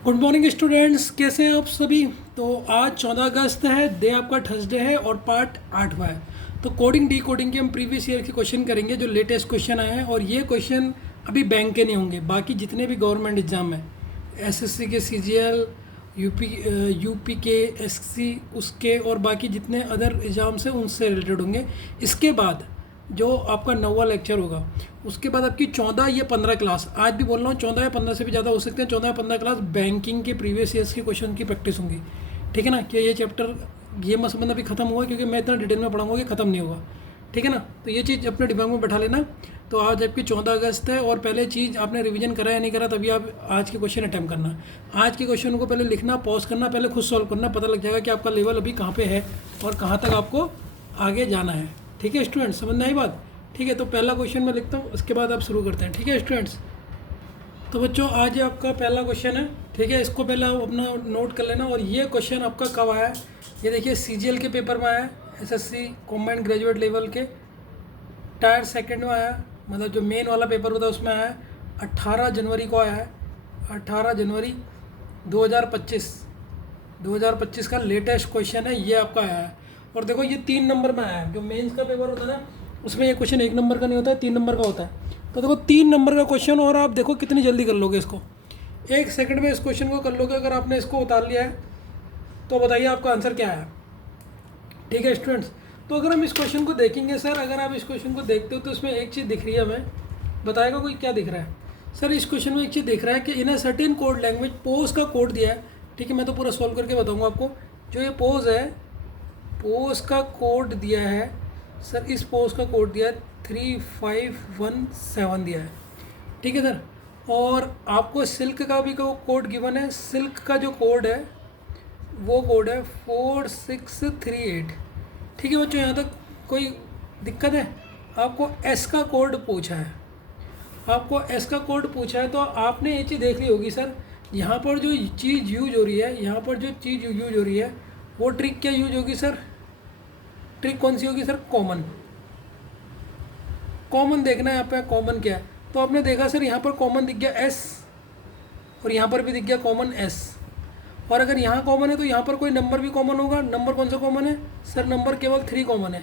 Good morning students, कैसे हैं आप सभी। तो आज 14 अगस्त है, डे आपका थर्सडे है और पार्ट 8वां है। तो कोडिंग डी कोडिंग के हम प्रीवियस ईयर के क्वेश्चन करेंगे जो लेटेस्ट क्वेश्चन आए हैं। और ये क्वेश्चन अभी बैंक के नहीं होंगे, बाकी जितने भी गवर्नमेंट एग्जाम हैं, एसएससी के, सीजीएल, यूपी यूपी के, एससी उसके और बाकी जितने अदर एग्जाम्स हैं उनसे रिलेटेड होंगे। इसके बाद जो आपका 9वां लेक्चर होगा, उसके बाद आपकी 14 या 15 क्लास, आज भी बोल रहा हूँ 14 या 15 से भी ज़्यादा हो सकते हैं, 14 या 15 क्लास बैंकिंग के प्रीवियस ईयर्स के क्वेश्चन की प्रैक्टिस होंगी। ठीक है ना, कि ये चैप्टर, ये मत समझना अभी खत्म हुआ, क्योंकि मैं इतना डिटेल में पढ़ाऊंगा कि खत्म नहीं होगा। ठीक है ना, तो ये चीज़ अपने दिमाग में बैठा लेना। तो आज आपकी 14 अगस्त है और पहले चीज़ आपने रिवीजन करा या नहीं करा, तभी आप आज के क्वेश्चन अटैम्प्ट करना। आज के क्वेश्चन को पहले लिखना, पॉज करना, पहले खुद सॉल्व करना, पता लग जाएगा कि आपका लेवल अभी कहाँ पे है और कहाँ तक आपको आगे जाना है। ठीक है स्टूडेंट, समझ में आई बात। ठीक है, तो पहला क्वेश्चन मैं लिखता हूँ, उसके बाद आप शुरू करते हैं। ठीक है स्टूडेंट्स, तो बच्चों आज आपका पहला क्वेश्चन है। ठीक है, इसको पहले आप अपना नोट कर लेना। और ये क्वेश्चन आपका कब आया है, ये देखिए सीजीएल के पेपर में आया है, एसएससी कॉम्बाइंड ग्रेजुएट लेवल के टायर सेकंड में आया, मतलब जो मेन वाला पेपर होता है उसमें आया है। 18 जनवरी को आया है, 18 जनवरी 2025, 2025 का लेटेस्ट क्वेश्चन है, ये आपका आया है। और देखो ये 3 नंबर में आया है। जो मेंस का पेपर होता है ना, उसमें ये क्वेश्चन 1 नंबर का नहीं होता है, 3 नंबर का होता है। तो देखो 3 नंबर का क्वेश्चन, और आप देखो कितनी जल्दी कर लोगे इसको, 1 सेकंड में इस क्वेश्चन को कर लोगे। अगर आपने इसको उतार लिया है तो बताइए आपका आंसर क्या है। ठीक है स्टूडेंट्स, तो अगर हम इस क्वेश्चन को देखेंगे सर, अगर आप इस क्वेश्चन को देखते हो तो इसमें एक चीज़ दिख रही है हमें, बताएगा कोई क्या दिख रहा है। सर इस क्वेश्चन में एक चीज़ दिख रहा है कि in a certain code language pose का कोड दिया है। ठीक है, मैं तो पूरा सॉल्व करके बताऊंगा आपको। जो ये पोज है, पोज का कोड दिया है सर, इस पोज का कोड दिया है 3517 दिया है। ठीक है सर, और आपको सिल्क का भी कोड गिवन है। सिल्क का जो कोड है वो कोड है 4638। ठीक है बच्चों, यहाँ तक कोई दिक्कत है। आपको एस का कोड पूछा है, आपको एस का कोड पूछा है, तो आपने ये चीज़ देख ली होगी सर। यहाँ पर जो चीज़ यूज हो रही है, यहाँ पर जो चीज़ यूज हो रही है, वो ट्रिक क्या यूज होगी सर, ट्रिक कौन सी होगी सर, कॉमन। कॉमन देखना है यहाँ पे, कॉमन क्या है। तो आपने देखा सर यहाँ पर कॉमन दिख गया एस, और यहाँ पर भी दिख गया कॉमन एस। और अगर यहाँ कॉमन है तो यहाँ पर कोई नंबर भी कॉमन होगा। नंबर कौन सा कॉमन है सर, नंबर केवल 3 कॉमन है,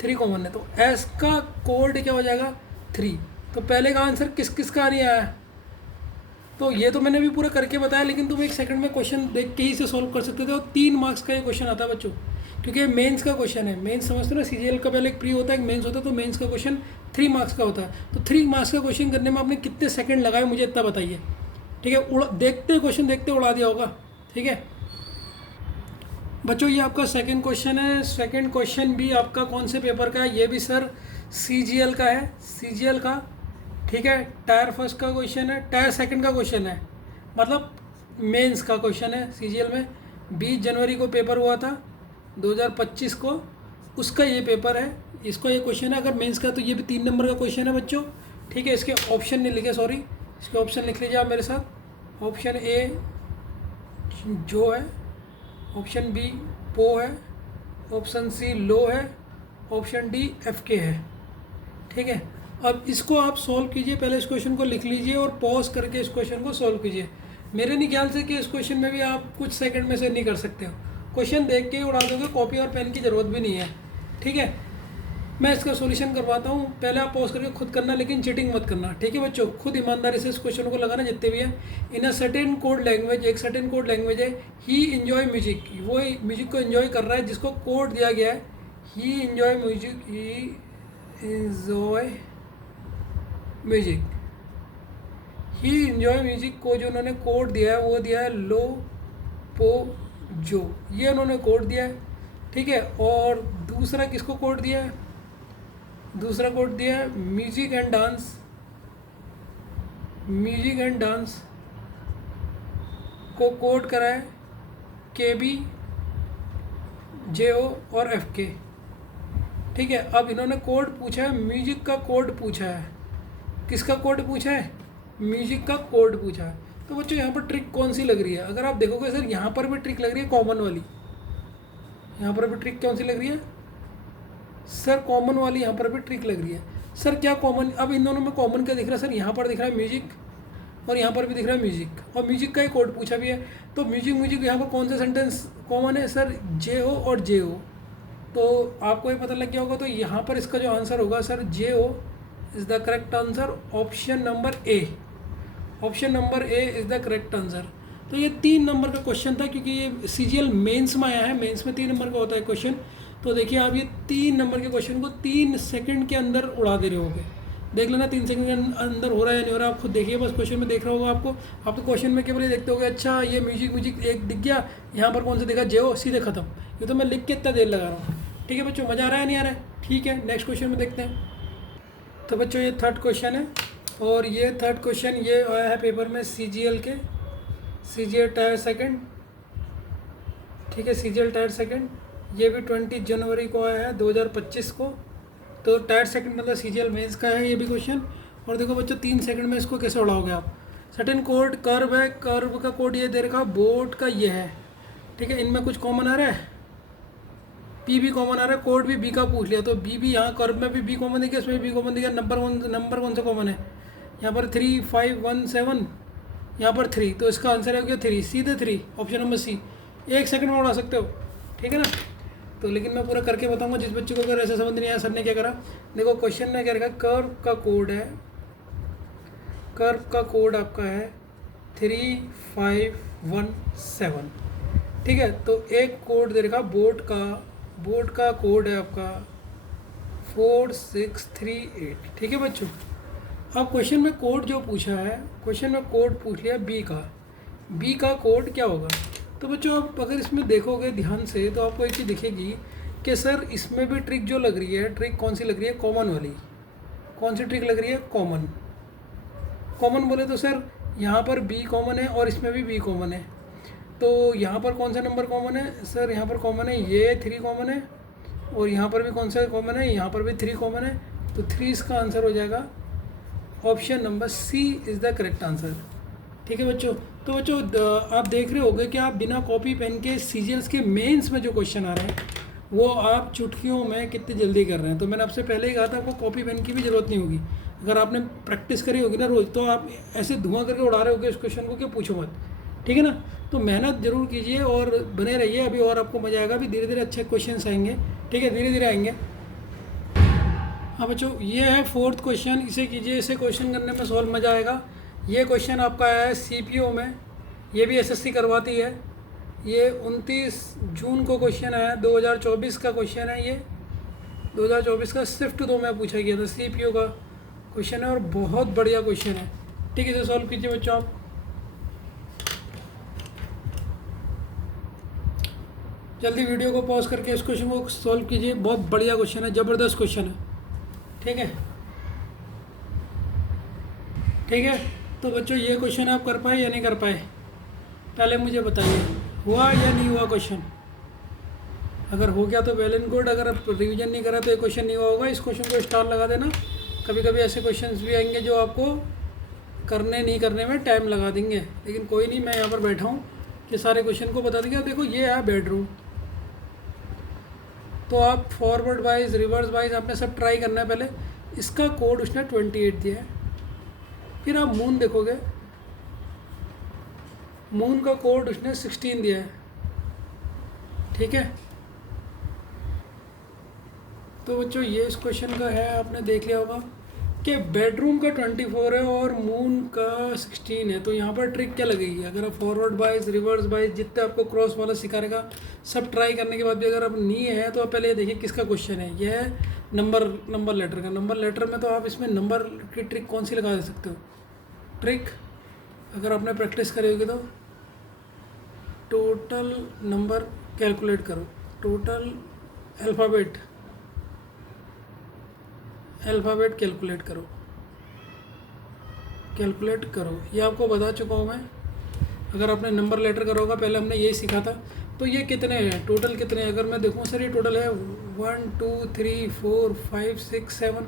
3 कॉमन है। तो एस का कोड क्या हो जाएगा, 3। तो पहले का आंसर किस किस का नहीं आया। तो ये तो मैंने भी पूरा करके बताया, लेकिन तुम 1 सेकंड में क्वेश्चन देख के ही इसे सॉल्व कर सकते थे। और 3 मार्क्स का ये क्वेश्चन आता है बच्चों, क्योंकि मेंस का क्वेश्चन है। मेंस समझते हो ना, सीजीएल का पहले एक प्री होता है, एक मेंस होता है। तो मेंस का क्वेश्चन 3 मार्क्स का होता है। तो 3 मार्क्स का क्वेश्चन करने में आपने कितने सेकंड लगाए, मुझे इतना बताइए। ठीक है, देखते क्वेश्चन देखते उड़ा दिया होगा। ठीक है बच्चों, ये आपका सेकंड क्वेश्चन है। सेकंड क्वेश्चन भी आपका कौन से पेपर का है, ये भी सर सीजीएल का है, सीजीएल का। ठीक है, टायर फर्स्ट का क्वेश्चन है, टायर सेकंड का क्वेश्चन है, मतलब मेंस का क्वेश्चन है सीजीएल में। 20 जनवरी को पेपर हुआ था 2025 को, उसका ये पेपर है, इसको ये क्वेश्चन है। अगर मेंस का तो ये भी 3 नंबर का क्वेश्चन है बच्चों। ठीक है, इसके ऑप्शन नहीं लिखे, सॉरी, इसके ऑप्शन लिख लीजिए आप मेरे साथ। ऑप्शन ए जो है, ऑप्शन बी पो है, ऑप्शन सी लो है, ऑप्शन डी एफ के है। ठीक है, अब इसको आप सॉल्व कीजिए। पहले इस क्वेश्चन को लिख लीजिए और पॉज करके इस क्वेश्चन को सॉल्व कीजिए। मेरे नहीं ख्याल से कि इस क्वेश्चन में भी आप कुछ सेकंड में से नहीं कर सकते हो। क्वेश्चन देख के ही उड़ा दोगे, कॉपी और पेन की ज़रूरत भी नहीं है। ठीक है, मैं इसका सॉल्यूशन करवाता हूँ, पहले आप पॉज करके खुद करना, लेकिन चीटिंग मत करना। ठीक है बच्चों, खुद ईमानदारी से इस क्वेश्चन को लगाना जितने भी हैं। इन अ सर्टेन कोड लैंग्वेज, एक सर्टेन कोड लैंग्वेज है, ही इन्जॉय म्यूजिक, वो म्यूजिक को इन्जॉय कर रहा है जिसको कोड दिया गया है। ही इन्जॉय म्यूजिक, ही इन्जॉय म्यूजिक, ही इन्जॉय म्यूजिक को जो उन्होंने कोड दिया है वो दिया है लो पो जो, ये उन्होंने कोड दिया है। ठीक है, और दूसरा किसको कोड दिया है, दूसरा कोड दिया है music and dance, music and dance को कोड करा है के बी जे ओ और एफ के। ठीक है, अब इन्होंने कोड पूछा है, म्यूजिक का कोड पूछा है। किसका कोड पूछा है, म्यूजिक का कोड पूछा है। तो बच्चों यहाँ पर ट्रिक कौन सी लग रही है, अगर आप देखोगे सर यहाँ पर भी ट्रिक लग रही है कॉमन वाली, यहाँ पर भी ट्रिक कौन सी लग रही है सर, कॉमन वाली यहाँ पर भी ट्रिक लग रही है। सर क्या कॉमन, अब इन दोनों में कॉमन क्या दिख रहा है सर, यहाँ पर दिख रहा है म्यूजिक और यहाँ पर भी दिख रहा है म्यूजिक, और म्यूजिक का ही कोड पूछा भी है। तो म्यूजिक म्यूजिक यहाँ पर कौन सा सेंटेंस कॉमन है सर, जे ओ और जे ओ। तो आपको ये पता लग गया होगा। तो यहाँ पर इसका जो आंसर होगा sir J O is the correct answer, option number A. Option number A is the correct answer. तो ये 3 नंबर का क्वेश्चन था, क्योंकि ये सीजीएल मेंस में आया है, मेंस में 3 नंबर का होता है क्वेश्चन। तो देखिए आप ये 3 नंबर के क्वेश्चन को 3 सेकंड के अंदर उड़ा दे रहे होगे। देख लेना 3 सेकंड के अंदर हो रहा है या नहीं हो रहा, आप खुद देखिए। बस क्वेश्चन में देख रहा होगा आपको, आप तो क्वेश्चन में केवल ये देखते होगे अच्छा ये म्यूजिक म्यूजिक एक दिख गया, यहाँ पर कौन सा दिखा, जेओ, सीधे खत्म। ये तो मैं लिख के इतना देर लगा रहा हूँ। ठीक है बच्चों, मज़ा आ रहा है नहीं आ रहा है? ठीक है, नेक्स्ट क्वेश्चन में देखते हैं। तो बच्चों ये 3rd क्वेश्चन है, और ये 3rd क्वेश्चन ये आया है पेपर में सीजीएल के, सीजीएल टायर सेकंड। ठीक है, सीजीएल टायर सेकंड, ये भी 20 जनवरी को आया है 2025 को। तो टायर सेकंड मतलब सीजीएल मेंस का है ये भी क्वेश्चन। और देखो बच्चों 3 सेकंड में इसको कैसे उड़ाओगे आप। सर्टेन कोड कर्व है, कर्व का कोड ये दे रखा, बोट का ये है। ठीक है, इनमें कुछ कॉमन आ रहा है, पी भी कॉमन आ रहा है, कोड भी बी का पूछ लिया। तो बी भी यहाँ कर्व में भी बी कॉमन दिखा, इसमें भी कॉमन दिखा। नंबर कौन सा कॉमन है यहाँ पर, 3 5 1 7, यहाँ पर 3। तो इसका आंसर है क्या 3, सीधे 3, ऑप्शन नंबर सी। 1 सेकंड में उड़ा सकते हो, ठीक है ना। तो लेकिन मैं पूरा करके बताऊंगा, जिस बच्चे को अगर ऐसा समझ नहीं आया सर ने क्या करा। देखो क्वेश्चन में क्या रखा, कर्व का कोड है, कर्व का कोड आपका है 3 5 1 7। ठीक है, तो एक कोड दे रखा बोट का कोड है आपका 4 6 3 8। ठीक है बच्चों, अब क्वेश्चन में कोड जो पूछा है, क्वेश्चन में कोड पूछ लिया बी का कोड क्या होगा। तो बच्चों आप अगर इसमें देखोगे ध्यान से तो आपको एक चीज़ दिखेगी कि सर इसमें भी ट्रिक जो लग रही है, ट्रिक कौन सी लग रही है, कॉमन वाली। कौन सी ट्रिक लग रही है, कॉमन। कॉमन बोले तो सर यहाँ पर बी कॉमन है और इसमें भी बी कॉमन है। तो यहाँ पर कौन सा नंबर कॉमन है सर, यहाँ पर कॉमन है ये 3 कॉमन है, और यहाँ पर भी कौन सा कॉमन है, यहाँ पर भी 3 कॉमन है। तो 3 इसका आंसर हो जाएगा, option number C is the correct answer. ठीक है बच्चों, तो बच्चों आप देख रहे होंगे कि आप बिना कॉपी पेन के सीजीएल्स के मेंस में जो क्वेश्चन आ रहे हैं वो आप चुटकियों में कितनी जल्दी कर रहे हैं। तो मैंने आपसे पहले ही कहा था आपको कॉपी पेन की भी ज़रूरत नहीं होगी, अगर आपने प्रैक्टिस करी होगी ना रोज़, तो आप ऐसे धुआं करके उड़ा रहे होगे इस क्वेश्चन को कि पूछो मत। ठीक है ना, तो मेहनत ज़रूर कीजिए और बने रहिए, अभी और आपको मज़ा आएगा। अभी धीरे धीरे अच्छे क्वेश्चन आएंगे, ठीक है, धीरे धीरे आएंगे। हाँ बच्चों, ये है 4th क्वेश्चन, इसे कीजिए, इसे क्वेश्चन करने में सॉल्व मज़ा आएगा। ये क्वेश्चन आपका आया है सीपीओ में, ये भी एसएससी करवाती है। ये 29 जून को क्वेश्चन आया, 2024 का क्वेश्चन है। ये 2024 का शिफ्ट 2 में पूछा गया था, सीपीओ का क्वेश्चन है और बहुत बढ़िया क्वेश्चन है। ठीक है, इसे सॉल्व कीजिए बच्चों आप। जल्दी वीडियो को पॉज करके इस क्वेश्चन को सॉल्व कीजिए, बहुत बढ़िया क्वेश्चन है, ज़बरदस्त क्वेश्चन है। ठीक है, ठीक है। तो बच्चों ये क्वेश्चन आप कर पाए या नहीं कर पाए, पहले मुझे बताइए, हुआ या नहीं हुआ क्वेश्चन। अगर हो गया तो वेल एंड गुड, अगर आप रिवीजन नहीं करा तो ये क्वेश्चन नहीं हुआ होगा। इस क्वेश्चन को स्टार लगा देना। कभी कभी ऐसे क्वेश्चंस भी आएंगे जो आपको करने नहीं करने में टाइम लगा देंगे, लेकिन कोई नहीं, मैं यहाँ पर बैठा हूँ कि सारे क्वेश्चन को बता देंगे। देखो ये है बेडरूम, तो आप फॉरवर्ड वाइज रिवर्स वाइज आपने सब ट्राई करना है। पहले इसका कोड उसने 28 दिया है, फिर आप मून देखोगे, मून का कोड उसने 16 दिया है। ठीक है, तो बच्चों ये इस क्वेश्चन का है, आपने देख लिया होगा कि बेडरूम का 24 है और मून का 16 है। तो यहाँ पर ट्रिक क्या लगेगी, अगर आप फॉरवर्ड बाइज रिवर्स बाइज जितने आपको क्रॉस वाला सिखा रहेगा, सब ट्राई करने के बाद भी अगर आप नहीं है तो आप पहले ये देखिए किसका क्वेश्चन है। यह है नंबर लेटर का। नंबर लेटर में तो आप इसमें नंबर की ट्रिक कौन सी लगा सकते हो, ट्रिक अगर आपने प्रैक्टिस करी होगी तो टोटल नंबर कैलकुलेट करो, टोटल अल्फ़ाबेट कैलकुलेट करो। ये आपको बता चुका हूँ मैं, अगर आपने नंबर लेटर करा होगा, पहले हमने यही सीखा था। तो ये कितने हैं, टोटल कितने हैं, अगर मैं देखूँ सर ये टोटल है 1 2 3 4 5 6 7,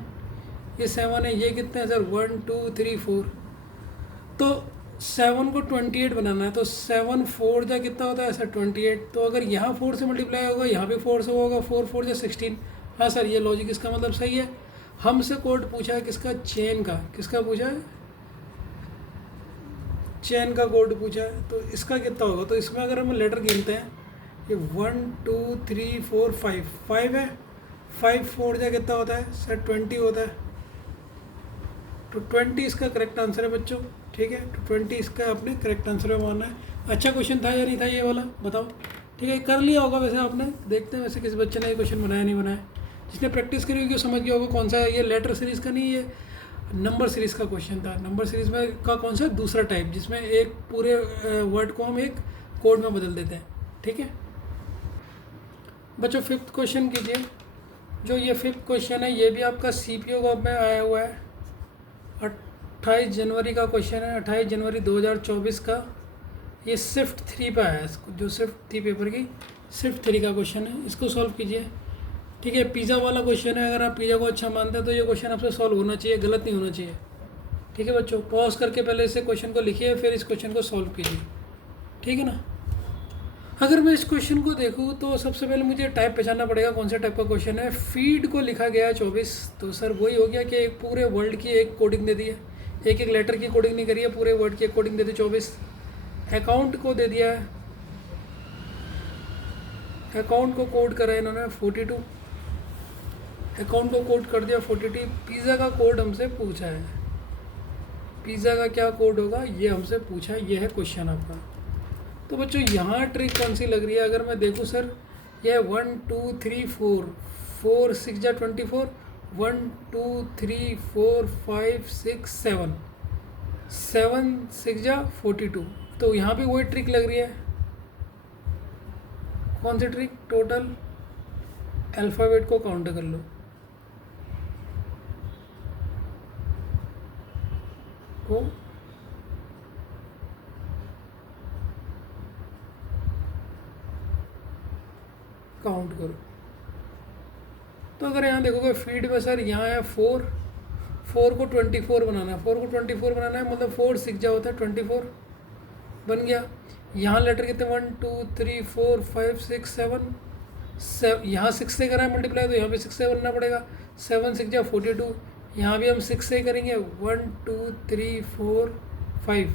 ये 7 है। ये कितने हैं सर, 1 2 3 4। तो 7 को 28 बनाना है, तो 7 4 जा कितना होता है सर 28। तो अगर यहाँ 4 से मल्टीप्लाई होगा, यहाँ भी 4 से होगा, 4 4 जा 16। हाँ सर, ये लॉजिक इसका मतलब सही है। हमसे कोड पूछा है किसका, चेन का। किसका पूछा है, चेन का कोड पूछा है, तो इसका कितना होगा? तो इसमें अगर हम लेटर गिनते हैं, ये 1 2 3 4 5, 5 है, 5 फोड़ जा कितना होता है सर? 20 होता है। तो 20 इसका करेक्ट आंसर है बच्चों, ठीक है। तो 20 इसका आपने करेक्ट आंसर में मानना है। अच्छा क्वेश्चन था या नहीं था ये वाला, बताओ। ठीक है, कर लिया होगा वैसे आपने, देखते हैं वैसे किस बच्चे ने ये क्वेश्चन बनाया नहीं बनाया। जिसने प्रैक्टिस करी होगी वो समझ गया होगा कौन सा है ये। लेटर सीरीज़ का नहीं, ये नंबर सीरीज़ का क्वेश्चन था। नंबर सीरीज़ में का कौन सा दूसरा टाइप, जिसमें एक पूरे वर्ड को हम एक कोड में बदल देते हैं, ठीक है बच्चों। फिफ्थ क्वेश्चन कीजिए। जो ये फिफ्थ क्वेश्चन है ये भी आपका CPO का में आया हुआ है, 28 जनवरी का क्वेश्चन है, 28 जनवरी 2024 का। ये शिफ्ट 3 पे आया है, जो शिफ्ट 3 पेपर की शिफ्ट 3 का क्वेश्चन है, इसको सॉल्व कीजिए। ठीक है, पिज़्ज़ा वाला क्वेश्चन है, अगर आप पिज़्ज़ा को अच्छा मानते हैं तो ये क्वेश्चन आपसे सॉल्व होना चाहिए, गलत नहीं होना चाहिए। ठीक है बच्चों, पॉज करके पहले इसे क्वेश्चन को लिखिए, फिर इस क्वेश्चन को सॉल्व कीजिए, ठीक है ना। अगर मैं इस क्वेश्चन को देखूँ तो सबसे पहले मुझे टाइप पहचानना पड़ेगा, कौन सा टाइप का क्वेश्चन है। फीड को लिखा गया है 24, तो सर वही हो गया कि एक पूरे वर्ल्ड की एक कोडिंग दे दी है, एक एक लेटर की कोडिंग नहीं करी है, पूरे वर्ड की एक कोडिंग दे दी 24। अकाउंट को दे दिया है, अकाउंट को कोड करा है इन्होंने 42, अकाउंट को कोड कर दिया 42। पिज़्ज़ा का कोड हमसे पूछा है, पिज़्ज़ा का क्या कोड होगा ये हमसे पूछा है, ये है क्वेश्चन आपका। तो बच्चों यहाँ ट्रिक कौन सी लग रही है, अगर मैं देखूँ सर यह 1 2 3 4, 4 6 जा 24, 1 2 3 4 5 6 7, 7 6 जा 42, तो यहाँ भी वही ट्रिक लग रही है। कौन सी ट्रिक? टोटल अल्फ़ाबेट को काउंट कर लो, को काउंट करो। तो अगर यहाँ देखोगे फीड में सर यहाँ है 4, 4 को 24 बनाना है, 4 को 24 बनाना है, मतलब 4 6 जा होता है 24 बन गया। यहाँ लेटर कितने 1 2 3 4 5 6 7, यहाँ 6 से करा है मल्टीप्लाई, तो यहाँ भी 6 से बनना पड़ेगा, 7 6 जा 42, यहाँ भी हम 6 से करेंगे, 1 2 3 4 5,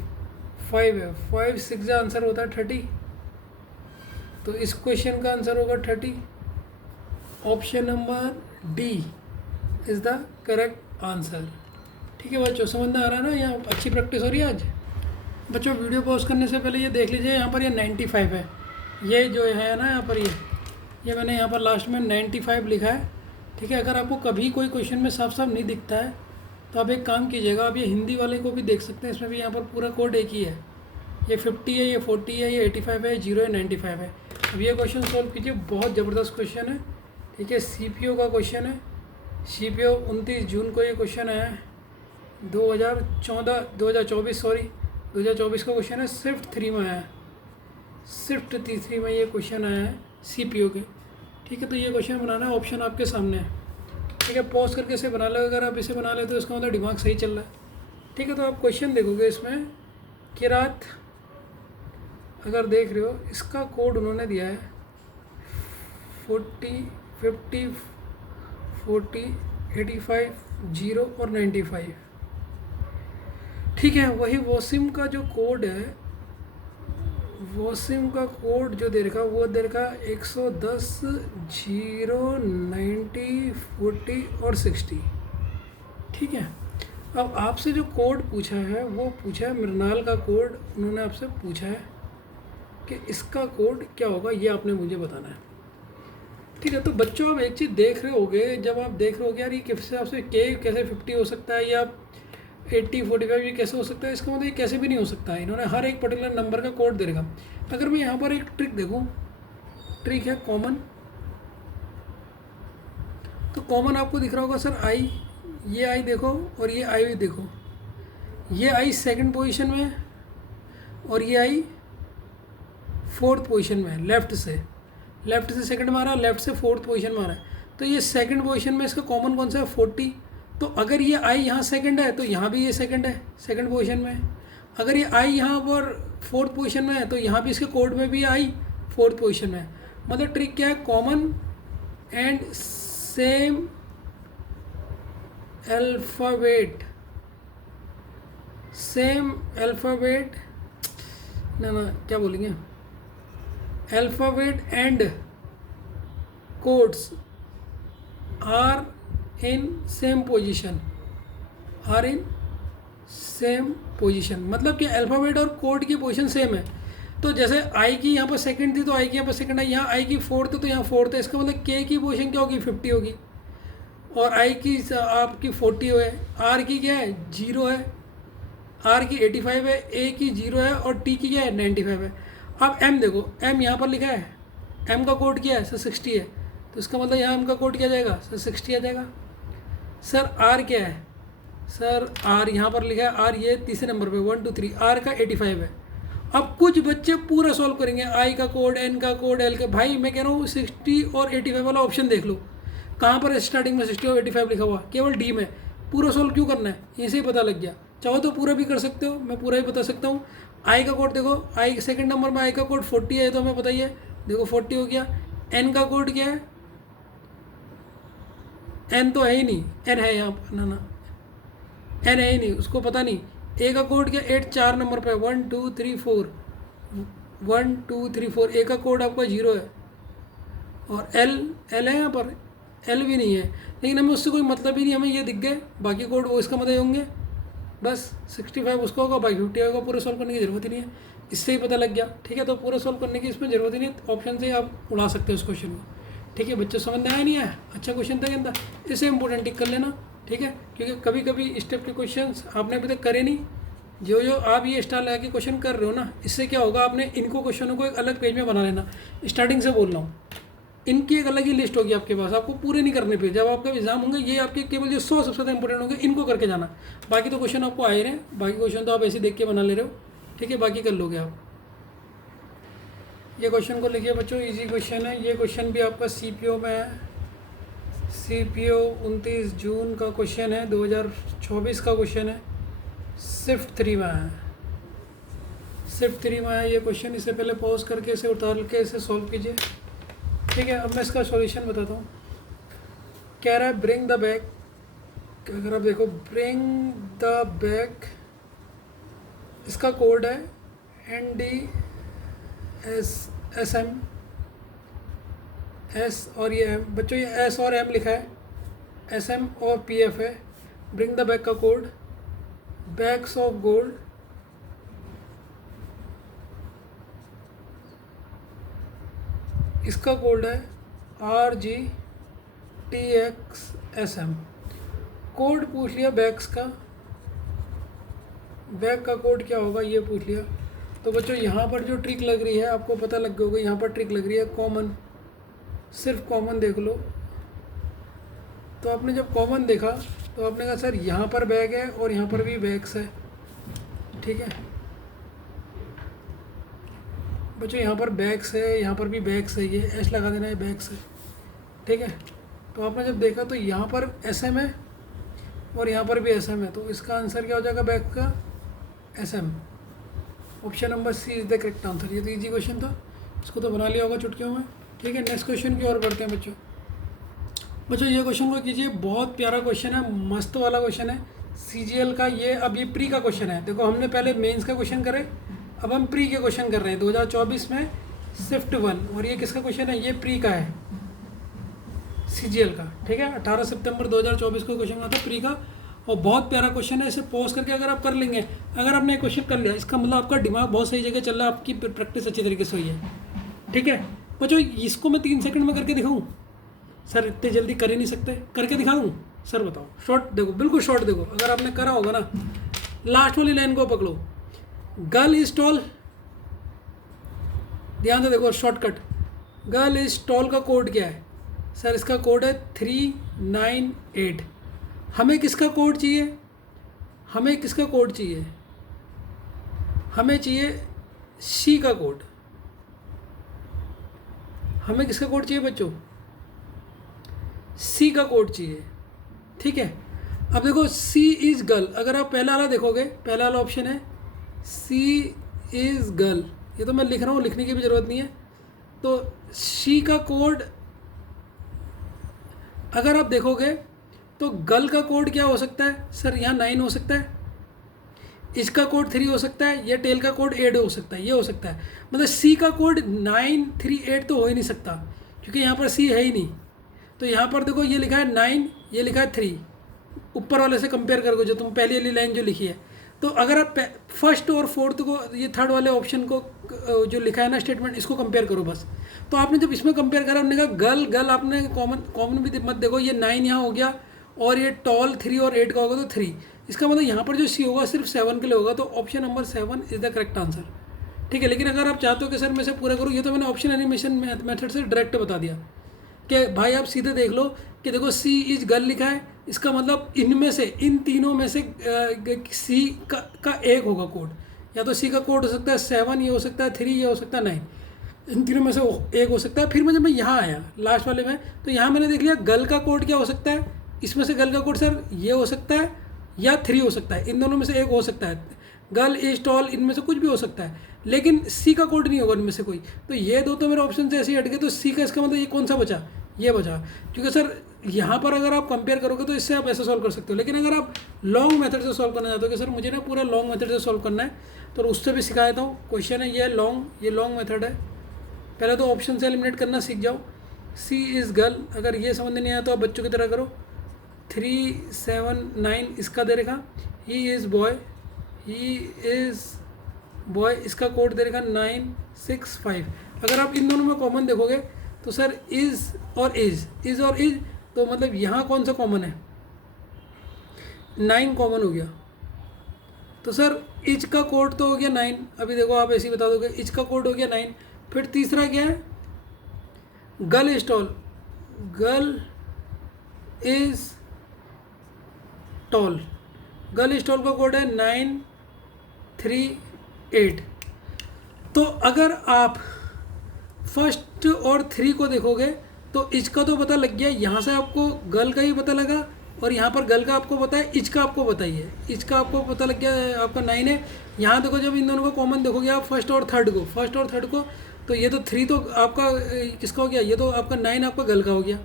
5 है, 5 6 जा आंसर होता है 30, तो इस क्वेश्चन का आंसर होगा 30। Option number D is the correct answer. ठीक है बच्चों, समझ में आ रहा है ना, यहाँ अच्छी प्रैक्टिस हो रही है आज। बच्चों वीडियो पॉज करने से पहले ये देख लीजिए, यहाँ पर ये 95 है, ये जो है ना यहाँ पर ये मैंने यहाँ पर लास्ट में 95 लिखा है। ठीक है, अगर आपको कभी कोई क्वेश्चन में साफ साफ नहीं दिखता है तो आप एक काम कीजिएगा, आप ये हिंदी वाले को भी देख सकते हैं, इसमें भी यहाँ पर पूरा कोड एक ही है, ये 50 है, ये 40 है, ये 85 है, 0 है, 95 है। अब ये क्वेश्चन सॉल्व कीजिए, बहुत ज़बरदस्त क्वेश्चन है। ठीक है, CPO का क्वेश्चन है, CPO 29 जून को ये क्वेश्चन आया है, 2024 का क्वेश्चन है, शिफ्ट 3 में आया है, शिफ्ट 3 में ये क्वेश्चन आया है CPO के। ठीक है, तो ये क्वेश्चन बनाना है, ऑप्शन आपके सामने है। ठीक है, पॉज करके इसे बना लो, अगर आप इसे बना ले तो इसका मतलब दिमाग सही चल रहा है। ठीक है, तो आप क्वेश्चन देखोगे इसमें किरात अगर देख रहे हो, इसका कोड उन्होंने दिया है 40 50 40 85 0 और 95। ठीक है, वही वॉसिम का जो कोड है, वॉसिम का कोड जो दे रखा वो दे रखा 110 0 90 40 और 60। ठीक है, अब आपसे जो कोड पूछा है वो पूछा है मृणाल का कोड, उन्होंने आपसे पूछा है कि इसका कोड क्या होगा, ये आपने मुझे बताना है। ठीक है, तो बच्चों आप एक चीज़ देख रहे होगे, जब आप देख रहे होगे यार ये किससे आपसे कैसे 50 हो सकता है, या 80 45 ये कैसे हो सकता है, इसका मतलब ये कैसे भी नहीं हो सकता है। इन्होंने हर एक पर्टिकुलर नंबर का कोड दे रखा। अगर मैं यहाँ पर एक ट्रिक देखूँ, ट्रिक है कॉमन, तो कॉमन आपको दिख रहा होगा सर आई, ये आई देखो और ये आई भी देखो, ये आई सेकंड पोजीशन में है और ये आई फोर्थ पोजीशन में है, लेफ़्ट से सेकंड मारा, लेफ़्ट से फोर्थ पोजीशन मारा है, तो ये सेकंड पोजीशन में इसका कॉमन कौन सा है 40। तो अगर ये आई यहाँ सेकंड है तो यहाँ भी ये सेकंड है, सेकंड पोजीशन में है। अगर ये आई यहाँ पर फोर्थ पोजीशन में है तो यहाँ भी इसके कोड में भी आई फोर्थ पोजीशन में है। मतलब ट्रिक क्या है, कॉमन एंड सेम अल्फ़ाबेट ना ना क्या बोलेंगे, alphabet and codes are in same position, are in same position मतलब कि अल्फ़ाबेट और कोड की पोजीशन सेम है। तो जैसे आई की यहाँ पर सेकंड थी तो आई की यहाँ पर सेकंड आई, यहाँ आई की फोर्थ है तो यहाँ फोर्थ है, इसका मतलब के की पोजीशन क्या होगी 50 होगी, और आई की आपकी 40 है, आर की क्या है 0 है, आर की 85 है, ए की 0 है और टी की क्या है 95 है। अब एम देखो, एम यहाँ पर लिखा है, एम का कोड क्या है सर 60 है, तो इसका मतलब यहाँ एम का कोड क्या जाएगा सर 60 आ जाएगा। सर आर क्या है, सर आर यहाँ पर लिखा है, आर ये तीसरे नंबर पे 1 2 3, आर का 85 है। अब कुछ बच्चे पूरा सॉल्व करेंगे, आई का कोड, एन का कोड, एल का, भाई मैं कह रहा हूँ 60 और 85 वाला ऑप्शन देख लो, कहाँ पर स्टार्टिंग में 60 और 85 लिखा हुआ, केवल डी में। पूरा सॉल्व क्यों करना है, यहीं से ही पता लग गया। चाहो तो पूरा भी कर सकते हो, मैं पूरा ही बता सकता हूँ। आई का कोड देखो, आई सेकंड नंबर में आई का कोड 40 है तो हमें बताइए, देखो 40 हो गया। एन का कोड क्या है, एन तो है ही नहीं, एन है यहाँ पर ना, एन है ही नहीं, उसको पता नहीं। ए का कोड क्या, 8 4 नंबर पे 1 2 3 4, 1 2 3 4, ए का कोड आपका 0 है, और एल है यहाँ पर, एल भी नहीं है, लेकिन हमें उससे कोई मतलब ही नहीं, हमें ये दिख गए, बाकी कोड वो इसका मतलब होंगे, बस 65 उसका होगा, बाकी 50 होगा। पूरा सॉल्व करने की ज़रूरत ही नहीं है, इससे ही पता लग गया। ठीक है, तो पूरा सॉल्व करने की इसमें ज़रूरत ही नहीं है, ऑप्शन से आप उड़ा सकते हो इस क्वेश्चन को। ठीक है बच्चों, समझ में आया नहीं आया, अच्छा क्वेश्चन था कहता, इसे इंपॉर्टेंट टिक कर लेना। ठीक है, क्योंकि कभी कभी इस टाइप के क्वेश्चन आपने अभी तक करे नहीं, जो जो आप ये स्टाइल लगा के क्वेश्चन कर रहे हो ना, इससे क्या होगा, आपने इनको क्वेश्चनों को एक अलग पेज में बना लेना। स्टार्टिंग से बोल रहा हूँ, इनकी एक अलग ही लिस्ट होगी आपके पास, आपको पूरे नहीं करने पे। जब आपका एग्जाम होंगे, ये आपके केवल जो 100 सबसे ज़्यादा इंपॉर्टेंट होंगे, इनको करके जाना। बाकी तो क्वेश्चन आपको आए रहे हैं, बाकी क्वेश्चन तो आप ऐसे देख के बना ले रहे हो। ठीक है, बाकी कर लोगे आप। ये क्वेश्चन को लिखिए बच्चों, इजी क्वेश्चन है। ये क्वेश्चन भी आपका CPO में है, CPO 29 जून का क्वेश्चन है, 2024 का क्वेश्चन है, शिफ्ट 3 में है, शिफ्ट 3 में है ये क्वेश्चन। इससे पहले पॉज करके इसे उतार के इसे सॉल्व कीजिए। ठीक है, अब मैं इसका सॉल्यूशन बताता हूँ। कह रहा है ब्रिंग द बैक, अगर आप देखो ब्रिंग द बैक, इसका कोड है NDSM, एस और ये एम, बच्चों ये एस और एम लिखा है, SM और PF है। ब्रिंग द बैक का कोड, बैग्स ऑफ गोल्ड, इसका कोड है RGTXSM। कोड पूछ लिया बैग्स का, बैग का कोड क्या होगा ये पूछ लिया। तो बच्चों यहाँ पर जो ट्रिक लग रही है, आपको पता लग गया होगा, यहाँ पर ट्रिक लग रही है कॉमन, सिर्फ कॉमन देख लो। तो आपने जब कॉमन देखा तो आपने कहा सर यहाँ पर बैग है और यहाँ पर भी बैग्स है। ठीक है बच्चों, यहाँ पर बैग्स है, यहाँ पर भी बैग्स है, ये एस लगा देना है, बैग्स है। ठीक है, तो आपने जब देखा तो यहाँ पर SM है और यहाँ पर भी SM है, तो इसका आंसर क्या हो जाएगा बैग का, SM। Option number C is the correct answer. ये तो ईजी क्वेश्चन था, इसको तो बना लिया होगा चुटकियों में। ठीक है, नेक्स्ट क्वेश्चन की ओर बढ़ते हैं बच्चों। बच्चों ये क्वेश्चन को कीजिए, बहुत प्यारा क्वेश्चन है, मस्त वाला क्वेश्चन है CGL का। ये अब ये प्री का क्वेश्चन है। देखो हमने पहले मेंस का क्वेश्चन करे, अब हम प्री के क्वेश्चन कर रहे हैं 2024 में, शिफ्ट 1। और ये किसका क्वेश्चन है, ये प्री का है, CGL का। ठीक है, 18 सितंबर 2024 को क्वेश्चन आता है प्री का, और बहुत प्यारा क्वेश्चन है। इसे पॉज करके अगर आप कर लेंगे, अगर आपने क्वेश्चन कर लिया, इसका मतलब आपका दिमाग बहुत सही जगह चल रहा है, आपकी प्रैक्टिस अच्छी तरीके से हुई है। ठीक है बच्चों, इसको मैं 3 सेकंड में करके दिखाऊं? सर इतने जल्दी कर ही नहीं सकते, करके दिखा दूँ? सर बताओ, शॉर्ट देखो, बिल्कुल शॉर्ट देखो, अगर आपने करा होगा ना, लास्ट वाली लाइन को पकड़ो, गर्ल इज टॉल, ध्यान से देखो, शॉर्टकट। गर्ल इज टॉल का कोड क्या है? सर इसका कोड है 398। हमें किसका कोड चाहिए? हमें किसका कोड चाहिए? हमें चाहिए सी का कोड। हमें किसका कोड चाहिए बच्चों? सी का कोड चाहिए। ठीक है, अब देखो सी इज़ गर्ल, अगर आप पहला वाला देखोगे, पहला वाला ऑप्शन है सी इज़ गर्ल, ये तो मैं लिख रहा हूँ, लिखने की भी ज़रूरत नहीं है। तो सी का कोड अगर आप देखोगे तो गर्ल का कोड क्या हो सकता है? सर यहाँ 9 हो सकता है, इसका कोड 3 हो सकता है, या टेल का कोड 8 हो सकता है, ये हो सकता है। मतलब सी का कोड 938 तो हो ही नहीं सकता, क्योंकि यहाँ पर सी है ही नहीं। तो यहाँ पर देखो ये लिखा है 9, ये लिखा है 3, ऊपर वाले से कंपेयर करोगे जो तुम पहली वाली लाइन जो लिखी है। तो अगर आप फर्स्ट और फोर्थ को, ये थर्ड वाले ऑप्शन को जो लिखा है ना स्टेटमेंट, इसको कंपेयर करो बस। तो आपने जब इसमें कंपेयर करा, आपने कहा गर्ल गर्ल, आपने कॉमन भी मत देखो, ये 9 यहाँ हो गया, और ये टॉल 3 और 8 का होगा तो 3। इसका मतलब यहाँ पर जो सी होगा सिर्फ 7 के लिए होगा, तो option number 7 is the correct answer. ठीक है, लेकिन अगर आप चाहते हो कि सर मैं इसे पूरा करूँ, ये तो मैंने ऑप्शन एनिमेशन मेथड से डायरेक्ट बता दिया कि भाई आप सीधे देख लो कि देखो सी इज गर्ल लिखा है, इसका मतलब इनमें से, इन तीनों में से सी का एक होगा कोड। या तो सी का कोड हो सकता है 7, ये हो सकता है 3, ये हो सकता है 9, इन तीनों में से एक हो सकता है। फिर जब मैं यहाँ आया लास्ट वाले में, तो यहाँ मैंने देख लिया गर्ल का कोड क्या हो सकता है, इसमें से गर्ल का कोड सर ये हो सकता है या 3 हो सकता है, इन दोनों में से एक हो सकता है। गर्ल इज टॉल, इनमें से कुछ भी हो सकता है, लेकिन सी का कोड नहीं होगा इनमें से कोई। तो ये दो तो मेरे ऑप्शन से ऐसे ही हट गए, तो सी का इसका मतलब ये कौन सा बचा, ये बचा। क्योंकि सर यहाँ पर अगर आप कंपेयर करोगे तो इससे आप ऐसे सॉल्व कर सकते हो, लेकिन अगर आप लॉन्ग मेथड से सॉल्व करना चाहते हो कि सर मुझे ना पूरा लॉन्ग मेथड से सॉल्व करना है, तो उससे भी सिखा देता हूँ। क्वेश्चन है ये लॉन्ग, ये लॉन्ग मेथड है। पहले तो ऑप्शन से एलिमिनेट करना सीख जाओ। सी इज़ गर्ल, अगर ये समझ नहीं आया तो आप बच्चों की तरह करो। 3, 7, 9 इसका दे रखा, he is boy, he is boy, इसका कोड दे रखा 9, 6, 5। अगर आप इन दोनों में कॉमन देखोगे तो सर इज़ और इज़ और इज़, तो मतलब यहाँ कौन सा कॉमन है, 9 कॉमन हो गया। तो सर इज का कोड तो हो गया 9, अभी देखो आप ऐसे ही बता दोगे, इज का कोड हो गया 9। फिर तीसरा क्या है, girl is tall, girl is tall, girl is tall का कोड है 9, 3, 8। तो अगर आप फर्स्ट और 3 को देखोगे तो इज का तो पता लग गया, यहाँ से आपको गर्ल का ही पता लगा, और यहाँ पर गर्ल का आपको पता है, इज का आपको पता ही है, इज का आपको पता लग गया, आपका 9 है। यहाँ देखो जब इन दोनों को कॉमन देखोगे आप फर्स्ट और थर्ड को, तो ये तो 3 तो आपका किसका हो गया, ये तो आपका 9 आपका गर्ल का हो गया,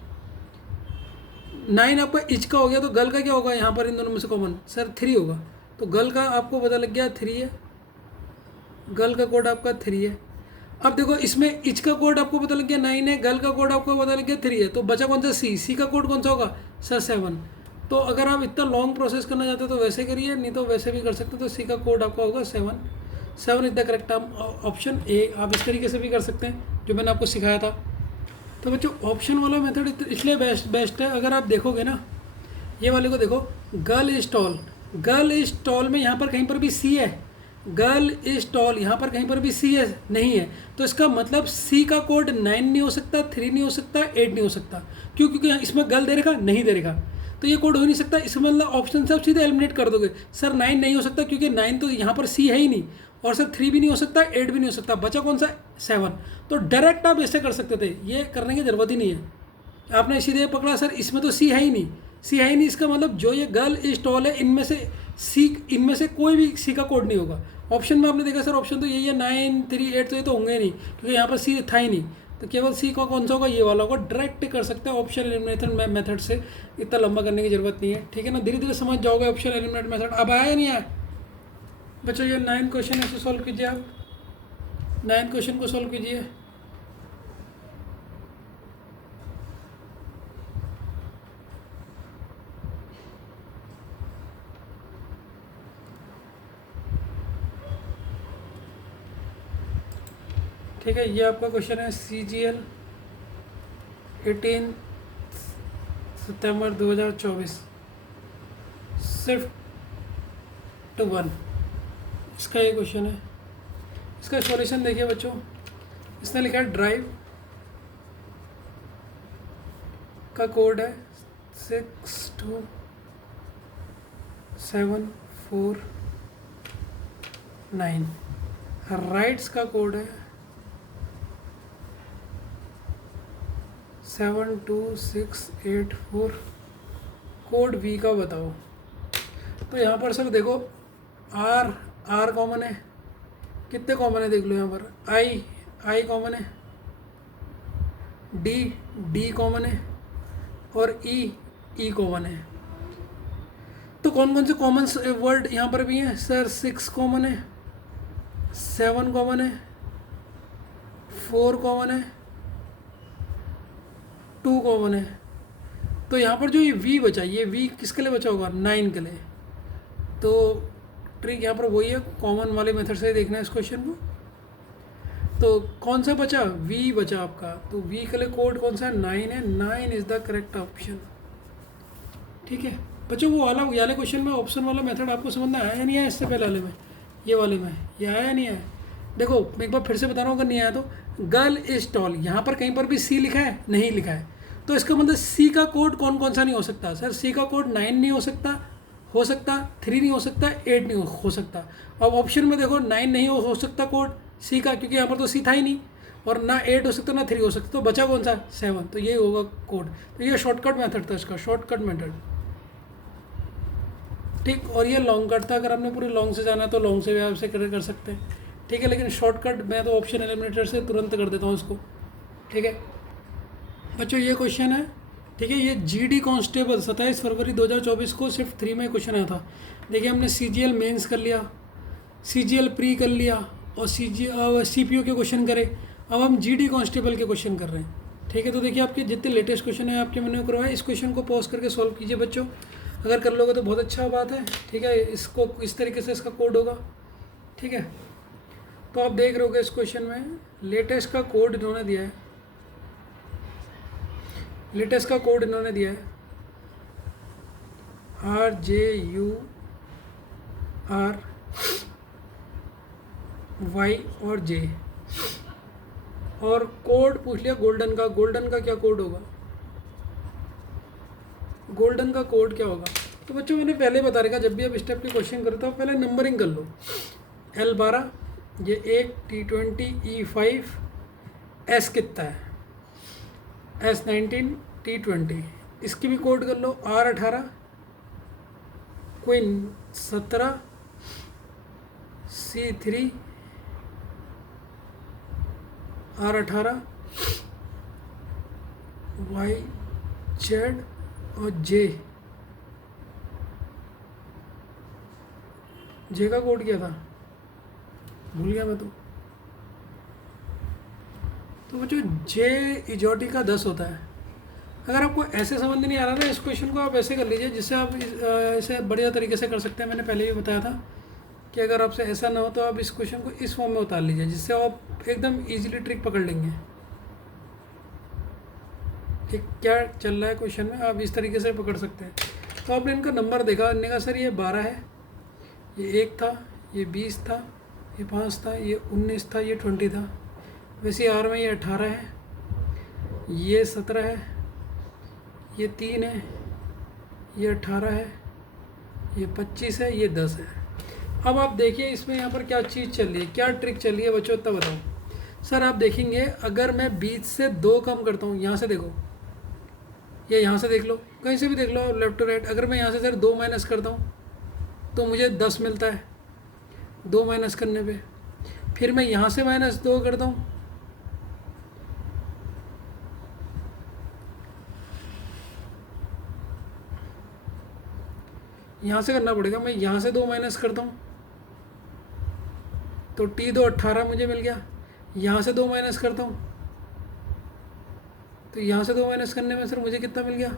9 आपका इज का हो गया। तो गर्ल का क्या होगा यहाँ पर इन दोनों में से कॉमन, सर 3 होगा। तो गर्ल का आपको पता लग गया 3 है, गर्ल का कोड आपका 3 है। अब देखो इसमें इच का कोड आपको पता लग गया 9 है, गर्ल का कोड आपको पता लग गया 3 है, तो बचा कौन सा, सी का कोड कौन सा होगा सर 7। तो अगर आप इतना लॉन्ग प्रोसेस करना चाहते हो तो वैसे करिए, नहीं तो वैसे भी कर सकते हो। तो सी का कोड आपका होगा 7 is the correct option A. आप इस तरीके से भी कर सकते हैं जो मैंने आपको सिखाया था। तो बच्चों ऑप्शन वाला मेथड इसलिए बेस्ट है। अगर आप देखोगे ना, ये वाले को देखो, गर्ल इज टॉल में यहाँ पर कहीं पर भी सी है, गर्ल इज टॉल यहाँ पर कहीं पर भी सी है नहीं है, तो इसका मतलब सी का कोड 9 नहीं हो सकता, 3 नहीं हो सकता, 8 नहीं हो सकता। क्यों, क्योंकि इसमें गर्ल दे रखा नहीं दे रखा, तो ये कोड हो नहीं सकता। इसमें मतलब ऑप्शन से आप सीधे एलिमिनेट कर दोगे, सर 9 नहीं हो सकता क्योंकि 9 तो यहाँ पर सी है ही नहीं, और सर 3 भी नहीं हो सकता, 8 भी नहीं हो सकता, बचा कौन सा 7। तो डायरेक्ट आप ऐसे कर सकते थे, ये करने की ज़रूरत ही नहीं है। आपने सीधे पकड़ा सर इसमें तो सी है ही नहीं, इसका मतलब जो ये गर्ल इज टॉल है इनमें से कोई भी सी का कोड नहीं होगा। ऑप्शन में आपने देखा सर ऑप्शन तो यही है 9, 3, 8, तो ये तो होंगे ही नहीं क्योंकि यहाँ पर सी था ही नहीं, तो केवल सी का कौन सा होगा, ये वाला होगा। डायरेक्ट कर सकते हैं ऑप्शन एलिमिनेशन मेथड से, इतना लंबा करने की जरूरत नहीं है। ठीक है ना, धीरे धीरे समझ जाओगे ऑप्शन एलिमिनेट मेथड। अब आया नहीं आया बच्चों, ये 9 क्वेश्चन ऐसे सॉल्व कीजिए आप, 9 क्वेश्चन को सॉल्व कीजिए। ठीक है, ये आपका क्वेश्चन है CGL 18 सितंबर 2024 शिफ्ट 1, इसका ये क्वेश्चन है। इसका सॉल्यूशन देखिए बच्चों, इसने लिखा है ड्राइव का कोड है 62749, राइट्स का कोड है 72684, कोड वी का बताओ। तो यहाँ पर सर देखो आर कॉमन है, कितने कॉमन है देख लो, यहाँ पर आई कॉमन है, डी कॉमन है, और ई कॉमन है। तो कौन कौन से कॉमन वर्ड यहाँ पर भी हैं सर? 6 कॉमन है, 7 कॉमन है, 4 कॉमन है, 2 कॉमन है। तो यहाँ पर जो ये v बचा, ये v किसके लिए बचा होगा? 9 के लिए। तो ट्रिक यहाँ पर वही है, कॉमन वाले मेथड से देखना है इस क्वेश्चन को। तो कौन सा बचा? v बचा आपका। तो v के लिए कोड कौन सा है? 9 है। 9 इज़ द करेक्ट ऑप्शन। ठीक है बच्चों, वो वाला ये वाले क्वेश्चन में ऑप्शन वाला मेथड आपको समझ में आया या नहीं आया? इससे पहले वाले में, ये वाले में ये आया या नहीं आया? देखो मैं एक बार फिर से बता रहा हूँ, अगर नहीं आया तो गर्ल इज टॉल, यहाँ पर कहीं पर भी सी लिखा है? नहीं लिखा है। तो इसका मतलब सी का कोड कौन कौन सा नहीं हो सकता? सर सी का कोड 9 नहीं हो सकता, 3 नहीं हो सकता, 8 नहीं हो सकता। अब ऑप्शन में देखो 9 नहीं हो सकता कोड सी का, क्योंकि यहाँ पर तो सी था ही नहीं, और ना 8 हो सकता ना 3 हो सकता। तो बचा कौन सा? 7। तो ये होगा कोड। तो ये शॉर्टकट मेथड था इसका, शॉर्टकट मेथड। ठीक, और ये लॉन्ग कट था। अगर आपने पूरे लॉन्ग से जाना है तो लॉन्ग से भी आप से कर सकते हैं। ठीक है, लेकिन शॉर्टकट मैं तो ऑप्शन एलिमिनेटर से तुरंत कर देता हूँ इसको। ठीक है बच्चों, ये क्वेश्चन है। ठीक है, ये जीडी कांस्टेबल 27 फरवरी 2024 को शिफ्ट 3 में क्वेश्चन आया था। देखिए हमने सीजीएल मेंस कर लिया, सीजीएल प्री कर लिया, और सीपीयू के क्वेश्चन करे। अब हम जीडी कांस्टेबल के क्वेश्चन कर रहे हैं। ठीक है, तो देखिए आपके जितने लेटेस्ट क्वेश्चन है आपके मैंने करवाए, इस क्वेश्चन को पॉज करके सॉल्व कीजिए बच्चों। अगर कर लोगे तो बहुत अच्छा बात है। ठीक है, इसको इस तरीके से इसका कोड होगा। ठीक है, तो आप देख रहे होगे इस क्वेश्चन में लेटेस्ट का कोड इन्होंने दिया है। लेटेस्ट का कोड इन्होंने दिया है RJURY और J, और कोड पूछ लिया गोल्डन का। गोल्डन का क्या कोड होगा? गोल्डन का कोड क्या होगा? तो बच्चों मैंने पहले बता रखा, जब भी आप स्टेप के क्वेश्चन करते हो पहले नंबरिंग कर लो। L12 ये 1, T20 E5, S कितना है? S19 T20। इसकी भी कोड कर लो। R18 queen 17 C3 R18 YZ और जे का कोड क्या था? भूल गया मैं तो बच्चों जे इजोटी का 10 होता है। अगर आपको ऐसे समझ नहीं आ रहा ना इस क्वेश्चन को, आप ऐसे कर लीजिए जिससे आप इसे बढ़िया तरीके से कर सकते हैं। मैंने पहले भी बताया था कि अगर आपसे ऐसा ना हो तो आप इस क्वेश्चन को इस फॉर्म में उतार लीजिए, जिससे आप एकदम इजीली ट्रिक पकड़ लेंगे कि क्या चल रहा है क्वेश्चन में, आप इस तरीके से पकड़ सकते हैं। तो आपने इनका नंबर देखा, इनने कहा सर ये 12 है, ये 1 था, ये 20 था, ये 5 था, ये 19 था, ये 20 था। वैसे आर में ये 18 है, ये 17 है, ये 3 है, ये 18 है, ये 25 है, ये 10 है। अब आप देखिए इसमें यहाँ पर क्या चीज़ चल रही है, क्या ट्रिक चल रही है बच्चों, तब बताओ। सर आप देखेंगे अगर मैं 20 से 2 कम करता हूँ, यहाँ से देखो या यहाँ से देख लो, कहीं से भी देख लो लेफ्ट टू राइट। अगर मैं यहाँ से सर 2 माइनस करता हूँ तो मुझे 10 मिलता है 2 माइनस करने पे। फिर मैं यहाँ से -2 करता हूँ, यहाँ से करना पड़ेगा। मैं यहाँ से 2 माइनस करता हूँ तो T2 18 मुझे मिल गया। यहाँ से 2 माइनस करता हूँ तो यहाँ से 2 माइनस करने में सर मुझे कितना मिल गया?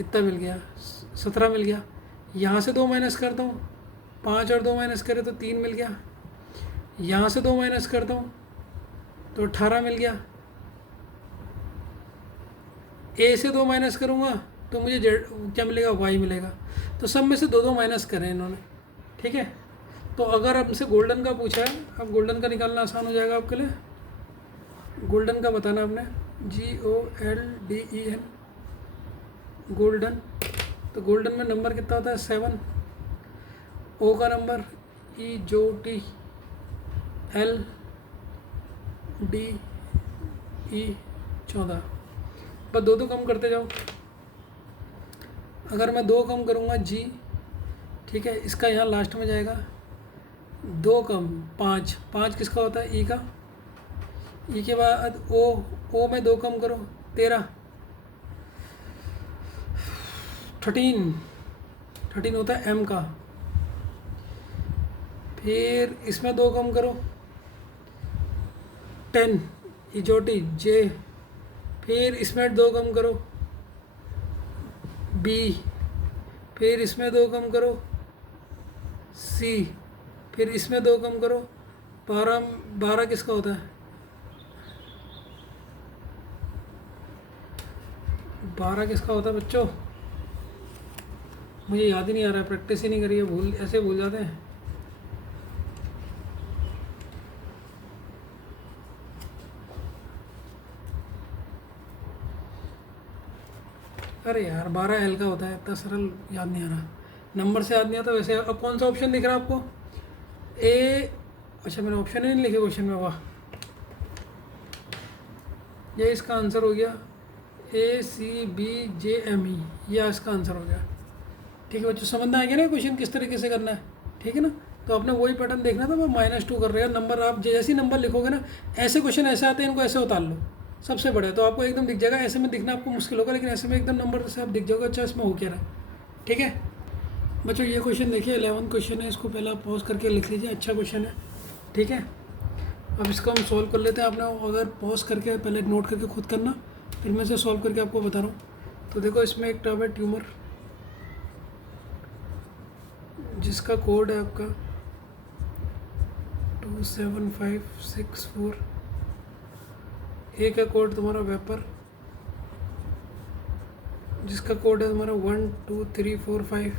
इतना मिल गया, 17 मिल गया। यहाँ से 2 माइनस करता हूँ, 5 और 2 माइनस करें तो 3 मिल गया। यहाँ से 2 माइनस करता हूँ तो 18 मिल गया। ए से 2 माइनस करूँगा तो मुझे क्या मिलेगा? वाई मिलेगा। तो सब में से 2 माइनस करें इन्होंने। ठीक है, तो अगर हमसे गोल्डन का पूछा है, अब गोल्डन का निकालना आसान हो जाएगा आपके लिए। गोल्डन का बताना आपने, GOLDEN गोल्डन। तो गोल्डन में नंबर कितना होता है? 7। ओ का नंबर EJOT LDE 14। बस 2 कम करते जाओ। अगर मैं 2 कम करूँगा G, ठीक है, इसका यहाँ लास्ट में जाएगा। 2 कम 5, 5 किसका होता है? E का। E के बाद O में 2 कम करो 13, 13 होता है m का, फिर इसमें 2 कम करो 10 इजोटी j, फिर इसमें 2 कम करो b, फिर इसमें 2 कम करो c, फिर इसमें 2 कम करो 12 किसका होता है 12 किसका होता है बच्चों, मुझे याद ही नहीं आ रहा है, प्रैक्टिस ही नहीं करी है, भूल ऐसे भूल जाते हैं। अरे यार 12 एल का होता है, इतना सरल याद नहीं आ रहा, नंबर से याद नहीं आता वैसे। अब कौन सा ऑप्शन दिख रहा है आपको, ए, अच्छा मैंने ऑप्शन ही नहीं लिखे क्वेश्चन में, वाह, ये इसका आंसर हो गया ACBJME, ये इसका आंसर हो गया। ठीक है बच्चों, समझ में आ गया ना क्वेश्चन किस तरीके से करना है, ठीक है ना। तो आपने वही पैटर्न देखना था, मैं -2 कर रहे हैं नंबर, आप जैसे ही नंबर लिखोगे ना, ऐसे क्वेश्चन ऐसे आते हैं, इनको ऐसे उतार लो सबसे बड़े, तो आपको एकदम दिख जाएगा। ऐसे में दिखना आपको मुश्किल होगा, लेकिन ऐसे में एकदम नंबर से आप दिख जाओगे, अच्छा इसमें हो क्या रहा है। ठीक है बच्चों, ये क्वेश्चन देखिए 11th क्वेश्चन है, इसको पहले आप पॉज करके लिख लीजिए, अच्छा क्वेश्चन है, ठीक है। अब इसको हम सॉल्व कर लेते हैं। आपने अगर पॉज करके पहले नोट करके खुद करना, फिर मैं से सॉल्व करके आपको बता रहा हूँ। तो देखो इसमें एक टर्म है ट्यूमर, जिसका कोड है आपका 27564, एक है कोड तुम्हारा वेपर, जिसका कोड है तुम्हारा 12345,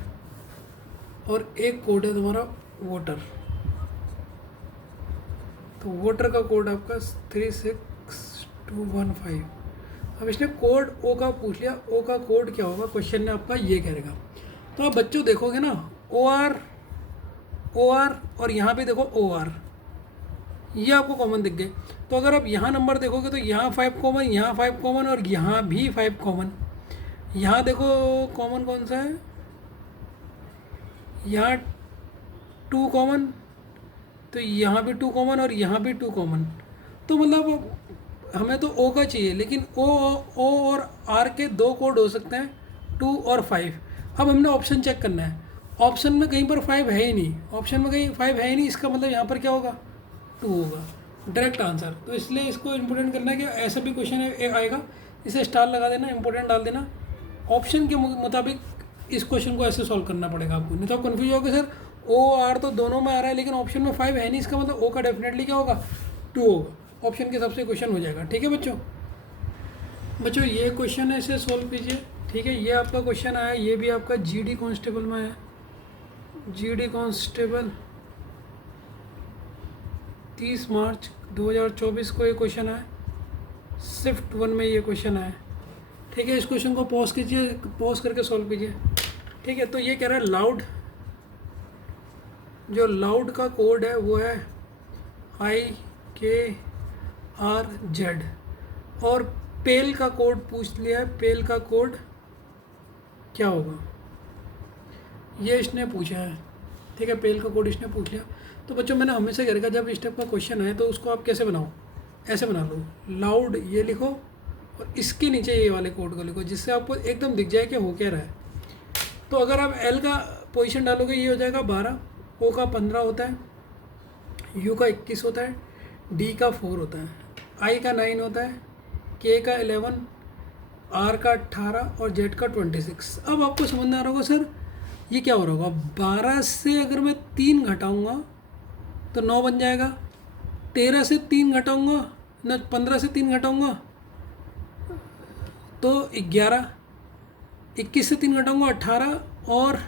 और एक कोड है तुम्हारा वाटर, तो वाटर का कोड आपका 36215। अब इसने कोड ओ का पूछ लिया, ओ का कोड क्या होगा, क्वेश्चन ने आपका ये करेगा। तो आप बच्चों देखोगे ना, ओ आर और यहाँ पे देखो ओ आर, ये आपको कॉमन दिख गए। तो अगर आप यहाँ नंबर देखोगे तो यहाँ 5 कॉमन, यहाँ 5 कॉमन, और यहाँ भी 5 कॉमन। यहाँ देखो कॉमन कौन सा है, यहाँ 2 कॉमन, तो यहाँ भी 2 कॉमन और यहाँ भी 2 कॉमन। तो मतलब हमें तो ओ का चाहिए, लेकिन ओ और आर के 2 कोड हो सकते हैं, 2 और 5। अब हमने ऑप्शन चेक करना है, ऑप्शन में कहीं पर 5 है ही नहीं, ऑप्शन में कहीं 5 है ही नहीं, इसका मतलब यहाँ पर क्या होगा 2 होगा, डायरेक्ट आंसर। तो इसलिए इसको इम्पोर्टेंट करना है कि ऐसा भी क्वेश्चन आएगा, इसे स्टार लगा देना, इम्पोर्टेंट डाल देना, ऑप्शन के मुताबिक इस क्वेश्चन को ऐसे सॉल्व करना पड़ेगा आपको, नहीं तो आप कन्फ्यूज होगे सर ओ आर तो दोनों में आ रहा है, लेकिन ऑप्शन में 5 है नहीं, इसका मतलब ओ का डेफिनेटली क्या होगा 2 होगा, ऑप्शन के हिसाब से क्वेश्चन हो जाएगा। ठीक है बच्चों ये क्वेश्चन है, इसे सॉल्व कीजिए। ठीक है, ये आपका क्वेश्चन आया, ये भी आपका GD कांस्टेबल में है, GD कांस्टेबल 30 मार्च 2024 को ये क्वेश्चन आया, शिफ्ट 1 में ये क्वेश्चन आया। ठीक है, इस क्वेश्चन को पॉज कीजिए, पॉज करके सॉल्व कीजिए। ठीक है, तो ये कह रहा है लाउड, जो लाउड का कोड है वो है IKRZ, और पेल का कोड पूछ लिया है, पेल का कोड क्या होगा ये इसने पूछा है। ठीक है, पेल का कोड इसने पूछ लिया। तो बच्चों मैंने हमेशा कह रखा, जब इस टाइप का क्वेश्चन है तो उसको आप कैसे बनाओ, ऐसे बना लो, लाउड ये लिखो और इसके नीचे ये वाले कोड को लिखो, जिससे आपको एकदम दिख जाए कि हो क्या रहा है। तो अगर आप एल का पोजीशन डालोगे ये हो जाएगा 12, ओ का 15 होता है, यू का 21 होता है, डी का 4 होता है, आई का 9 होता है, के का 11, आर का 18 और जेड का 26। अब आपको समझ में आ रहा होगा सर ये क्या हो रहा होगा, 12 से अगर मैं 3 घटाऊँगा तो 9 बन जाएगा, 13 से 3 घटाऊँगा न, 15 से 3 घटाऊँगा तो 11, 21 से 3 घटाऊँगा 18, और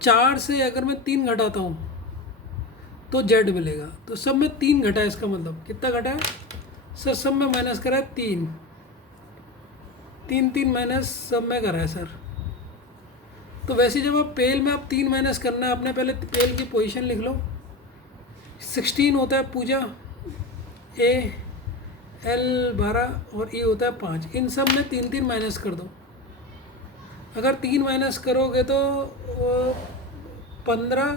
4 से अगर मैं 3 घटाता हूँ तो जेड मिलेगा। तो सब में 3 घटा है, इसका मतलब कितना घटा है सर, सब में माइनस करा है 3, 3 माइनस सब में करा है सर। तो वैसे जब आप पेल में आप 3 माइनस करना है, आपने पहले पेल की पोजीशन लिख लो, 16 होता है पूजा, ए एल 12 और ई होता है 5, इन सब में 3 माइनस कर दो। अगर 3 माइनस करोगे तो 15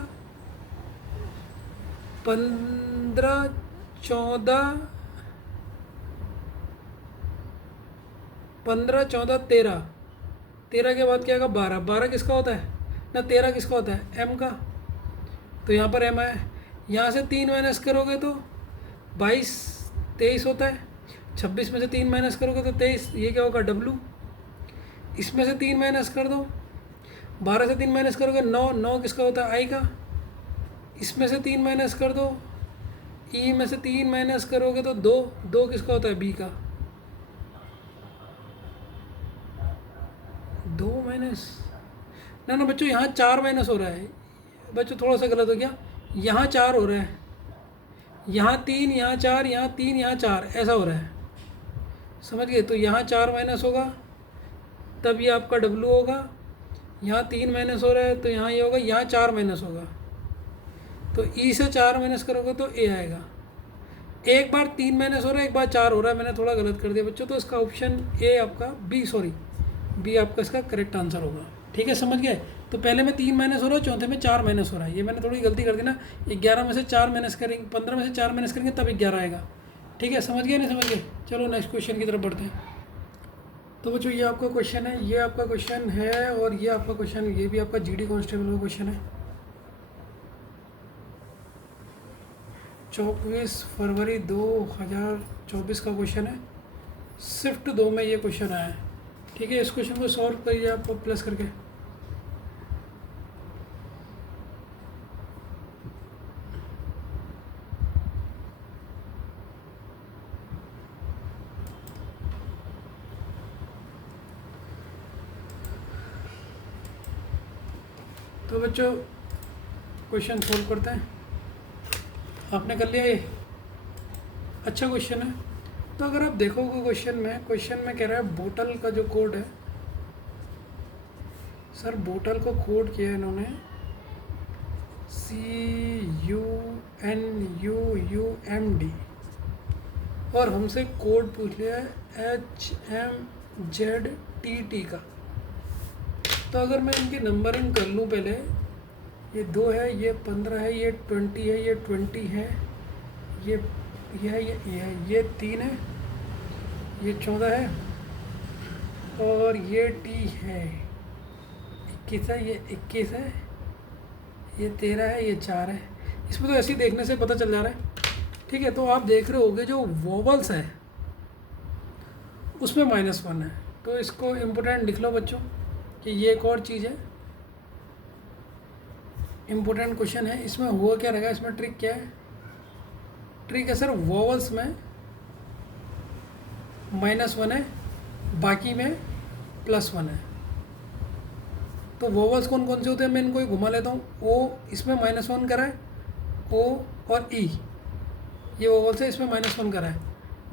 14 13, 13 के बाद क्या आएगा 12, 12 किसका होता है ना, 13 किसका होता है m का, तो यहाँ पर m आया। यहाँ से 3 माइनस करोगे तो 22, 23 होता है। 26 में से 3 माइनस करोगे तो 23, ये क्या होगा w। इसमें से 3 माइनस कर दो, 12 से 3 माइनस करोगे 9, 9 किसका होता है i का। इसमें से 3 माइनस कर दो, ई में से 3 माइनस करोगे तो 2, 2 किसका होता है बी का। 2 माइनस ना बच्चों, यहाँ 4 माइनस हो रहा है बच्चों, थोड़ा सा गलत हो गया। यहाँ 4 हो रहा है, यहाँ 3, यहाँ 4, यहाँ 3, यहाँ 4, ऐसा हो रहा है, समझ गए। तो यहाँ 4 माइनस होगा तब ये आपका W होगा। यहाँ 3 माइनस हो रहा है तो यहाँ ये होगा, यहाँ 4 माइनस होगा तो E से 4 माइनस करोगे तो A आएगा। एक बार 3 माइनस हो रहा है, एक बार 4 हो रहा है, मैंने थोड़ा गलत कर दिया बच्चों, तो इसका ऑप्शन ए आपका बी आपका इसका करेक्ट आंसर होगा। ठीक है, समझ गए। तो पहले में 3 माइनस हो रहा है, चौथे में 4 माइनस हो रहा है, ये मैंने थोड़ी गलती कर दी ना। 11 में से 4 माइनस करेंगे, 15 में से 4 माइनस करेंगे तब 11 आएगा। ठीक है, समझ गए नहीं समझ गए। चलो नेक्स्ट क्वेश्चन की तरफ बढ़ते हैं। तो बच्चों ये आपका क्वेश्चन है, ये आपका क्वेश्चन है, और ये आपका क्वेश्चन, ये भी आपका GD कांस्टेबल का क्वेश्चन है। 24 फरवरी 2024 का क्वेश्चन है, शिफ्ट 2 में ये क्वेश्चन आया है। ठीक है, इस क्वेश्चन को सॉल्व करिए आप प्लस करके। तो बच्चों क्वेश्चन सॉल्व करते हैं। आपने कर लिया, ये अच्छा क्वेश्चन है। तो अगर आप देखोगे क्वेश्चन में कह रहा है बोतल का जो कोड है, सर बोतल को कोड किया है इन्होंने CUNUUMD, और हमसे कोड पूछ लिया है HMZTT का। तो अगर मैं इनकी नंबरिंग कर लूँ पहले, ये 2 है, ये 15 है, ये 20 है, ये 20 है, ये 3 है, ये 14 है, और ये T है 21 है, ये 21 है, ये 13 है, ये 4 है। इसमें तो ऐसे ही देखने से पता चल जा रहा है। ठीक है, तो आप देख रहे होगे जो वोवल्स है उसमें -1 है, तो इसको इम्पोर्टेंट लिख लो बच्चों कि ये एक और चीज़ है, इम्पोर्टेंट क्वेश्चन है। इसमें हुआ क्या रहेगा, इसमें ट्रिक क्या है, ट्रिक है सर वोवल्स में -1 है, बाकी में +1 है। तो वोवल्स कौन कौन से होते हैं, मैं इनको ही घुमा लेता हूँ। ओ इसमें -1 करा है, ओ और ई ये वोवल्स है, इसमें -1 करा है।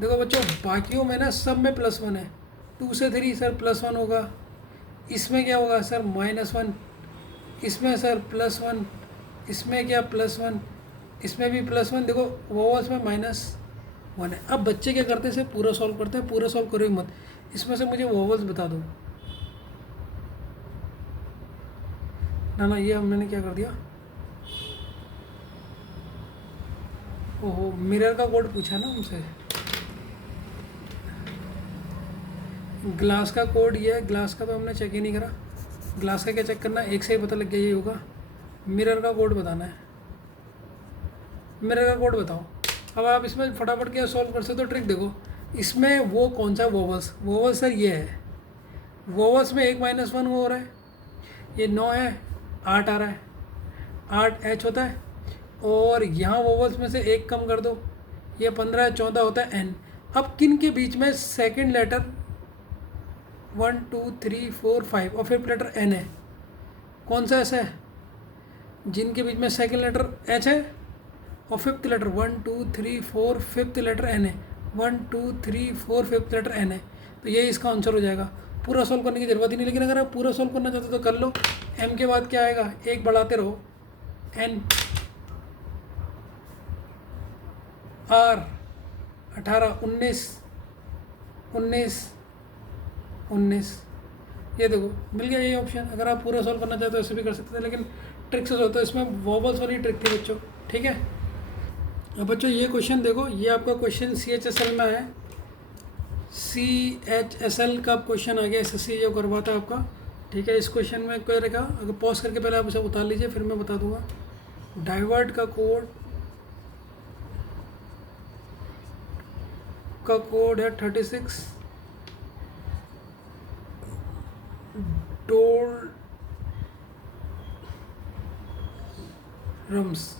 देखो बच्चों बाकियों में ना सब में +1 है। 2 से 3 सर +1 होगा, इसमें क्या होगा सर -1, इसमें सर +1, इसमें क्या +1, इसमें भी +1। देखो वोवल्स में -1 है। अब बच्चे क्या करते हैं, इसे पूरा सॉल्व करते हैं, पूरा सॉल्व करो ही मत, इसमें से मुझे वोवल्स बता दो। ना ये हमने क्या कर दिया, ओहो मिरर का कोड पूछा ना हमसे। ग्लास का कोड ये है, ग्लास का तो हमने चेक ही नहीं करा। ग्लास का क्या चेक करना है, एक से ही पता लग गया ये होगा। मिरर का कोड बताना है, मिरर का कोड बताओ। अब आप इसमें फटाफट क्या सॉल्व कर सकते हो, ट्रिक देखो। इसमें वो कौन सा वोवल्स सर ये है, वोवल्स में एक -1 वो हो रहा है, ये 9 है, 8 आ रहा है, 8 H होता है, और यहाँ वोवल्स में से एक कम कर दो, ये 15 है, 14 होता है N। अब किन के बीच में सेकंड लेटर 1 2 3 4 5 और फिफ्थ लेटर N है, कौन सा ऐसा है जिनके बीच में सेकंड लेटर H है और fifth letter 1 2 3 4 fifth letter N है, 1 2 3 4 फिफ्थ लेटर N है। तो ये इसका आंसर हो जाएगा। पूरा सॉल्व करने की ज़रूरत ही नहीं, लेकिन अगर आप पूरा सॉल्व करना चाहते हो तो कर लो। M के बाद क्या आएगा, एक बढ़ाते रहो, N R 18 19 19 19, ये देखो मिल गया ये ऑप्शन। अगर आप पूरा सॉल्व करना चाहते हो ऐसे भी कर सकते थे, लेकिन ट्रिक से होता है, इसमें वोवल्स वाली ट्रिक थी बच्चों। ठीक है, अब बच्चों ये क्वेश्चन देखो, ये आपका क्वेश्चन CHSL में है, CHSL का क्वेश्चन आ गया, SSC जो करवाता है आपका, ठीक है, इस क्वेश्चन में क्या रहेगा, अगर पॉज करके पहले आप इसे उतार लीजिए फिर मैं बता दूंगा। डाइवर्ट का कोड है 36। डोल रम्स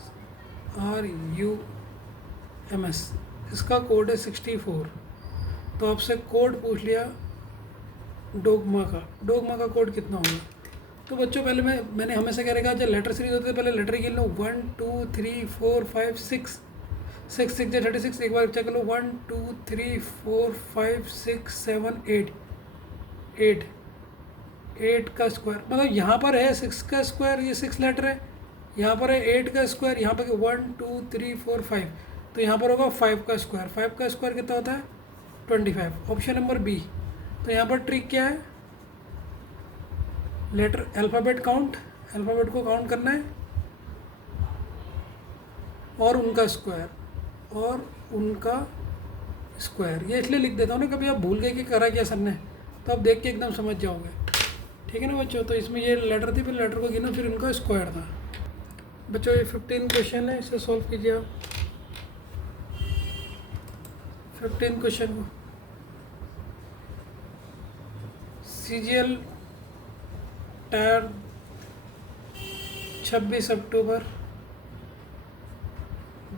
RUMS, इसका कोड है 64। तो आपसे कोड पूछ लिया डोगमा का कोड कितना होगा। तो बच्चों पहले मैंने हमेशा क्या रखा, जब लेटर सीरीज होते थे पहले लेटर गिन लो, 1 2 3 4 5 6 6 6 36। एक बार चेक कर लो, 1 2 3 4 5 6 7 8 8 8 का स्क्वायर, मतलब यहाँ पर है 6 का स्क्वायर, ये 6 लेटर है। यहाँ पर है 8 का स्क्वायर, यहाँ पर 1 2 3 4 5, तो यहाँ पर होगा 5 का स्क्वायर। 5 का स्क्वायर कितना होता है 25, ऑप्शन नंबर बी। तो यहाँ पर ट्रिक क्या है, लेटर अल्फ़ाबेट काउंट, अल्फ़ाबेट को काउंट करना है और उनका स्क्वायर ये इसलिए लिख देता हूँ ना, कभी आप भूल गए कि करा क्या सर ने, तो आप देख के एकदम समझ जाओगे। ठीक है ना बच्चों, तो इसमें ये लेटर थी, फिर लेटर को गिना, फिर उनका स्क्वायर था। बच्चों ये 15 क्वेश्चन है, इसे सॉल्व कीजिए आप 15 क्वेश्चन को। CGL टायर 26 अक्टूबर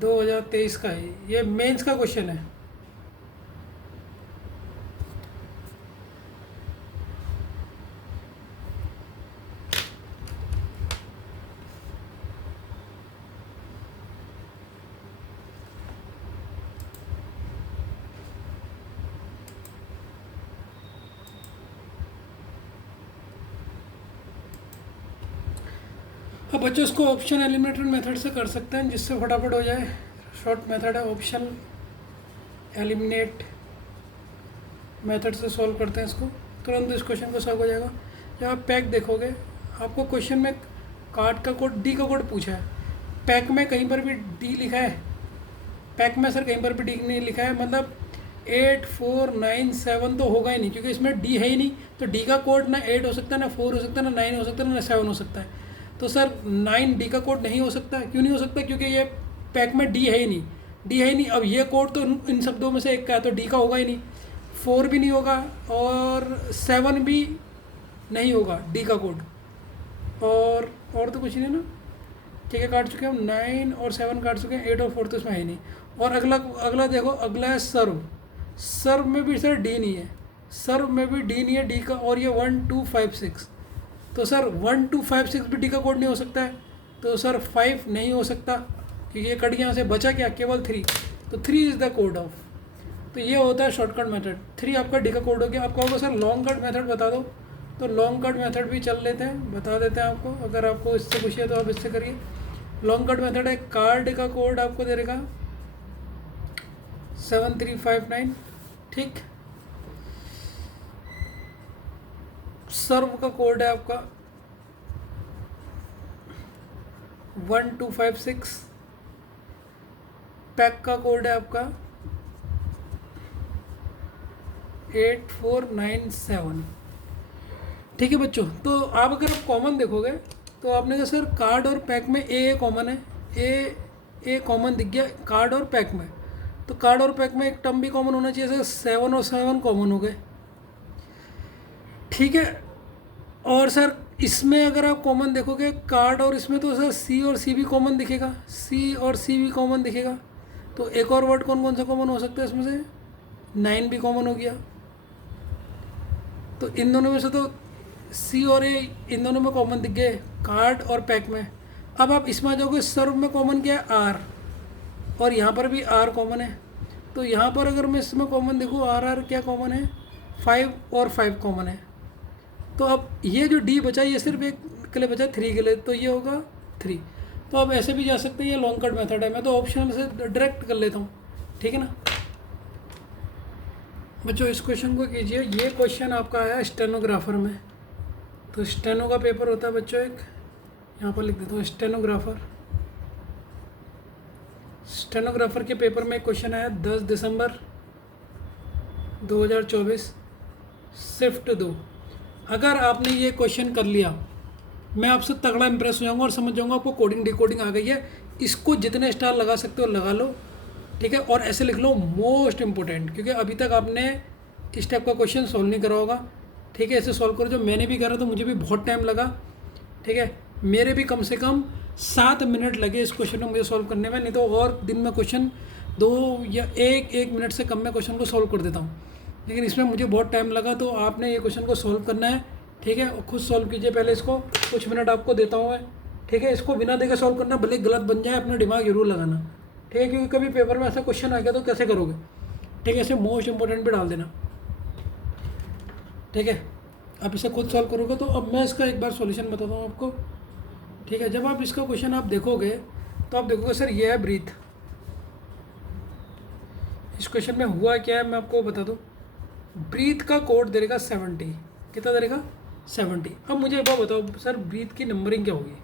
2023 का है, ये मेंस का क्वेश्चन है। अब बच्चों इसको ऑप्शन एलिमिनेटेड मेथड से कर सकते हैं, जिससे फटाफट हो जाए। शॉर्ट मेथड है, ऑप्शन एलिमिनेट मेथड से सॉल्व करते हैं इसको, तुरंत इस क्वेश्चन को सॉल्व हो जाएगा। जब आप पैक देखोगे, आपको क्वेश्चन में कार्ड का कोड, डी का कोड पूछा है, पैक में कहीं पर भी डी लिखा है, पैक में सर कहीं पर भी डी नहीं लिखा है, मतलब 8 4 9 7 तो होगा ही नहीं, क्योंकि इसमें डी है ही नहीं। तो डी का कोड ना 8 हो सकता है, ना 4 हो सकता है, ना 9 हो सकता है, ना 7 हो सकता है। तो सर 9 डी का कोड नहीं हो सकता। क्यों नहीं हो सकता, क्योंकि ये पैक में डी है ही नहीं, डी है ही नहीं। अब ये कोड तो इन शब्दों में से एक का है, तो डी का होगा ही नहीं, 4 भी नहीं होगा और 7 भी नहीं होगा डी का कोड। और तो कुछ नहीं ना, ठीक है, काट चुके हम 9 और 7 काट चुके हैं, 8 और 4 तो इसमें है ही नहीं। और अगला देखो, अगला है सर्व में भी सर डी नहीं है, सर्व में भी डी नहीं है डी का। और ये 1 2 5 6, तो सर 1 2 5 6 भी डी का कोड नहीं हो सकता है। तो सर 5 नहीं हो सकता, क्योंकि ये कट यहाँ से बचा क्या, केवल 3। तो 3 इज़ द कोड ऑफ। तो ये होता है शॉर्टकट मेथड। 3 आपका डी का कोड हो गया। आपका होगा सर लॉन्ग कट मेथड बता दो, तो लॉन्ग कट मेथड भी चल लेते हैं, बता देते हैं आपको। अगर आपको इससे पूछिए तो आप इससे करिए। लॉन्ग कट मेथड है, कार्ड का कोड आपको दे देगा 7359, ठीक। सर्व का कोड है आपका 1256, पैक का कोड है आपका 8497। ठीक है बच्चों, तो आप अगर आप कॉमन देखोगे तो आपने कहा सर कार्ड और पैक में ए कॉमन है, ए कॉमन दिख गया कार्ड और पैक में। तो कार्ड और पैक में एक टर्म भी कॉमन होना चाहिए, सर 7 और 7 कॉमन हो गए, ठीक है। और सर इसमें अगर आप कॉमन देखोगे कार्ड और इसमें, तो सर सी और सी भी कॉमन दिखेगा, सी और सी भी कॉमन दिखेगा। तो एक और वर्ड कौन कौन सा कॉमन हो सकता है इसमें से, 9 भी कॉमन हो गया। तो इन दोनों में से तो सी और ए इन दोनों में कॉमन दिख गए, कार्ड और पैक में। अब आप इसमें आ जाओगे, सर्व में कॉमन क्या है, आर, और यहाँ पर भी आर कॉमन है। तो यहाँ पर अगर मैं इसमें कॉमन देखूँ, आर क्या कॉमन है, 5 और 5 कॉमन है। तो अब ये जो डी बचा, ये सिर्फ एक के लिए बचा, 3 के लिए, तो ये होगा 3। तो अब ऐसे भी जा सकते हैं, ये लॉन्ग कट मेथड है। मैं तो ऑप्शन से डायरेक्ट कर लेता हूँ, ठीक है ना बच्चों। इस क्वेश्चन को कीजिए, ये क्वेश्चन आपका आया स्टेनोग्राफर में। तो स्टेनो का पेपर होता है बच्चों एक, यहाँ पर लिख देता हूँ स्टेनोग्राफर के पेपर में एक क्वेश्चन आया 10 दिसंबर 2024, शिफ्ट 2। अगर आपने ये क्वेश्चन कर लिया, मैं आपसे तगड़ा इंप्रेस हो जाऊंगा और समझ जाऊंगा आपको कोडिंग डिकोडिंग आ गई है। इसको जितने स्टार लगा सकते हो लगा लो, ठीक है। और ऐसे लिख लो मोस्ट इम्पोर्टेंट, क्योंकि अभी तक आपने इस टाइप का क्वेश्चन सॉल्व नहीं करा होगा, ठीक है। ऐसे सॉल्व करो, जो मैंने भी करा तो मुझे भी बहुत टाइम लगा, ठीक है। मेरे भी कम से कम 7 मिनट लगे इस क्वेश्चन को मुझे सॉल्व करने में, नहीं तो और दिन में क्वेश्चन 2 या 1 मिनट से कम में क्वेश्चन को सॉल्व कर देता हूँ, लेकिन इसमें मुझे बहुत टाइम लगा। तो आपने ये क्वेश्चन को सॉल्व करना है, ठीक है, और खुद सॉल्व कीजिए पहले इसको, कुछ मिनट आपको देता हूँ मैं, ठीक है। इसको बिना देखे सॉल्व करना, भले गलत बन जाए अपना दिमाग जरूर लगाना, ठीक है, क्योंकि कभी पेपर में ऐसा क्वेश्चन आ गया तो कैसे करोगे, ठीक है। इसे मोस्ट इंपॉर्टेंट भी डाल देना, ठीक है। आप इसे खुद सॉल्व करोगे। तो अब मैं इसका एक बार सॉल्यूशन बताता हूँ आपको, ठीक है। जब आप इसका क्वेश्चन आप देखोगे तो आप देखोगे सर ये है ब्रीथ। इस क्वेश्चन में हुआ क्या है मैं आपको बता दूँ। ब्रीथ का कोड दे देगा 70, कितना दे देगा 70। अब मुझे एक बात बताओ सर, ब्रीथ की नंबरिंग क्या होगी।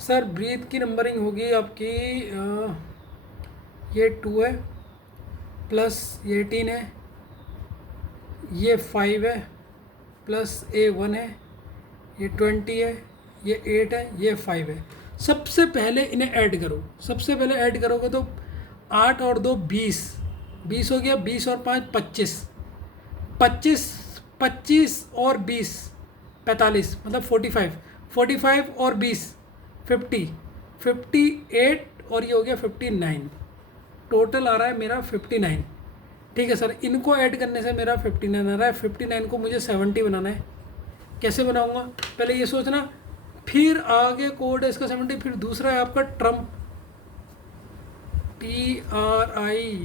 सर ब्रीथ की नंबरिंग होगी आपकी ये 2 है, प्लस ये 18 है, ये 5 है, प्लस ये 1 है, ये 20 है, ये 8 है, ये 5 है। सबसे पहले इन्हें ऐड करो। सबसे पहले ऐड करोगे तो 8 और 2 20, 20 हो गया, 20 और 5 25, 25 25 और 20 45, मतलब 45, 45 और 20 50, 58 और ये हो गया 59। टोटल आ रहा है मेरा 59, ठीक है सर। इनको ऐड करने से मेरा 59 आ रहा है। 59 को मुझे 70 बनाना है। कैसे बनाऊंगा, पहले ये सोचना, फिर आगे कोड है इसका 70, फिर दूसरा है आपका ट्रम्प, TRIUMPH,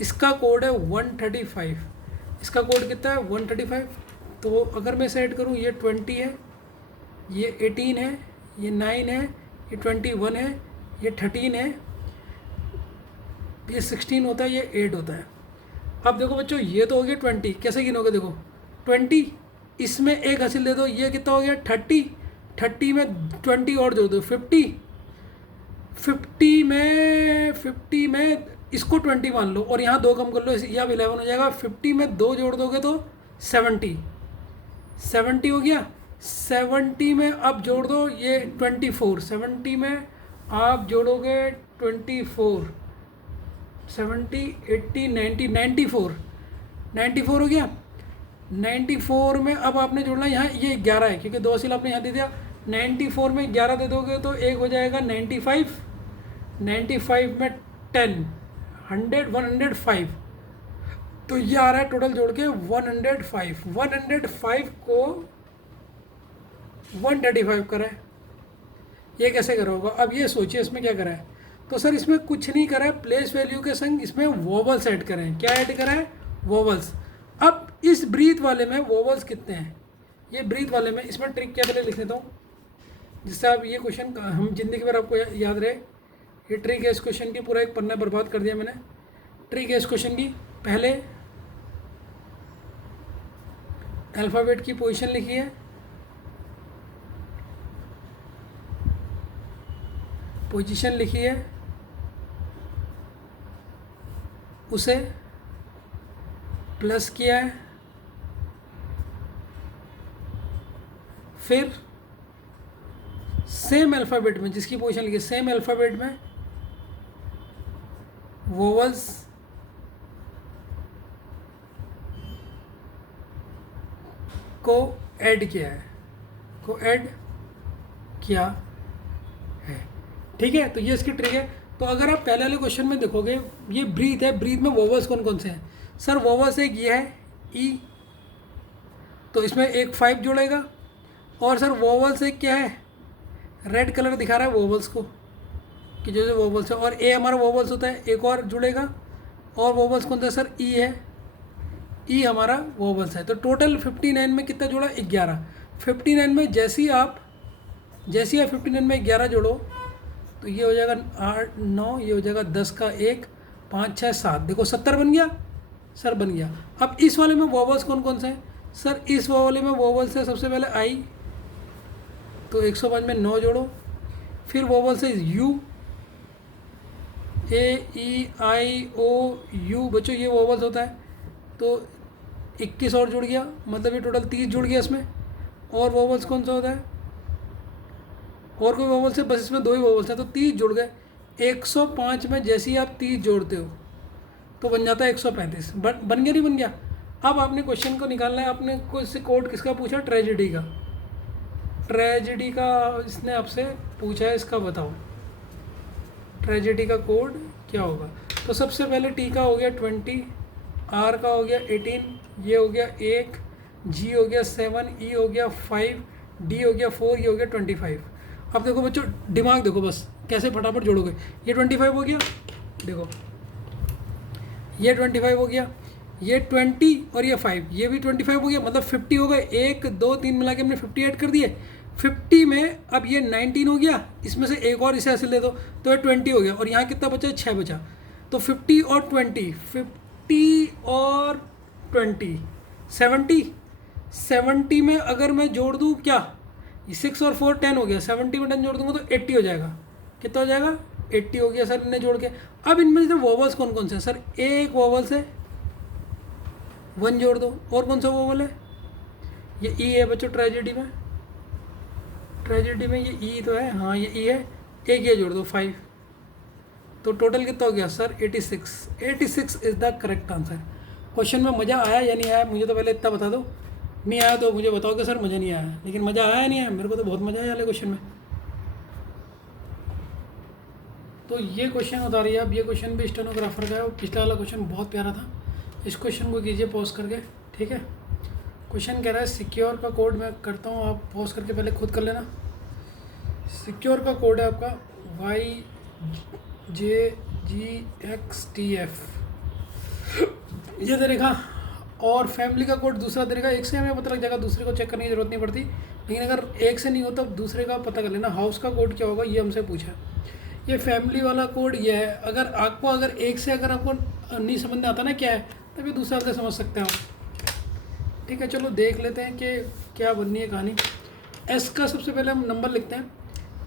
इसका कोड है 135। इसका कोड कितना है 135। तो अगर मैं इसे ऐड करूँ, ये 20 है, ये 18 है, ये 9 है, ये 21 है, ये 13 है, ये 16 होता है, ये 8 होता है। अब देखो बच्चों, ये तो हो गया 20। कैसे गिनोगे, देखो 20, इसमें एक हासिल दे दो, ये कितना हो गया 30, 30 में 20 और जोड़ दो 50, 50 में इसको 20 मान लो और यहाँ 2 कम कर लो, ये अब 11 हो जाएगा। 50 में 2 जोड़ दोगे तो 70, 70 हो गया। 70 में अब जोड़ दो ये 24, 70 में आप जोड़ोगे 24, 70 80 90 94, 94 हो गया। 94 में अब आपने जोड़ना यहाँ ये 11 है, क्योंकि 2 हासिल आपने यहाँ दे दिया। 94 में 11 दे दोगे तो एक हो जाएगा 95, 95 में 10 100 105। तो ये आ रहा है टोटल जोड़ के 105। 105 को 135 करा है। ये कैसे करा होगा, अब ये सोचिए इसमें क्या करा है। तो सर इसमें कुछ नहीं करा है, प्लेस वैल्यू के संग इसमें वोवल्स ऐड करें। क्या ऐड करा है, वोवल्स। अब इस ब्रीथ वाले में वोवल्स कितने हैं, ये ब्रीथ वाले में, इसमें ट्रिक क्या पहले लिख लेता हूँ, जिससे आप ये क्वेश्चन हम जिंदगी भर आपको याद रहे। ये ट्रिक है इस क्वेश्चन की, पूरा एक पन्ना बर्बाद कर दिया मैंने। ट्रिक है इस क्वेश्चन की, पहले अल्फ़ाबेट की पोजीशन लिखी है, पोजीशन लिखी है, उसे प्लस किया है, फिर सेम अल्फ़ाबेट में जिसकी पोजीशन लिखी है, सेम अल्फ़ाबेट में वोवल्स को ऐड किया है, को ऐड किया है, ठीक है। तो ये इसकी ट्रिक है। तो अगर आप पहले वाले क्वेश्चन में देखोगे, ये ब्रीथ है, ब्रीथ में वोवल्स कौन कौन से हैं। सर वोवल्स एक ये है ई, तो इसमें एक 5 जोड़ेगा। और सर वोवल्स एक क्या है, रेड कलर दिखा रहा है वोवल्स को कि जो जो वोवल्स है, और ए हमारा वोवल्स होता है, एक और जुड़ेगा। और वोवल्स कौन सा सर, ई है, ई हमारा वोवल्स है। तो टोटल 59 में कितना जोड़ा, 11। 59 में जैसे ही आप 59 में 11 जोड़ो तो ये हो जाएगा 8 9, ये हो जाएगा 10 का 1 5 6 7, देखो 70 बन गया सर, बन गया। अब इस वाले में वोवल्स कौन कौन से हैं सर, इस वाले में वोवल्स है सबसे पहले आई, तो 105 में 9 जोड़ो। फिर वोवल्स है you, A E I O you, बच्चों ये वोवल्स होता है। तो 21 और जुड़ गया, मतलब ये टोटल 30 जुड़ गया इसमें। और वोवल्स कौन सा होता है, और कोई वोवल्स है, बस इसमें 2 ही वोवल्स हैं, तो 30 जुड़ गए। 105 में जैसे ही आप 30 जोड़ते हो तो बन जाता है 135। बन गया नहीं बन गया। अब आपने क्वेश्चन को निकालना है, आपने को इससे कोड किसका पूछा, ट्रेजेडी का। ट्रेजेडी का इसने आपसे पूछा है, इसका बताओ ट्रेजेडी का कोड क्या होगा। तो सबसे पहले टी का हो गया 20, आर का हो गया 18, ये हो गया 1, जी हो गया 7, ई हो गया 5, डी हो गया 4, ये हो गया 25। अब देखो बच्चों, दिमाग देखो बस कैसे फटाफट जोड़ोगे। ये 25 हो गया, देखो ये 25 हो गया, ये 20 और ये 5, ये भी 25 हो गया, मतलब 50 हो गए। 1 2 3 मिला के हमने 50 ऐड कर दिए। 50 में अब ये 19 हो गया, इसमें से एक और इसे ऐसे ले दो तो ये 20 हो गया। और यहाँ कितना बचा, 6 बचा। तो 50 और 20, 50 और 20, 70। 70 में अगर मैं जोड़ दूँ क्या, 6 और 4 10 हो गया, 70 में 10 जोड़ दूंगा तो 80 हो जाएगा। कितना हो जाएगा, 80 हो गया सर इन्हें जोड़ के। अब इनमें से वोवल्स कौन कौन से हैं सर, एक वोवल से 1 जोड़ दो, और कौन सा वोवल है, ये ई है बच्चों। ट्रेजेडी में ये ई तो है, हाँ ये ई है, एक ये जोड़ दो 5। तो टोटल कितना हो गया sir, 86। 86 is the correct answer. Question में मज़ा आया या नहीं आया, मुझे तो पहले इतना बता दो। नहीं आया तो मुझे बताओ कि सर मज़ा नहीं आया, लेकिन मज़ा आया नहीं आया, मेरे को तो बहुत मज़ा आया वाले क्वेश्चन में। तो ये क्वेश्चन बता रही है। अब ये क्वेश्चन भी स्टेनोग्राफर का है, और पिछला वाला क्वेश्चन बहुत प्यारा था। इस क्वेश्चन को कीजिए पॉज करके, ठीक है। क्वेश्चन कह रहा है सिक्योर का कोड मैं करता हूँ, आप पॉज करके पहले खुद कर लेना। सिक्योर का कोड है आपका YJGXTF, ये दे देगा। और फैमिली का कोड दूसरा दे देगा। एक से हमें पता लग जाएगा, दूसरे को चेक करने की जरूरत नहीं पड़ती। लेकिन अगर एक से नहीं हो तब दूसरे का पता कर लेना। हाउस का कोड क्या होगा ये हमसे पूछा। ये फैमिली वाला कोड ये है। अगर एक से अगर आपको नहीं समझ में आता ना क्या है, तब ये दूसरा से समझ सकते हैं आप, ठीक है। चलो देख लेते हैं कि क्या बननी है कहानी। एस का सबसे पहले हम नंबर लिखते हैं।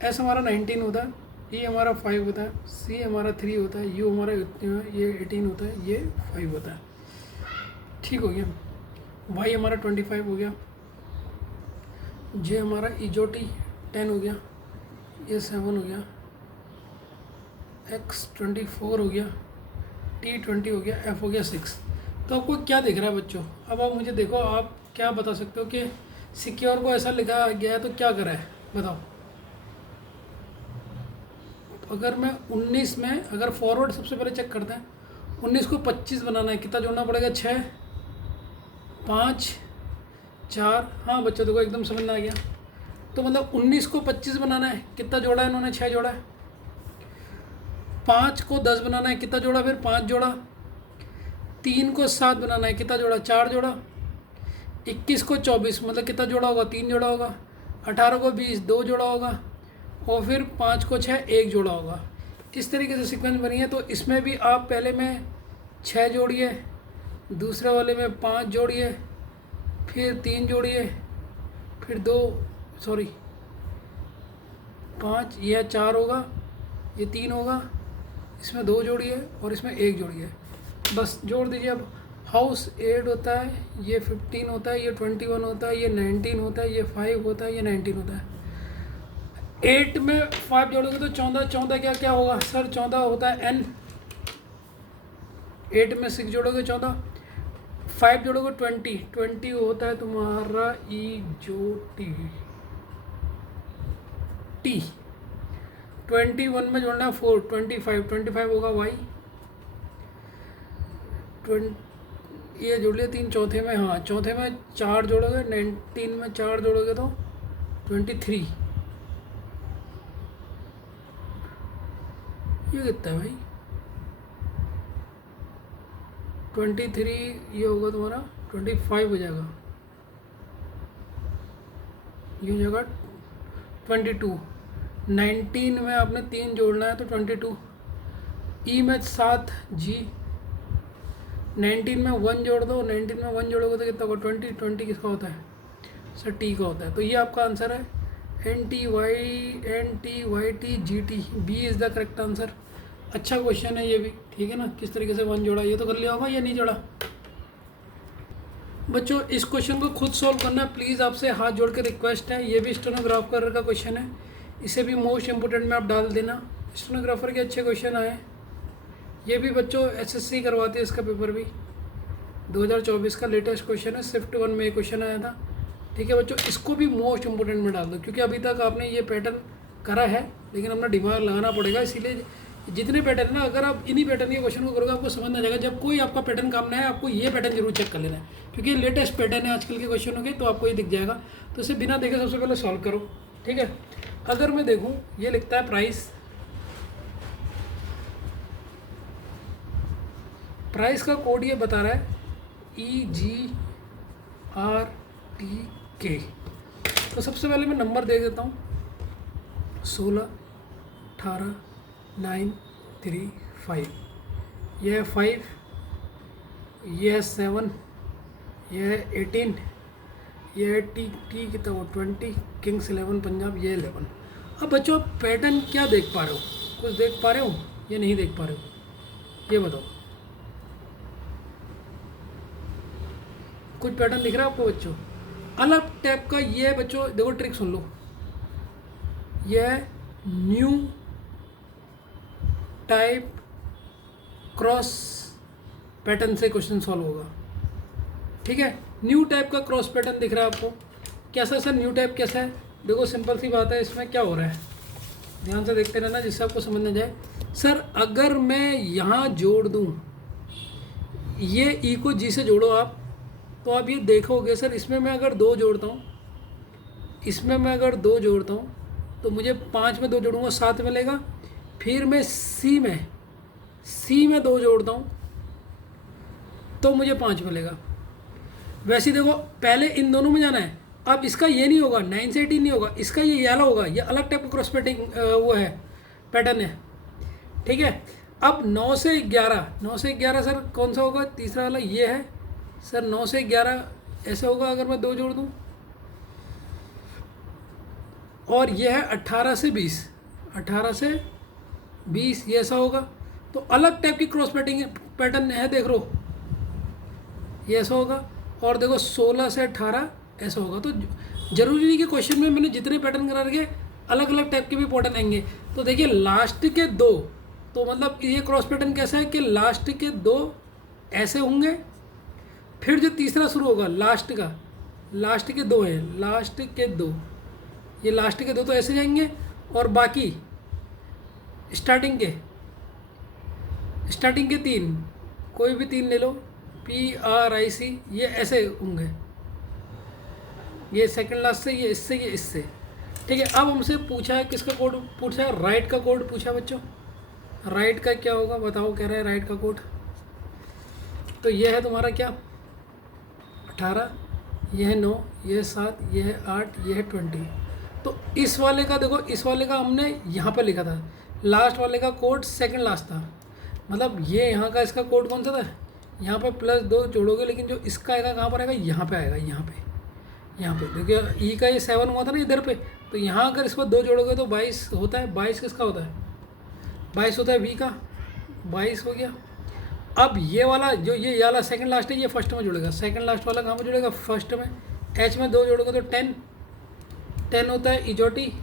एस हमारा 19 होता है, ई हमारा 5 होता है, सी हमारा 3 होता है, यू हमारा ये 18 होता है, ये 5 होता है, ठीक हो गया। वाई हमारा 25 हो गया, जे हमारा इजोटी 10 हो गया, ये 7 हो गया, एक्स 24 हो गया, टी 20 हो गया, एफ हो गया 6। तो आपको क्या दिख रहा है बच्चों, अब आप मुझे देखो, आप क्या बता सकते हो कि सिक्योर को ऐसा लिखा गया है तो क्या करा है बताओ। अगर मैं 19 में अगर फॉरवर्ड सबसे पहले चेक करते हैं, 19 को 25 बनाना है, कितना जोड़ना पड़ेगा, 6 5 4। हाँ बच्चों देखो एकदम समझ में आ गया। तो मतलब 19 को 25 बनाना है, कितना जोड़ा है इन्होंने, 6 जोड़ा है। 5 को 10 बनाना है, कितना जोड़ा, फिर 5 जोड़ा। 3 को 7 बनाना है, कितना जोड़ा, 4 जोड़ा। 21 को 24 मतलब कितना जोड़ा होगा, 3 जोड़ा होगा। 18 को 20 2 जोड़ा होगा, और फिर 5 को 6 1 जोड़ा होगा। इस तरीके से सीक्वेंस बनी है। तो इसमें भी आप पहले में 6 जोड़िए, दूसरे वाले में 5 जोड़िए, फिर 3 जोड़िए, फिर 5 यह 4 होगा, ये 3 होगा, इसमें 2 जोड़िए और इसमें 1 जोड़िए, बस जोड़ दीजिए। अब हाउस 8 होता है, ये 15 होता है, ये 21 होता है, ये 19 होता है, ये 5 होता है, ये 19 होता है। 8 में 5 जोड़ोगे तो 14, 14 क्या क्या होगा सर, 14 होता है n। 8 में 6 जोड़ोगे 14, 5 जोड़ोगे 20, 20 होता है तुम्हारा ई जो टी। 21 में जोड़ना है 4, 25 होगा y। ये जोड़ लिया 3 चौथे में, हाँ चौथे में 4 जोड़ोगे, 19 में 4 जोड़ोगे तो 23। ये कितना है भाई, 23 ये होगा तुम्हारा 25 हो जाएगा, ये हो जाएगा 22। 19 में आपने 3 जोड़ना है तो 22। ई में 7 जी। 19 में 1 जोड़ दो, 19 में 1 जोड़ोगे तो कितना होगा 20। 20 किसका होता है सर, टी का होता है। तो ये आपका आंसर है NTYT B is the correct answer. अच्छा क्वेश्चन है ये भी, ठीक है ना। किस तरीके से 1 जोड़ा, ये तो कर लिया होगा या नहीं जोड़ा। बच्चों इस क्वेश्चन को खुद सॉल्व करना प्लीज़, आपसे हाथ जोड़ के रिक्वेस्ट है। ये भी स्टेनोग्राफर का क्वेश्चन है, इसे भी मोस्ट इम्पोर्टेंट में आप डाल देना। स्टेनोग्राफर के अच्छे क्वेश्चन आए, ये भी बच्चों एसएससी करवाती है, इसका पेपर भी 2024 का लेटेस्ट क्वेश्चन है, शिफ्ट 1 में क्वेश्चन आया था। ठीक है बच्चों, इसको भी मोस्ट इम्पोर्टेंट में डाल दो, क्योंकि अभी तक आपने ये पैटर्न करा है लेकिन अपना दिमाग लगाना पड़ेगा। इसीलिए जितने पैटर्न ना, अगर आप इन्हीं पैटर्न के क्वेश्चन को करोगे आपको समझ आ जाएगा। जब कोई आपका पैटर्न काम ना है, आपको ये पैटर्न जरूर चेक कर लेना है, क्योंकि ये लेटेस्ट पैटर्न है आजकल के क्वेश्चनों के, तो आपको ये दिख जाएगा। तो इसे बिना देखे सबसे पहले सॉल्व करो। ठीक है, अगर मैं देखूँ ये लिखता है प्राइस का कोड ये बता रहा है EGRTK। तो सबसे पहले मैं नंबर दे देता हूँ 16, 18, 9, 3, 5। यह है 5, यह है 7, यह है 18, यह है टी कितना वो 20, किंग्स 11 पंजाब, ये 11। अब बच्चों आप पैटर्न क्या देख पा रहे हो, कुछ देख पा रहे हो या नहीं देख पा रहे हो, ये बताओ। कुछ पैटर्न दिख रहा है आपको बच्चों? अलग टाइप का ये है बच्चों, देखो ट्रिक सुन लो। यह न्यू टाइप क्रॉस पैटर्न से क्वेश्चन सॉल्व होगा। ठीक है, न्यू टाइप का क्रॉस पैटर्न दिख रहा है आपको। कैसा सर न्यू टाइप कैसा है? देखो सिंपल सी बात है, इसमें क्या हो रहा है, ध्यान से देखते रहना जिससे आपको समझ में जाए। सर अगर मैं यहाँ जोड़ दूँ, ये ई को जी से जोड़ो आप, तो आप ये देखोगे सर इसमें मैं अगर 2 जोड़ता हूँ, इसमें मैं अगर 2 जोड़ता हूँ तो मुझे 5 में 2 जोड़ूंगा 7 मिलेगा। फिर मैं सी में 2 जोड़ता हूँ तो मुझे 5 मिलेगा। वैसे देखो पहले इन दोनों में जाना है। अब इसका ये नहीं होगा, 9 से 18 नहीं होगा, इसका ये वाला होगा, ये अलग टाइप का क्रॉस वो है पैटर्न है। ठीक है, अब 9 से 11 सर कौन सा होगा? तीसरा वाला ये है सर। 9 से 11 ऐसे होगा अगर मैं 2 जोड़ दूँ। और यह है 18 से 20 ये ऐसा होगा। तो अलग टाइप की क्रॉस पैटर्न है, देख लो ये ऐसा होगा। और देखो 16 से 18 ऐसा होगा। तो जरूरी नहीं कि क्वेश्चन में मैंने जितने पैटर्न करा रखे अलग अलग टाइप के भी पैटर्न आएंगे। तो देखिए लास्ट के 2, तो मतलब ये क्रॉस पैटर्न कैसा है कि लास्ट के 2 ऐसे होंगे, फिर जो तीसरा शुरू होगा लास्ट के 2 है, लास्ट के 2, ये लास्ट के 2 तो ऐसे जाएंगे, और बाकी स्टार्टिंग के 3, कोई भी 3 ले लो, PRIC, ये ऐसे होंगे, ये सेकंड लास्ट से, ये इससे। ठीक है, अब हमसे पूछा है किसका कोड पूछा है? राइट का कोड पूछा बच्चों। राइट का क्या होगा बताओ, कह रहा है राइट का कोड। तो ये है तुम्हारा क्या, 18, यह है 9, यह है 7, यह है 8, यह है 20। तो इस वाले का देखो, इस वाले का हमने यहाँ पर लिखा था, लास्ट वाले का कोड सेकंड लास्ट था, मतलब ये यहाँ का इसका कोड कौन सा था? यहाँ पे +2 जोड़ोगे, लेकिन जो इसका आएगा कहाँ पर आएगा? यहाँ पे आएगा, यहाँ पे देखिए ई का ये 7 हुआ था ना इधर पे, तो यहाँ अगर इसको 2 जोड़ोगे तो 22 होता है। 22 किसका होता है? 22 होता है वी का, 22 हो गया। अब ये वाला जो ये वाला सेकंड लास्ट है, ये फर्स्ट में जुड़ेगा। सेकंड लास्ट वाला कहाँ पर जुड़ेगा? फर्स्ट में। एच में 2 जोड़ोगे तो 10 होता है। इजोटी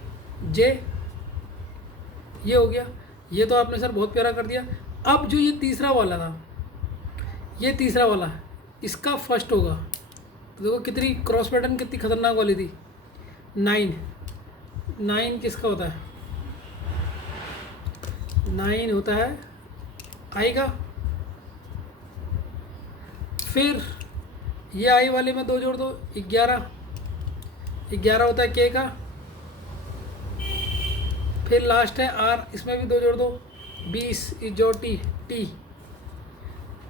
जे, ये हो गया। ये तो आपने सर बहुत प्यारा कर दिया। अब जो ये तीसरा वाला था, ये तीसरा वाला इसका फर्स्ट होगा। तो देखो कितनी क्रॉस पैटर्न कितनी खतरनाक वाली थी। 9 किसका होता है? 9 होता है आई का। फिर ये आई वाले में 2 जोड़ दो, 11 होता है के का। फिर लास्ट है आर, इसमें भी 2 जोड़ दो, 20 जो टी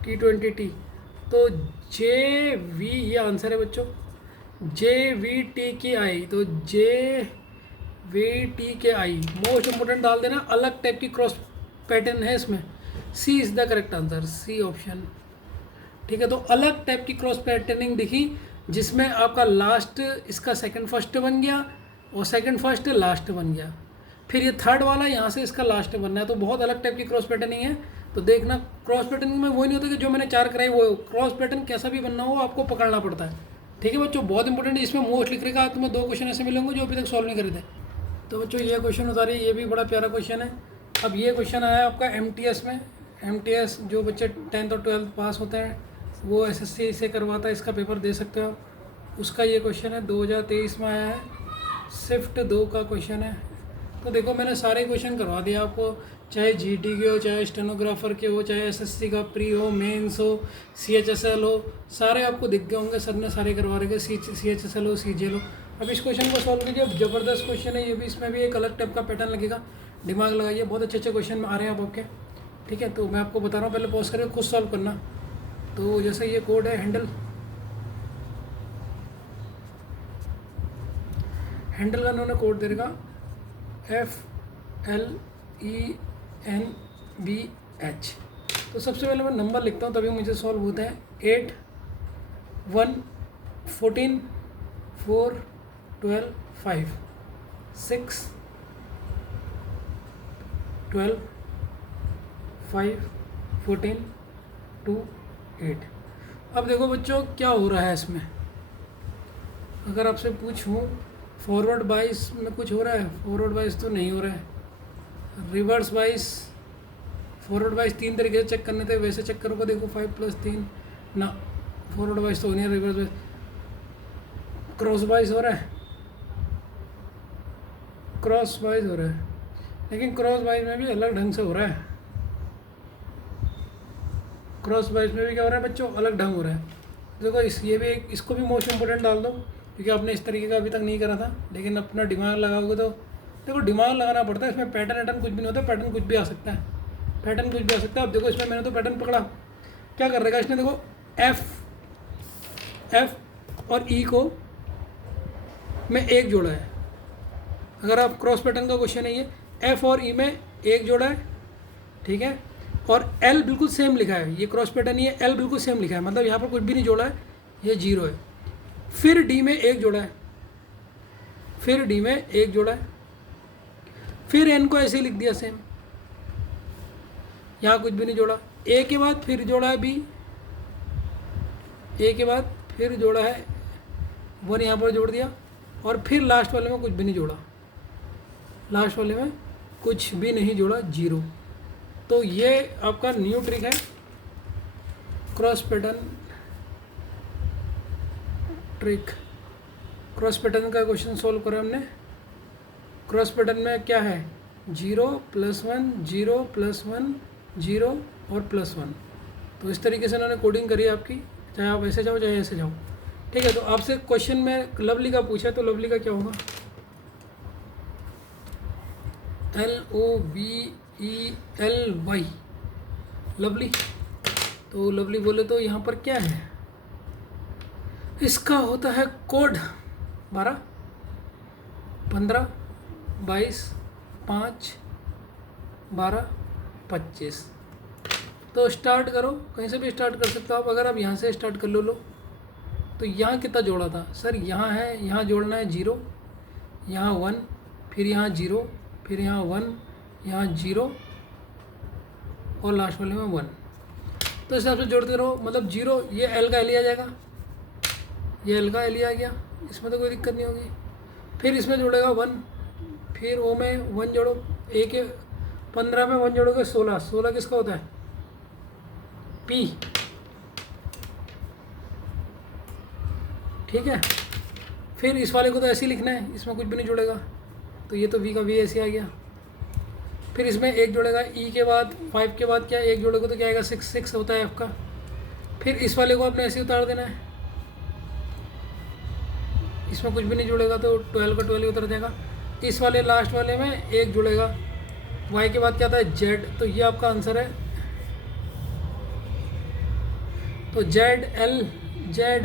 20 तो जे वी, ये आंसर है बच्चों, JVTKI। तो JVTKI मोस्ट इम्पोर्टेंट डाल देना, अलग टाइप की क्रॉस पैटर्न है इसमें। C is the correct answer, C option. ठीक है, तो अलग टाइप की क्रॉस पैटर्निंग दिखी, जिसमें आपका लास्ट इसका सेकंड फर्स्ट बन गया और सेकंड फर्स्ट लास्ट बन गया। फिर ये थर्ड वाला यहाँ से इसका लास्ट बनना है। तो बहुत अलग टाइप की क्रॉस पैटर्निंग है, तो देखना क्रॉस पैटर्न में वो नहीं होता कि जो मैंने 4 कराई वो क्रॉस पैटर्न कैसा भी बनना हो आपको पकड़ना पड़ता है। ठीक है बच्चों, बहुत इंपॉर्टेंट है। इसमें मोस्ट लिख रहेगा, तुम्हें 2 क्वेश्चन ऐसे मिलेंगे जो अभी तक सॉल्व नहीं करे थे। तो बच्चों ये क्वेश्चन उतारे, ये भी बड़ा प्यारा क्वेश्चन है। अब ये क्वेश्चन आया आपका MTS में। MTS जो बच्चे 10th और 12th पास होते हैं वो SSC से करवाता है, इसका पेपर दे सकते हो आप। उसका ये क्वेश्चन है, 2023 में आया है, शिफ्ट 2 का क्वेश्चन है। तो देखो मैंने सारे क्वेश्चन करवा दिए आपको, चाहे GT के हो, चाहे स्टेनोग्राफर के हो, चाहे SSC का प्री हो, मेंस हो, CHSL हो, सारे आपको दिख गए होंगे, सर ने सारे करवा रखे, CHSL हो, CGL हो। अब इस क्वेश्चन को सॉल्व कीजिए। ज़बरदस्त क्वेश्चन है ये भी, इसमें भी एक अलग टाइप का पैटर्न लगेगा, दिमाग लगाइए, बहुत अच्छे अच्छे क्वेश्चन आ रहे हैं अब आपके। ठीक है, तो मैं आपको बता रहा हूँ, पहले पॉज करके खुद सॉल्व करना। तो जैसे ये कोड है हैंडल का उन्होंने कोड दे रखा FLENBH। तो सबसे पहले मैं नंबर लिखता हूँ तभी मुझे सॉल्व होता है। 8 1 14 4 12 5 6 12 5 14 2 8। अब देखो बच्चों क्या हो रहा है इसमें, अगर आपसे पूछूं फॉरवर्ड बाइस में कुछ हो रहा है, फॉरवर्ड बाइस तो नहीं हो रहा है। रिवर्स बाइस, फॉरवर्ड बाइस 3 तरीके से चेक करने थे, वैसे चेक करोगे देखो 5 + 3 ना, फॉरवर्ड बाइस तो नहीं है। रिवर्स बाइस, क्रॉस बाइस हो रहा है, क्रॉस बाइस हो रहा है, लेकिन क्रॉस बाइस में भी अलग ढंग से हो रहा है। क्रॉस बाइस में भी क्या हो रहा है बच्चों, अलग ढंग हो रहा है। देखो ये भी एक, इसको भी मोस्ट इम्पोर्टेंट डाल दो क्योंकि आपने इस तरीके का अभी तक नहीं करा था, लेकिन अपना दिमाग लगाओगे तो देखो दिमाग लगाना पड़ता है। इसमें पैटर्न कुछ भी नहीं होता, पैटर्न कुछ भी आ सकता है, पैटर्न कुछ भी आ सकता है। अब देखो इसमें मैंने तो पैटर्न पकड़ा, क्या कर रहेगा इसने, देखो एफ और ई को में 1 जोड़ा है। अगर आप क्रॉस पैटर्न का क्वेश्चन है ये, एफ और ई में 1 जोड़ा है, ठीक है, और एल बिल्कुल सेम लिखा है। ये क्रॉस पैटर्न ही है, एल बिल्कुल सेम लिखा है, मतलब यहाँ पर कुछ भी नहीं जोड़ा है, ये 0 है। फिर डी में 1 जोड़ा है, फिर डी में 1 जोड़ा है, फिर एन को ऐसे ही लिख दिया सेम, यहाँ कुछ भी नहीं जोड़ा। ए के बाद फिर जोड़ा है बी, ए के बाद फिर जोड़ा है 1, यहाँ पर जोड़ दिया, और फिर लास्ट वाले में कुछ भी नहीं जोड़ा, लास्ट वाले में कुछ भी नहीं जोड़ा, 0। तो ये आपका न्यू ट्रिक है cross pattern trick. Cross pattern का क्वेश्चन सॉल्व करा हमने। क्रॉस पैटर्न में क्या है, 0 + 1 0 + 1 0 और +1। तो इस तरीके से उन्होंने कोडिंग करी है आपकी, चाहे आप ऐसे जाओ चाहे ऐसे जाओ। ठीक है, तो आपसे क्वेश्चन में लवली का पूछा है, तो लवली का क्या होगा, LOVELY, लवली। तो लवली बोले तो यहाँ पर क्या है, इसका होता है कोड 12 15 22 5 12 25। तो स्टार्ट करो, कहीं से भी स्टार्ट कर सकते हो आप। अगर आप यहाँ से स्टार्ट कर लो तो यहाँ कितना जोड़ा था सर, यहाँ है, यहाँ जोड़ना है 0, यहाँ 1, फिर यहाँ 0, फिर यहाँ 1, यहाँ 0 और लास्ट वाले में 1। तो इस हिसाब से जोड़ते रहो, मतलब 0, ये एल का एल आ जाएगा, ये एल का एल आ गया, इसमें तो कोई दिक्कत नहीं होगी। फिर इसमें जोड़ेगा 1, फिर ओ में 1 जोड़ो, ए के 15 में 1 जोड़ोगे 16, 16 किसका होता है, पी, ठीक है। फिर इस वाले को तो ऐसे ही लिखना है, इसमें कुछ भी नहीं जुड़ेगा, तो ये तो वी का वी ऐसे आ गया। फिर इसमें 1 जोड़ेगा, ई के बाद 5 के बाद क्या 1 जोड़ेगा तो क्या आएगा, 6, 6 होता है एफ का। फिर इस वाले को आपने ऐसे ही उतार देना है, इसमें कुछ भी नहीं जुड़ेगा तो 12 का 12 ही उतर जाएगा। इस वाले लास्ट वाले में 1 जुड़ेगा, वाई के बाद क्या आता है, जेड। तो ये आपका आंसर है। तो जेड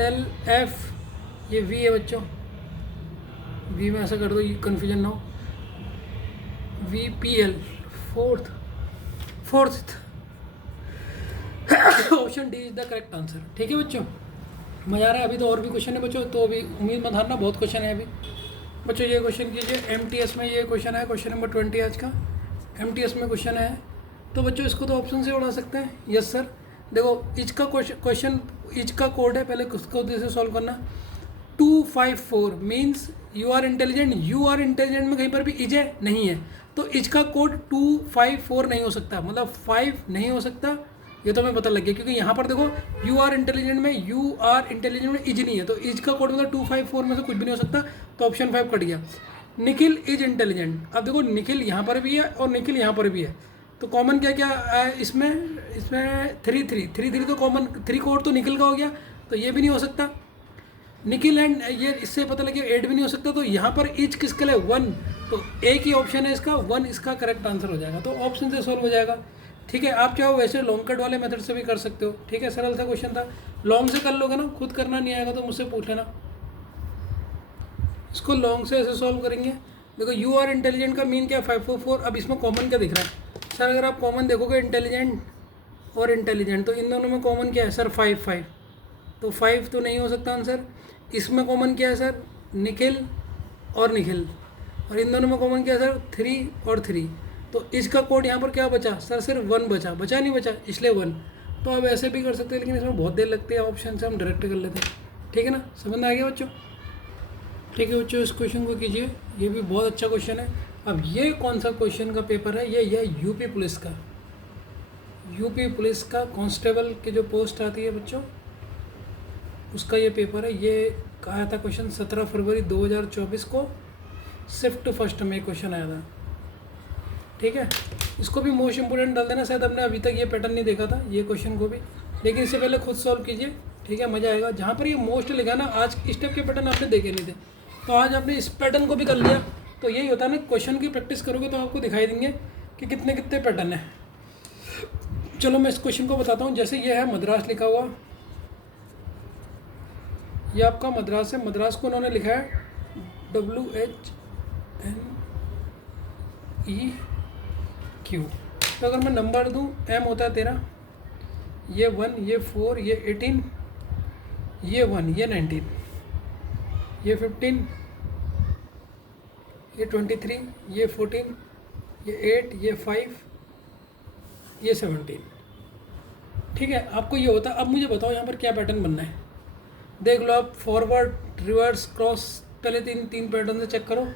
एल एफ, ये वी है बच्चों, वी में ऐसा कर दो, ये कन्फ्यूजन ना हो, V P L, fourth option D is the correct answer. ठीक है बच्चों, मज़ा आ रहा है। अभी तो और भी क्वेश्चन है बच्चों, तो अभी उम्मीद मत हारना, बहुत क्वेश्चन है अभी बच्चों। ये क्वेश्चन कीजिए, MTS में ये क्वेश्चन है, क्वेश्चन नंबर 20 आज का। MTS में क्वेश्चन है तो बच्चों इसको तो ऑप्शन से उड़ा सकते हैं। Yes sir. देखो इच का क्वेश्चन, इच का कोड है, पहले उसको से सॉल्व करना। 254 means you are intelligent. You are intelligent में कहीं पर भी इज है नहीं है, तो इच का कोड 254 नहीं हो सकता, मतलब 5 नहीं हो सकता। ये तो हमें पता लग गया, क्योंकि यहाँ पर देखो यू आर इंटेलिजेंट में, यू आर इंटेलिजेंट में इज नहीं है, तो इज का कोड मतलब 254 में से कुछ भी नहीं हो सकता, तो ऑप्शन 5 कट गया। Nikhil is intelligent. अब देखो निखिल यहाँ पर भी है और निखिल यहाँ पर भी है, तो कॉमन क्या क्या है इसमें? इसमें 3 तो कॉमन, 3 कोड तो निखिल का हो गया, तो ये भी नहीं हो सकता। निखिल एंड ये इससे पता लगे 8 भी नहीं हो सकता, तो यहाँ पर इच किसके लिए? 1, तो एक ही ऑप्शन है इसका, 1 इसका करेक्ट आंसर हो जाएगा, तो ऑप्शन से सॉल्व हो जाएगा। ठीक है, आप चाहो वैसे लॉन्ग कट वाले मेथड से भी कर सकते हो। ठीक है, सरल सा क्वेश्चन था, लॉन्ग से कर लोगे ना, खुद करना नहीं आएगा तो मुझसे पूछ लेना। इसको लॉन्ग से ऐसे सॉल्व करेंगे। देखो यू आर इंटेलिजेंट का मीन क्या है? 544। अब इसमें कॉमन क्या दिख रहा है सर? अगर आप कॉमन देखोगे इंटेलिजेंट और इंटेलिजेंट, तो इन दोनों में कॉमन क्या है सर? 5, तो 5 तो नहीं हो सकता आंसर। इसमें कॉमन क्या है सर? निखिल और निखिल, और इन दोनों में कॉमन क्या है सर? 3 और 3, तो इसका कोड यहाँ पर क्या बचा सर? सिर्फ 1 बचा नहीं बचा, इसलिए 1। तो आप ऐसे भी कर सकते हैं, लेकिन इसमें बहुत देर लगती है, ऑप्शन से हम डायरेक्ट कर लेते हैं। ठीक है ना, समझ में आ गया बच्चों? ठीक है बच्चों, इस क्वेश्चन को कीजिए, ये भी बहुत अच्छा क्वेश्चन है। अब ये कौन सा क्वेश्चन का पेपर है? ये यूपी पुलिस का, यूपी पुलिस का कांस्टेबल की जो पोस्ट आती है बच्चों, उसका ये पेपर है। ये आया था क्वेश्चन 17 फरवरी 2024 को, शिफ्ट फर्स्ट में क्वेश्चन आया था। ठीक है, इसको भी मोस्ट इंपोर्टेंट डाल देना, शायद हमने अभी तक ये पैटर्न नहीं देखा था ये क्वेश्चन को भी, लेकिन इससे पहले खुद सॉल्व कीजिए। ठीक है, मज़ा आएगा। जहाँ पर ये मोस्ट लिखा ना, आज इस टाइप के पैटर्न आपने देखे नहीं थे, तो आज आपने इस पैटर्न को भी कर लिया। तो यही होता है ना, क्वेश्चन की प्रैक्टिस करोगे तो आपको दिखाई देंगे कि कितने कितने पैटर्न है। चलो मैं इस क्वेश्चन को बताता हूँ। जैसे ये है मद्रास लिखा हुआ, ये आपका मद्रास है, मद्रास को उन्होंने लिखा है WHNEQ। तो अगर मैं नंबर दूँ, M होता है 13, ये 1, ये 4, ये 18, ये 1, ये 19, ये 15, ये 23, ये 14, ये 8, ये 5, ये 17। ठीक है, आपको ये होता है। अब मुझे बताओ यहाँ पर क्या पैटर्न बनना है। देख लो आप, फॉरवर्ड, रिवर्स, क्रॉस, पहले तीन पैटर्न से चेक करो,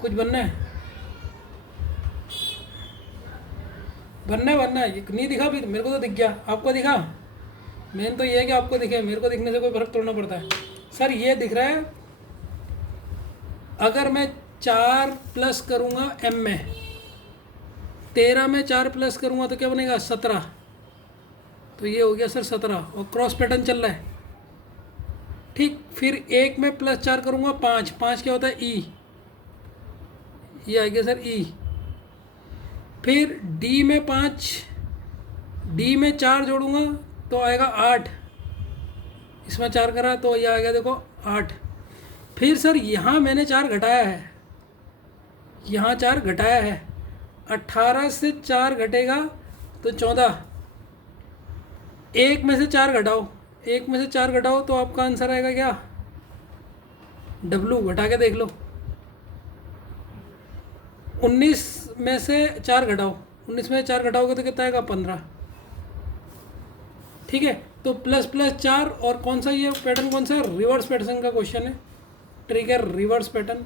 कुछ बनना है? बनना है। ये नहीं दिखा भी, मेरे को तो दिख गया, आपको दिखा? मेन तो ये है कि आपको दिखे, मेरे को दिखने से कोई फर्क तोड़ना पड़ता है। सर ये दिख रहा है, अगर मैं 4 प्लस करूँगा M में, 13 में 4 प्लस करूँगा तो क्या बनेगा? 17, तो ये हो गया सर 17, और क्रॉस पैटर्न चल रहा है। ठीक, फिर 1 में प्लस 4 करूँगा 5, 5 क्या होता है? E, ये आ गया सर E। फिर D में 5, D में 4 जोड़ूंगा तो आएगा 8, इसमें 4 करा तो ये आ गया देखो 8। फिर सर यहाँ मैंने 4 घटाया है, यहाँ 4 घटाया है, 18 से 4 घटेगा तो 14, 1 में से 4 घटाओ, 1 में से 4 घटाओ तो आपका आंसर आएगा क्या? W, घटा के देख लो। 19 में से 4 घटाओ, 19 में 4 घटाओगे तो कितना आएगा? 15। ठीक है, तो प्लस प्लस 4, और कौन सा ये पैटर्न कौन सा है? रिवर्स पैटर्न का क्वेश्चन है, ट्रिक है रिवर्स पैटर्न।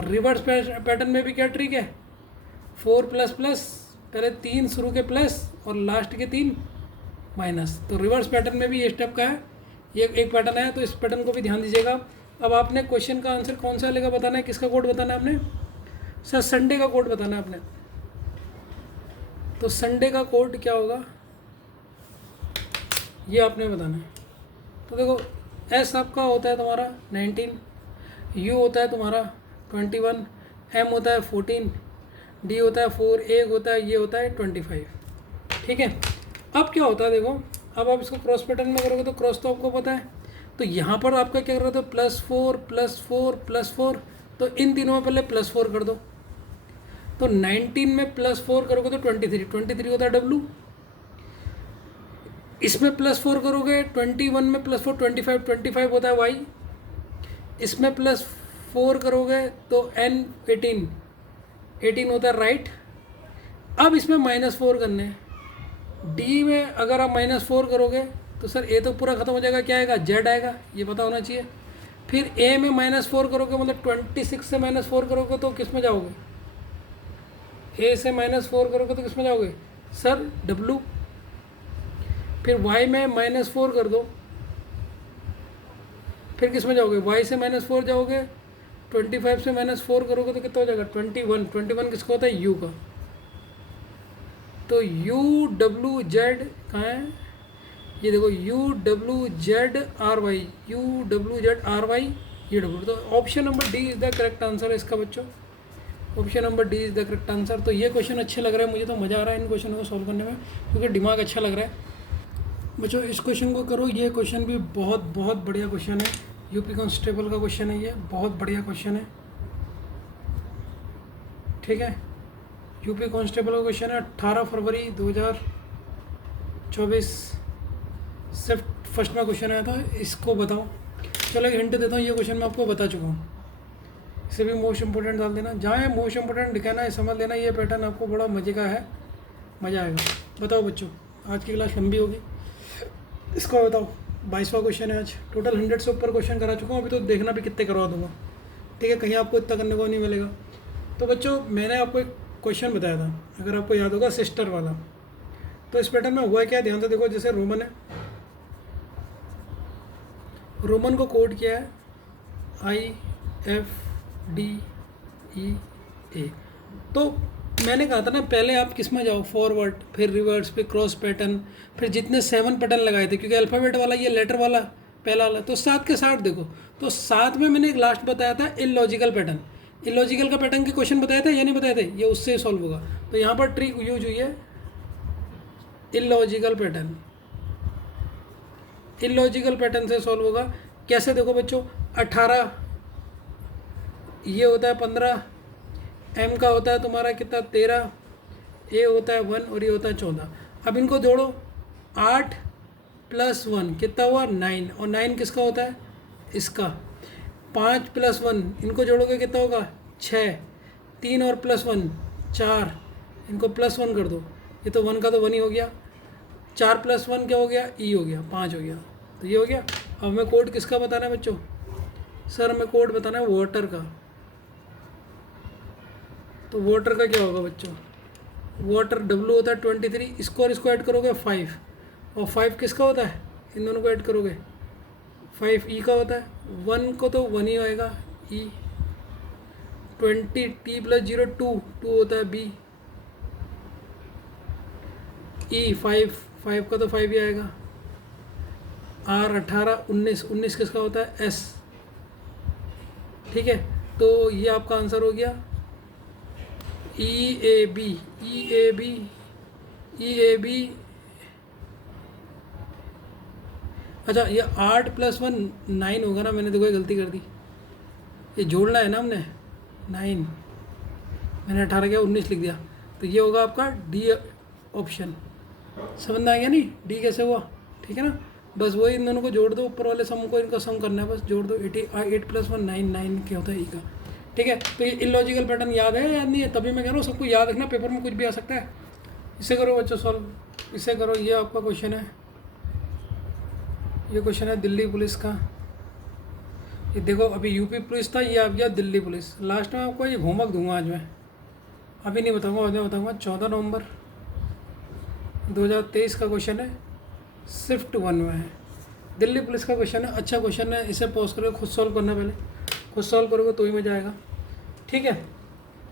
रिवर्स पैटर्न में भी क्या ट्रिक है? 4 प्लस प्लस, पहले 3 शुरू के प्लस और लास्ट के 3 माइनस। तो रिवर्स पैटर्न में भी ये स्टेप का है, ये एक पैटर्न है, तो इस पैटर्न को भी ध्यान दीजिएगा। अब आपने क्वेश्चन का आंसर कौन सा लेगा बताना है, किसका कोड बताना है आपने? सर संडे का कोड बताना है आपने। तो संडे का कोड क्या होगा ये आपने बताना है। तो देखो S आपका होता है तुम्हारा 19, U होता है तुम्हारा 21, M होता है 14, D होता है 4, A होता है, ये होता है 25। ठीक है, अब क्या होता है देखो, अब आप इसको क्रॉस पैटर्न में करोगे तो क्रॉस तो आपको पता है, तो यहाँ पर आपका क्या कर रहा था? +4 +4 +4, तो इन तीनों में पहले +4 कर दो। तो 19 में +4 करोगे तो 23 होता है W। इसमें +4 करोगे 21 में +4 25 होता है Y। इसमें +4 करोगे तो N 18 होता है राइट। अब इसमें -4 करने हैं। डी में अगर आप -4 करोगे तो सर ए तो पूरा ख़त्म हो जाएगा, क्या आएगा, जेड आएगा, ये पता होना चाहिए। फिर ए में -4 करोगे मतलब 26 से -4 करोगे तो किस में जाओगे, ए से -4 करोगे तो किस में जाओगे सर, डब्लू। फिर वाई में -4 कर दो, फिर किस में जाओगे, वाई से -4 जाओगे, 25 से -4 करोगे तो कितना हो जाएगा, 21। 21 किसका होता है, यू का। तो यू डब्लू जेड कहाँ है, ये देखो U W Z R Y, U W Z R Y, ये डब्लू। तो option number D is the correct answer है इसका बच्चों, option number D is the correct answer. तो ये क्वेश्चन अच्छे लग रहे हैं मुझे, तो मज़ा आ रहा है इन क्वेश्चनों को सॉल्व करने में, क्योंकि दिमाग अच्छा लग रहा है बच्चों। इस क्वेश्चन को करो, ये क्वेश्चन भी बहुत बहुत बढ़िया क्वेश्चन है, यूपी कांस्टेबल का क्वेश्चन है, ये बहुत बढ़िया क्वेश्चन है, ठीक है। यूपी कांस्टेबल का क्वेश्चन है 18 फरवरी 2024 से फर्स्ट में क्वेश्चन आया था, इसको बताओ। चलो एक हिंट देता हूँ, ये क्वेश्चन मैं आपको बता चुका हूँ, इसे भी मोस्ट इंपोर्टेंट डाल देना, जहाँ मोस्ट इंपोर्टेंट लिखाना है समझ लेना, ये पैटर्न आपको बड़ा मज़े का है, मज़ा आएगा। बताओ बच्चों, आज की क्लास लंबी होगी, इसको बताओ। 22वां क्वेश्चन है आज, टोटल 100 से ऊपर क्वेश्चन करा चुका हूँ, अभी तो देखना भी कितने करवा दूंगा, ठीक है, कहीं आपको इतना करने को नहीं मिलेगा। तो बच्चों मैंने आपको एक क्वेश्चन बताया था, अगर आपको याद होगा, सिस्टर वाला। तो इस पैटर्न में हुआ क्या, ध्यान से देखो, जैसे रोमन है, रोमन को कोड किया है IFDEA। तो मैंने कहा था ना, पहले आप किस में जाओ, फॉरवर्ड, फिर रिवर्स, फिर क्रॉस पैटर्न, फिर जितने 7 पैटर्न लगाए थे, क्योंकि अल्फ़ाबेट वाला ये लेटर वाला पहला वाला, तो 7 के 7 देखो। तो 7 में मैंने एक लास्ट बताया था इलॉजिकल पैटर्न, इलॉजिकल का पैटर्न के क्वेश्चन बताए थे या नहीं बताए थे, ये उससे सॉल्व होगा। तो यहाँ पर ट्रिक यूज हुई है इलॉजिकल पैटर्न, इलॉजिकल पैटर्न से सॉल्व होगा। कैसे देखो बच्चों, 18 ये होता है 15, एम का होता है तुम्हारा कितना 13, ए होता है 1 और ये होता है 14। अब इनको जोड़ो, 8 + 1 कितना हुआ 9, और 9 किसका होता है, इसका। 5 + 1 इनको जोड़ोगे कितना होगा 6, 3 और +1 4, इनको +1 कर दो, ये तो 1 का तो 1 ही हो गया, 4 + 1 क्या हो गया, ई हो गया, 5 हो गया, तो ये हो गया। अब हमें कोड किसका बताना है बच्चों, सर हमें कोड बताना है वाटर का। तो वाटर का क्या होगा बच्चों, वाटर डब्लू होता है 23, इसको और इसको ऐड करोगे 5, और 5 किसका होता है, इन दोनों को ऐड करोगे 5 ई का होता है, 1 को तो 1 ही आएगा ई, 20 T + 0 2 होता है बी, ई 5 का तो 5 ही आएगा, आर 18 19 किसका होता है एस, ठीक है। तो ये आपका आंसर हो गया EAB। अच्छा ये 8 + 1 9 होगा ना, मैंने देखो ये गलती कर दी, ये जोड़ना है ना हमने 9, मैंने 18 क्या 19 लिख दिया, तो ये होगा आपका डी ऑप्शन। समझ में आ गया नहीं, डी कैसे हुआ, ठीक है ना। बस वही इन दोनों को जोड़ दो, ऊपर वाले सम को इनका सम करना है, बस जोड़ दो। 8 + 1 9 क्या होता है ई का, ठीक है। तो ये इलॉजिकल पैटर्न याद है या याद नहीं है, तभी मैं कह रहा हूँ सबको याद रखना, पेपर में कुछ भी आ सकता है। इसे करो बच्चों सॉल्व, इसे करो। ये आपका क्वेश्चन है, ये क्वेश्चन है दिल्ली पुलिस का। ये देखो अभी यूपी पुलिस था, ये आ गया दिल्ली पुलिस। लास्ट में आपको ये होमवर्क दूंगा आज मैं, अभी नहीं बताऊंगा, बाद में बताऊंगा। 14 नवंबर 2023 का क्वेश्चन है, शिफ्ट 1 में है, दिल्ली पुलिस का क्वेश्चन है। अच्छा क्वेश्चन है, इसे पॉज करके खुद सॉल्व करना, पहले खुद सॉल्व करोगे तो ही मज़ा आएगा, ठीक है।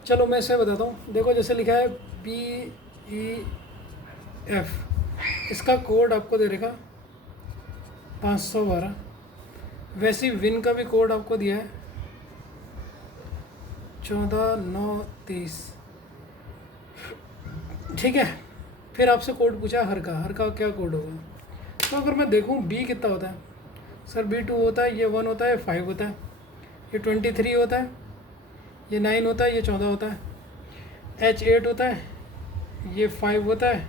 चलो मैं इसे बताता हूँ। देखो जैसे लिखा है BEF, इसका कोड आपको दे रहेगा 512। वैसे विन का भी कोड आपको दिया है 14/9/30, ठीक है। फिर आपसे कोड पूछा हर का क्या कोड होगा। तो अगर मैं देखूं बी कितना होता है, सर B2 होता है, ये 1 होता है, 5 होता है, ये 23 होता है, ये 9 होता है, ये 14 होता है, H8 होता है, ये 5 होता है,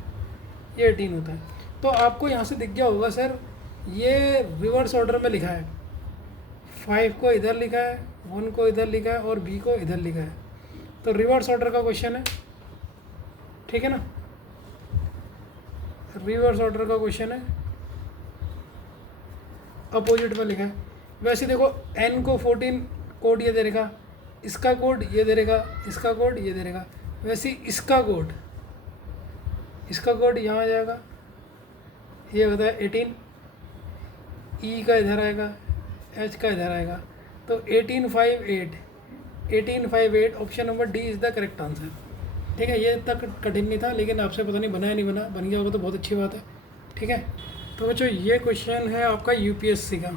ये 18 होता है। तो आपको यहाँ से दिख गया होगा सर, ये रिवर्स ऑर्डर में लिखा है, 5 को इधर लिखा है, 1 को इधर लिखा है और B को इधर लिखा है। तो रिवर्स ऑर्डर का क्वेश्चन है, ठीक है ना। रिवर्स ऑर्डर का क्वेश्चन है, अपोजिट में लिखा है। वैसे देखो n को 14 कोड ये दे देगा, इसका कोड ये दे देगा, इसका कोड ये दे देगा। वैसे इसका कोड यहाँ आ जाएगा, ये होता है 18, E का इधर आएगा, H का इधर आएगा, तो 1858 option number D is the correct answer. ठीक है, ये तक कठिन नहीं था, लेकिन आपसे पता नहीं बना या नहीं बना, बन गया होगा तो बहुत अच्छी बात है। ठीक है, तो बच्चों ये क्वेश्चन है आपका यूपीएससी का,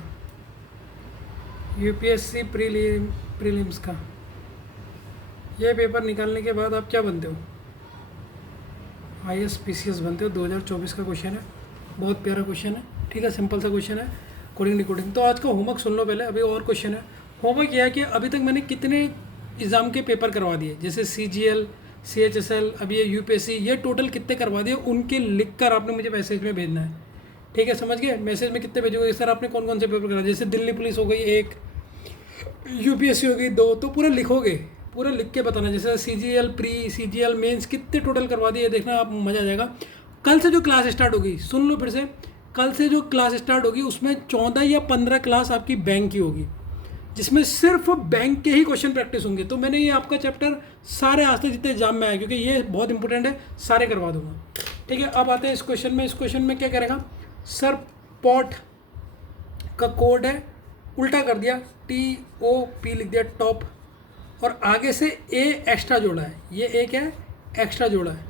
यूपीएससी प्रीलिम्स का। ये पेपर निकालने के बाद आप क्या बनते हो? ISPCS बनते हो। 2024 का क्वेश्चन है, बहुत प्यारा क्वेश्चन है। ठीक है, सिंपल सा क्वेश्चन है, कोडिंग डिकोडिंग। तो आज का होमवर्क सुन लो पहले, अभी और क्वेश्चन है। होमवर्क यह है कि अभी तक मैंने कितने एग्ज़ाम के पेपर करवा दिए, जैसे CGL, CHSL, अभी ये UPSC, ये टोटल कितने करवा दिए, उनके लिख कर आपने मुझे मैसेज में भेजना है। ठीक है, समझ गए? मैसेज में कितने भेजोगे, सर आपने कौन कौन से पेपर करा, जैसे दिल्ली पुलिस हो गई 1, UPSC हो गई 2, तो पूरा लिखोगे, पूरा लिख के बताना। जैसे CGL प्री, CGL मेंस कितने टोटल करवा दिए, देखना आप, मज़ा आ जाएगा। कल से जो क्लास स्टार्ट होगी, सुन लो फिर से, कल से जो क्लास स्टार्ट होगी उसमें 14 या 15 क्लास आपकी बैंक की होगी, जिसमें सिर्फ बैंक के ही क्वेश्चन प्रैक्टिस होंगे। तो मैंने ये आपका चैप्टर सारे आज तक जितने एग्जाम में आए, क्योंकि ये बहुत इंपॉर्टेंट है, सारे करवा दूंगा। ठीक है, अब आते हैं इस क्वेश्चन में। इस क्वेश्चन में क्या करेगा सर, पॉट का कोड है, उल्टा कर दिया, TOP लिख दिया टॉप, और आगे से A एक्स्ट्रा जोड़ा है, ये एक है एक्स्ट्रा जोड़ा है।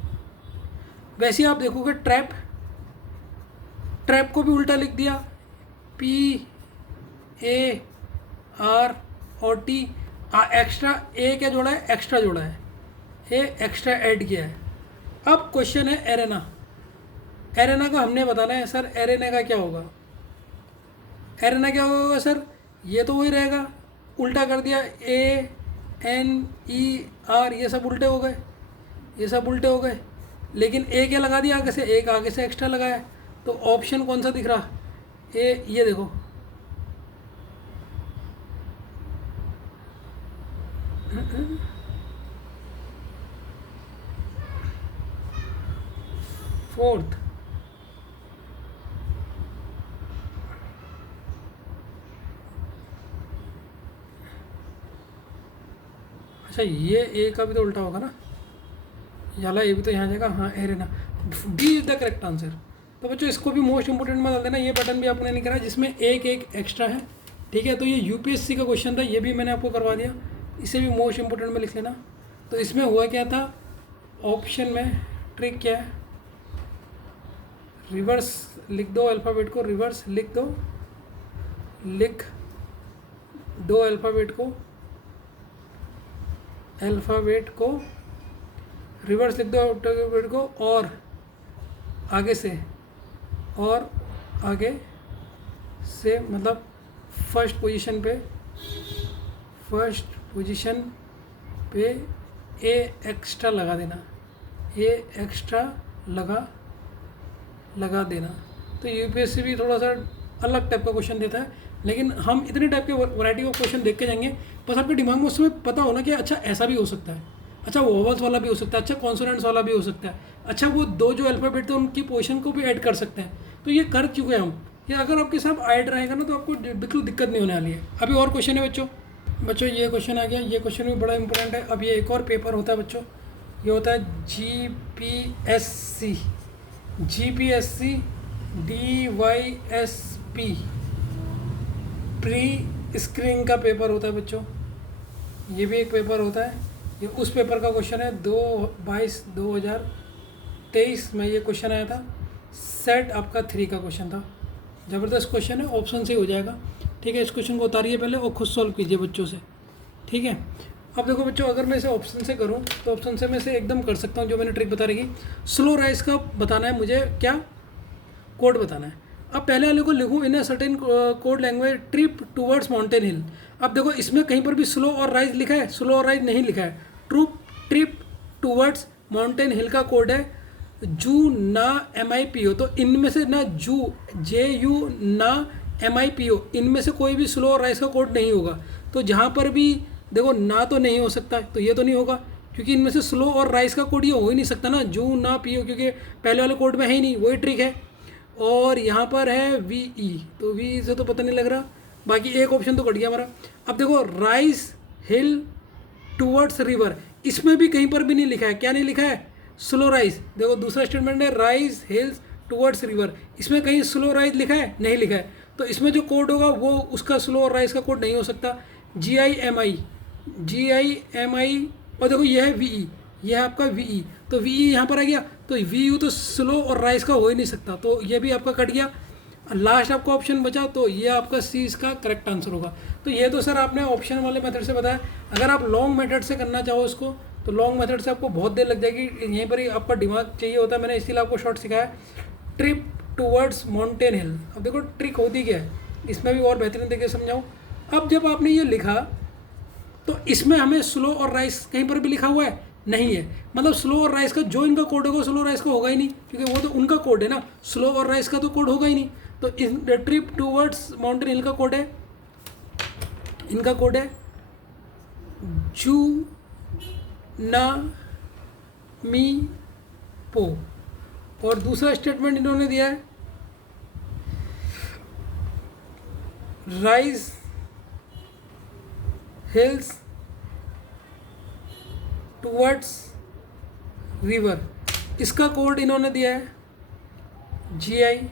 वैसे आप देखोगे ट्रैप को भी उल्टा लिख दिया, PAR और T, एक्स्ट्रा A क्या जोड़ा है, एक्स्ट्रा जोड़ा है, A एक्स्ट्रा ऐड किया है। अब क्वेश्चन है एरेना। एरेना का हमने बताना है सर, एरेना का क्या होगा, एरेना क्या होगा सर, ये तो वही रहेगा, उल्टा कर दिया ANER, ये सब उल्टे हो गए, ये सब उल्टे हो गए, लेकिन A क्या लगा दिया आगे से, एक आगे से एक्स्ट्रा लगाया। तो ऑप्शन कौन सा दिख रहा, ए, ये देखो, फोर्थ। अच्छा, ये ए का भी तो उल्टा होगा ना, याला ये भी तो यहाँ जाएगा, हाँ arena, B is the correct answer. तो बच्चों इसको भी मोस्ट इंपोर्टेंट में डाल देना, ये बटन भी आपने नहीं करा जिसमें एक एक्स्ट्रा है। ठीक है, तो ये UPSC का क्वेश्चन था, ये भी मैंने आपको करवा दिया, इसे भी मोस्ट इंपोर्टेंट में लिख लेना। तो इसमें हुआ क्या था, ऑप्शन में ट्रिक क्या है, रिवर्स लिख दो अल्फ़ाबेट को, रिवर्स लिख दो अल्फ़ाबेट को रिवर्स लिख दो अल्फ़ाबेट को, और आगे से मतलब फर्स्ट पोजीशन पे A एक्स्ट्रा लगा देना, A एक्स्ट्रा लगा देना। तो UPSC भी थोड़ा सा अलग टाइप का क्वेश्चन देता है, लेकिन हम इतने टाइप के वैरायटी ऑफ क्वेश्चन देख के जाएंगे, बस आपके दिमाग में उस समय पता होना कि अच्छा ऐसा भी हो सकता है, अच्छा वोवल्स वाला भी हो सकता है, अच्छा कॉन्सोनेंट्स वाला भी हो सकता है, अच्छा वो दो जो अल्फ़ाबेट थे उनकी पोजीशन को भी ऐड कर सकते हैं। तो ये कर चुके हैं हम, ये अगर आपके साथ ऐड रहेगा ना तो आपको बिल्कुल दिक्कत नहीं होने वाली है। अभी और क्वेश्चन है बच्चों, ये क्वेश्चन आ गया, ये क्वेश्चन भी बड़ा इंपॉर्टेंट है। अब ये एक और पेपर होता है बच्चों, ये होता है GPSC DYSP प्री स्क्रीनिंग का पेपर होता है बच्चों, ये भी एक पेपर होता है। ये उस पेपर का क्वेश्चन है 2023 में ये क्वेश्चन आया था, सेट आपका 3 का क्वेश्चन था। ज़बरदस्त क्वेश्चन है, ऑप्शन से हो जाएगा। ठीक है, इस क्वेश्चन को उतारिए पहले और खुद सॉल्व कीजिए बच्चों से। ठीक है, अब देखो बच्चों, अगर मैं इसे ऑप्शन से करूं तो ऑप्शन से मैं इसे एकदम कर सकता हूं, जो मैंने ट्रिक बता रही थी। स्लो राइज का बताना है मुझे, क्या कोड बताना है। अब पहले वाले को लिखूँ, in a certain code language trip towards mountain hill. अब देखो इसमें कहीं पर भी स्लो और राइज लिखा है, स्लो और राइज नहीं लिखा है। ट्रिप टूवर्ड्स माउंटेन हिल का कोड है जू ना MIPO। तो इनमें से ना जू JU ना MIPO, इनमें से कोई भी स्लो और राइज का कोड नहीं होगा। तो जहाँ पर भी देखो ना तो नहीं हो सकता, तो ये तो नहीं होगा, क्योंकि इनमें से स्लो और राइस का कोड ये हो ही नहीं सकता ना, जू ना पियो, क्योंकि पहले वाले कोड में है ही नहीं, वही ट्रिक है। और यहाँ पर है वी ई, तो वी ई से तो पता नहीं लग रहा, बाकी एक ऑप्शन तो कट गया हमारा। अब देखो राइस हिल टूवर्ड्स रिवर, इसमें भी कहीं पर भी नहीं लिखा है, क्या नहीं लिखा है, स्लो राइज। देखो दूसरा स्टेटमेंट है राइज हिल्स टूवर्ड्स रिवर, इसमें कहीं स्लो राइज लिखा है, नहीं लिखा है, तो इसमें जो कोड होगा वो उसका स्लो और राइज का कोड नहीं हो सकता। GIMI, और देखो ये है VE, ये है आपका VE, तो VE यहाँ पर आ गया, तो VU तो स्लो और राइज का हो ही नहीं सकता, तो ये भी आपका कट गया। लास्ट आपका ऑप्शन बचा, तो ये आपका C इसका करेक्ट आंसर होगा। तो ये तो सर आपने ऑप्शन वाले मेथड से बताया। अगर आप लॉन्ग मेथड से करना चाहो इसको, तो लॉन्ग मेथड से आपको बहुत देर लग जाएगी, यहीं पर ही आपका दिमाग चाहिए होता है, मैंने इसीलिए आपको शॉर्ट सिखाया। ट्रिप टूवर्ड्स माउंटेन हिल, अब देखो ट्रिक होती क्या है, इसमें भी और बेहतरीन तरीके से समझाऊँ। अब जब आपने ये लिखा, तो इसमें हमें स्लो और राइस कहीं पर भी लिखा हुआ है नहीं है, मतलब स्लो और राइस का जो इनका कोड होगा स्लो राइस का होगा ही नहीं, क्योंकि वो तो उनका कोड है ना, स्लो और राइस का तो कोड होगा ही नहीं। तो इन ट्रिप टूवर्ड्स माउंटेन हिल का कोड है, इनका कोड है जू ना मी पो, और दूसरा स्टेटमेंट इन्होंने दिया है राइज हिल्स टूवर्ड्स रिवर, इसका कोड इन्होंने दिया है GIMI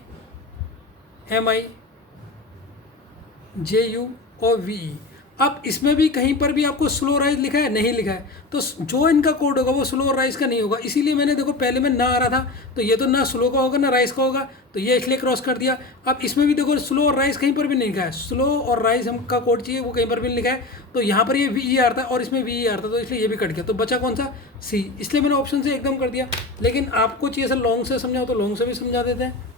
JU और VE। अब इसमें भी कहीं पर भी आपको स्लो राइज लिखा है, नहीं लिखा है, तो जो इनका कोड होगा वो स्लो और राइज का नहीं होगा। इसीलिए मैंने देखो पहले में ना आ रहा था, तो ये तो ना स्लो का होगा ना राइज का होगा, तो ये इसलिए क्रॉस कर दिया। अब इसमें भी देखो स्लो और राइज कहीं पर भी नहीं लिखा है, स्लो और राइज हम का कोड चाहिए, वो कहीं पर भी नहीं लिखा है, तो यहाँ पर ये VE आ रहा था और इसमें VE आ रहा था, तो इसलिए ये भी कट गया। तो बचा कौन सा, C, इसलिए मैंने ऑप्शन से एकदम कर दिया। लेकिन आपको चाहिए सर लॉन्ग से समझाओ, तो लॉन्ग से भी समझा देते हैं।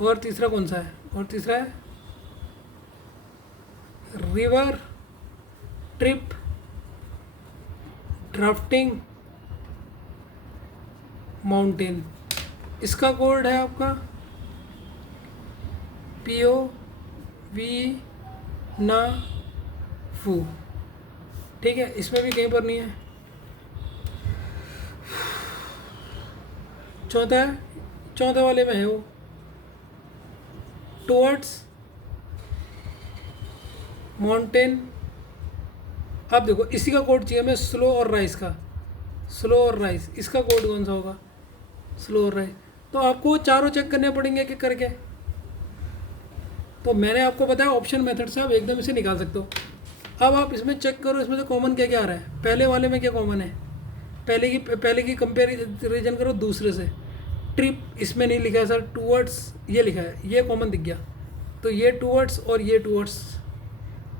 और तीसरा कौन सा है, और तीसरा है रिवर ट्रिप ड्राफ्टिंग माउंटेन, इसका कोड है आपका POV ना फू, ठीक है, इसमें भी कहीं पर नहीं है। चौथा है, चौथे वाले में है वो टुवर्ड्स माउंटेन। अब देखो इसी का कोड चाहिए हमें, स्लो और राइस का, स्लो और राइस, इसका कोड कौन सा होगा, स्लो और राइस। तो आपको चारों चेक करने पड़ेंगे कि करके, तो मैंने आपको बताया ऑप्शन मेथड से आप एकदम इसे निकाल सकते हो। अब आप इसमें चेक करो, इसमें से कॉमन क्या क्या आ रहा है, पहले वाले में क्या कॉमन है, पहले की कंपेरिजन करो दूसरे से। ट्रिप इसमें नहीं लिखा है सर, टूवर्ड्स ये लिखा है, ये कॉमन दिख गया, तो ये टूवर्ड्स और ये टूवर्ड्स।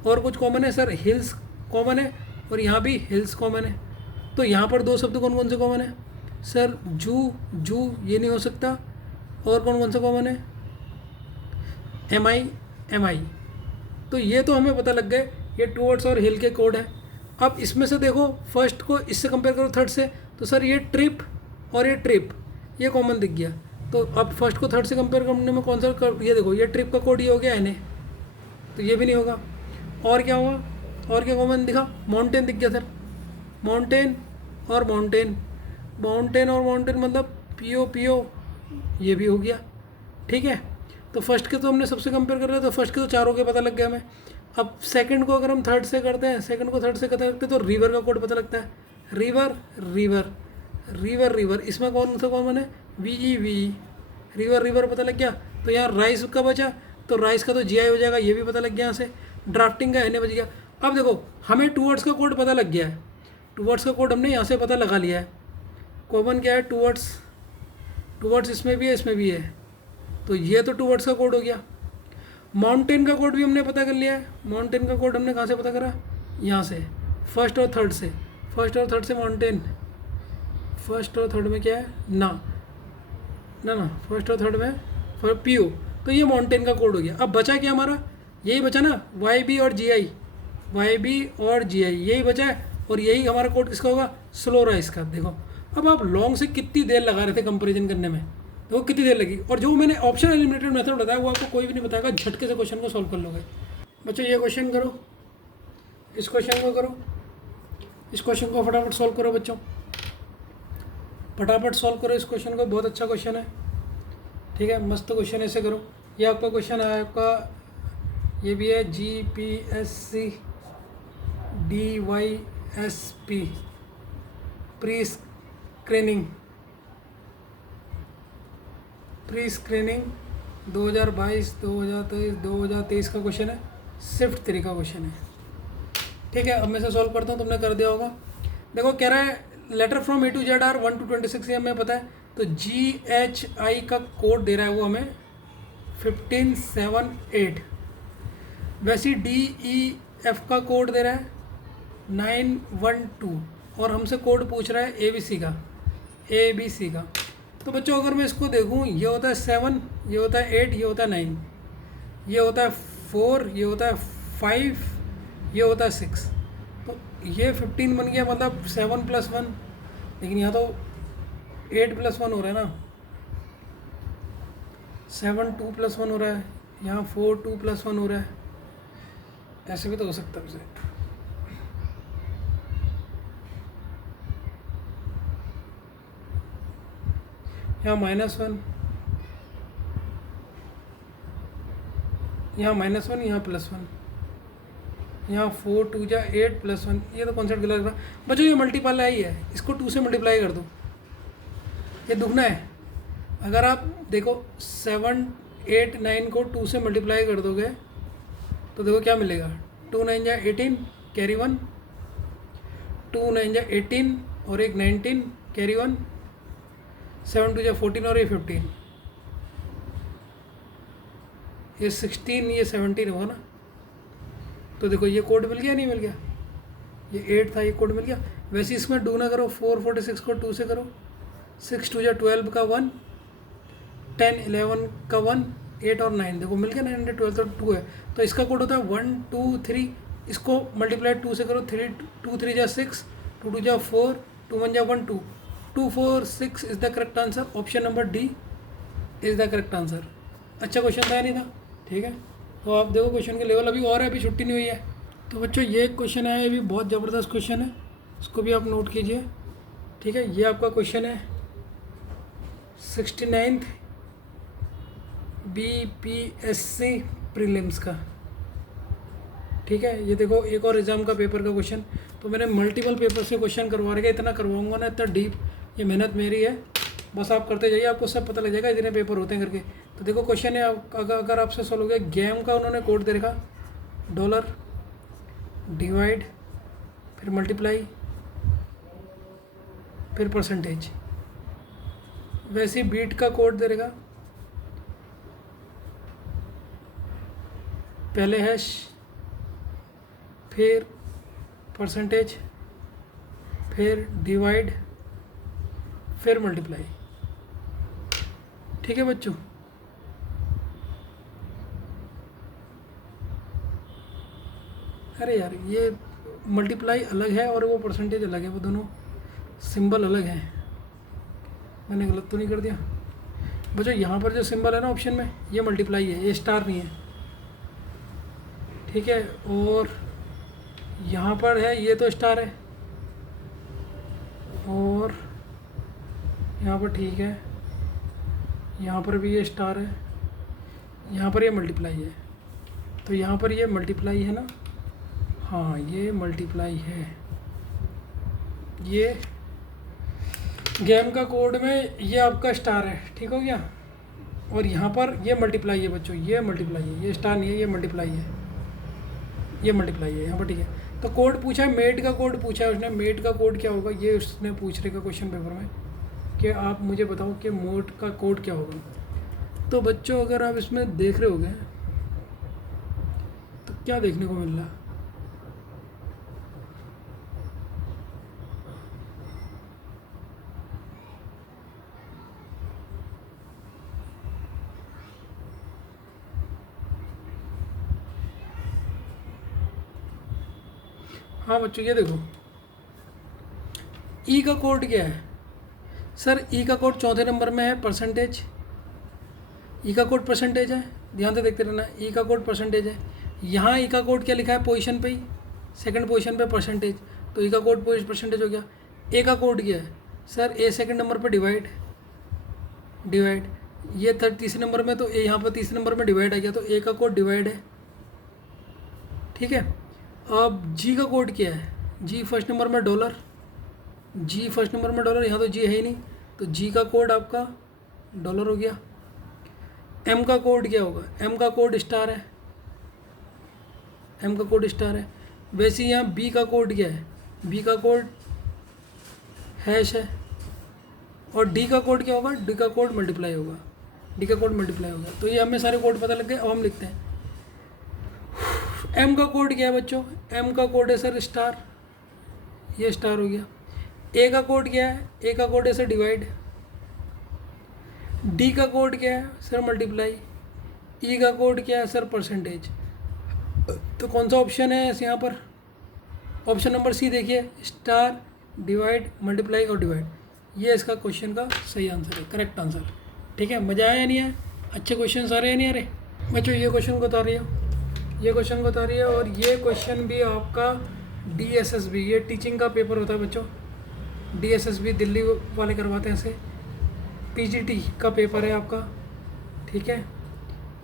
और कुछ कॉमन है सर, हिल्स कॉमन है और यहाँ भी हिल्स कॉमन है, तो यहाँ पर दो शब्द कौन कौन से कॉमन है सर, जू जू ये नहीं हो सकता, और कौन कौन सा कॉमन है, MI, तो ये तो हमें पता लग गए, ये टूवर्ड्स और हिल के कोड है। अब इसमें से देखो फर्स्ट को इससे कंपेयर करो थर्ड से, तो सर ये ट्रिप और ये ट्रिप ये कॉमन दिख गया, तो अब फर्स्ट को थर्ड से कंपेयर करने में कौन सा ये देखो ये ट्रिप का कोड ये हो गया NA, तो ये भी नहीं होगा। और क्या हुआ, और क्या कॉमन दिखा, माउंटेन दिख गया सर, माउंटेन और माउंटेन, माउंटेन और माउंटेन मतलब PO ये भी हो गया, ठीक है। तो फर्स्ट के तो हमने सबसे कंपेयर कर रहे तो फर्स्ट के तो चारों के पता लग गया हमें। अब सेकंड को अगर हम थर्ड से करते हैं, सेकंड को थर्ड से करते हैं, तो रिवर का कोड पता लगता है, रिवर रिवर रिवर रिवर, इसमें कौन सा कॉमन है, VE, रिवर रिवर पता लग गया। तो यहाँ राइस का बचा, तो राइस का तो GI हो जाएगा, ये भी पता लग गया यहाँ से, ड्राफ्टिंग का NA बच गया। अब देखो हमें टूवर्ड्स का कोड पता लग गया है, टूवर्ड्स का कोड हमने यहाँ से पता लगा लिया है, कॉमन क्या है टूवर्ड्स, टूवर्ड्स इसमें भी है इसमें भी है, तो ये तो टूवर्ड्स का कोड हो गया। माउंटेन का कोड भी हमने पता कर लिया है, माउंटेन का कोड हमने कहाँ से पता करा, यहाँ से, फर्स्ट और थर्ड से, फर्स्ट और थर्ड से माउंटेन, फर्स्ट और थर्ड में क्या है ना, फर्स्ट और थर्ड में PO, तो ये माउंटेन का कोड हो गया। अब बचा क्या हमारा, यही बचा ना, YB और GI, यही बचा है, और यही हमारा कोड किसका होगा, स्लो राइस का। देखो अब आप लॉन्ग से कितनी देर लगा रहे थे कंपैरिजन करने में, तो कितनी देर लगी, और जो मैंने ऑप्शन एलिमिनेटेड मेथड बताया वो आपको कोई भी नहीं बताएगा, झटके से क्वेश्चन को सॉल्व कर लोगे। बच्चों ये क्वेश्चन करो, इस क्वेश्चन को करो, इस क्वेश्चन को फटाफट सॉल्व करो बच्चों, फटाफट सॉल्व करो इस क्वेश्चन को, बहुत अच्छा क्वेश्चन है, ठीक है, मस्त क्वेश्चन ऐसे करो। ये आपका क्वेश्चन है, आपका ये भी है GPSC DYSP प्री स्क्रीनिंग 2022 2023 का क्वेश्चन है, शिफ्ट 3 का क्वेश्चन है, ठीक है। अब मैं से सॉल्व करता हूँ, तुमने कर दिया होगा। देखो कह रहा है letter from A to Z are 1 to 26, ये हमें पता है, तो GHI का कोड दे रहा है वो हमें 1578, वैसे DEF का कोड दे रहा है 912, और हमसे कोड पूछ रहा है ABC का। तो बच्चों अगर मैं इसको देखूँ, ये होता है 7, ये होता है 8, ये होता है 9, ये होता है 4, ये होता है 5, ये होता है 6, तो ये 15 बन गया, मतलब 7 + 1, लेकिन यहाँ तो 8 + 1 हो रहा है ना, 7 2 + 1 हो रहा है, यहाँ 4 2 + 1 हो रहा है, ऐसे भी तो हो सकता है उसे। यहाँ -1, यहाँ -1, यहाँ +1, यहाँ 4 2 जा 8 + 1, ये तो कॉन्सेप्ट गलत रहा बच्चों, ये मल्टीप्लाई ही है, इसको 2 से मल्टीप्लाई कर दो, ये दुगना है। अगर आप देखो 7 8 9 को 2 से मल्टीप्लाई कर दोगे तो देखो क्या मिलेगा, 2 9 जा 18 कैरी 1, 2 9 जा 18 और एक 19 कैरी 1, 7 2 जा 14 और ये 15, ये 16, ये 17 होगा ना। तो देखो ये कोड मिल गया, नहीं मिल गया, ये 8 था, ये कोड मिल गया। वैसे इसमें डू ना करो, 446 को 2 से करो, 6 2 जा 12 का 1, 10 11 का 1, 8 और 9, देखो मिल गया 912, तो 2 है, तो इसका कोड होता है 1 2 3, इसको मल्टीप्लाई 2 से करो, 3 2 3 जा 6, 2 2 जा 4, 2 1 जा 1 2, 2 4 6 is the correct answer, option number D is the correct answer. अच्छा क्वेश्चन था नहीं था, ठीक है। तो आप देखो क्वेश्चन के लेवल अभी और है, अभी छुट्टी नहीं हुई है। तो बच्चों ये क्वेश्चन है, ये भी बहुत ज़बरदस्त क्वेश्चन है, इसको भी आप नोट कीजिए, ठीक है। ये आपका क्वेश्चन है 69th BPSC प्रीलिम्स का, ठीक है। ये देखो एक और एग्ज़ाम का पेपर का क्वेश्चन, तो मैंने मल्टीपल पेपर से क्वेश्चन करवा रखा है, इतना करवाऊंगा ना, इतना डीप, ये मेहनत मेरी है, बस आप करते जाइए, आपको सब पता लग जाएगा इतने पेपर होते हैं करके। तो देखो क्वेश्चन है, अगर आपसे सॉल्व हो गया, गेम का उन्होंने कोड दे रखा, डॉलर, डिवाइड, फिर मल्टीप्लाई, फिर परसेंटेज। वैसे बीट का कोड दे रखा, पहले हैश, फिर परसेंटेज, फिर डिवाइड, फिर मल्टीप्लाई, ठीक है बच्चों। अरे यार ये मल्टीप्लाई अलग है और वो परसेंटेज अलग है, वो दोनों सिंबल अलग हैं, मैंने गलत तो नहीं कर दिया बच्चों। यहाँ पर जो सिंबल है ना ऑप्शन में, ये मल्टीप्लाई है, ये स्टार नहीं है, ठीक है। और यहाँ पर है, ये तो स्टार है, और यहाँ पर ठीक है, यहाँ पर भी ये स्टार है, यहाँ पर ये मल्टीप्लाई है, तो यहाँ पर ये मल्टीप्लाई है ना, हाँ ये मल्टीप्लाई है। ये गेम का कोड में ये आपका स्टार है, ठीक हो गया। और यहाँ पर ये मल्टीप्लाई है बच्चों, ये मल्टीप्लाई है, ये स्टार नहीं है, ये मल्टीप्लाई है, ये मल्टीप्लाई है यहाँ पर, ठीक है। तो कोड पूछा है, मेट का कोड पूछा है उसने, मेट का कोड क्या होगा ये उसने पूछ रखा क्वेश्चन पेपर में, कि आप मुझे बताओ कि मोट का कोड क्या होगा। तो बच्चों अगर आप इसमें देख रहे होगे तो क्या देखने को मिल रहा है, हाँ बच्चों ये देखो, ई का कोड क्या है सर, ई का कोड चौथे नंबर में है, परसेंटेज। ई का कोड परसेंटेज है, ध्यान से देखते रहना, ई का कोड परसेंटेज है। यहाँ ई का कोड क्या लिखा है, पोजीशन पे ही सेकंड पोजीशन पे परसेंटेज, तो ई का कोड परसेंटेज हो गया। ए का कोड क्या है सर, ए सेकंड नंबर पे डिवाइड, ये तीसरे नंबर में, तो ए यहाँ पर तीसरे नंबर में डिवाइड आ गया, तो ए का कोड डिवाइड है। ठीक है, अब जी का कोड क्या है, जी फर्स्ट नंबर में डॉलर, जी फर्स्ट नंबर में डॉलर, यहाँ तो जी है ही नहीं, तो जी का कोड आपका डॉलर हो गया। एम का कोड क्या होगा, एम का कोड स्टार है, एम का कोड स्टार है। वैसे यहाँ बी का कोड क्या है, बी का कोड हैश है, और डी का कोड क्या होगा, डी का कोड मल्टीप्लाई होगा, डी का कोड मल्टीप्लाई होगा। तो ये हमें सारे कोड पता लग गए। अब हम लिखते हैं एम का कोड क्या है बच्चों, एम का कोड है सर स्टार, ये स्टार हो गया। ए का कोड क्या है, ए का कोड है सर डिवाइड। डी का कोड क्या है सर मल्टीप्लाई। ई का कोड क्या है सर परसेंटेज। तो कौन सा ऑप्शन है यहाँ पर, ऑप्शन नंबर सी देखिए, स्टार डिवाइड मल्टीप्लाई और डिवाइड, ये इसका क्वेश्चन का सही आंसर है, करेक्ट आंसर। ठीक है, मज़ा आया या नहीं आया, अच्छे क्वेश्चन सारे हैं नहीं आ रहे बच्चों। ये क्वेश्चन को बता रही है, ये क्वेश्चन को बता रही है, और ये क्वेश्चन भी आपका DSSB, ये टीचिंग का पेपर होता है बच्चों, DSSB दिल्ली वाले करवाते हैं इसे, PGT का पेपर है आपका। ठीक है,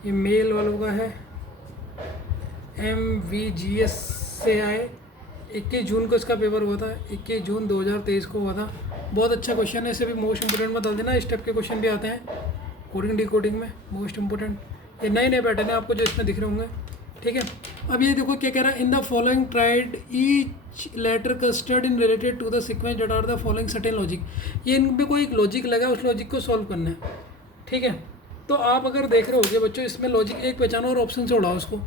ये मेल वालों का है, MVGS से आए, 21 जून को इसका पेपर हुआ था, 21 जून 2023 को हुआ था। बहुत अच्छा क्वेश्चन है, इसे भी मोस्ट इंपोर्टेंट में डाल देना, इस टाइप के क्वेश्चन भी आते हैं कोडिंग डिकोडिंग में, मोस्ट इंपोर्टेंट। ये नए नए पैटर्न है आपको जो इसमें दिख रहे होंगे। ठीक है, अब ये देखो क्या कह रहा है, in the following triad each letter clustered in related to the sequence that are the following certain logic. ये इनमें कोई एक लॉजिक लगा, उस लॉजिक को सॉल्व करना है। ठीक है, तो आप अगर देख रहे होगे बच्चों, इसमें लॉजिक एक पहचानो और ऑप्शन से उड़ाओ उसको।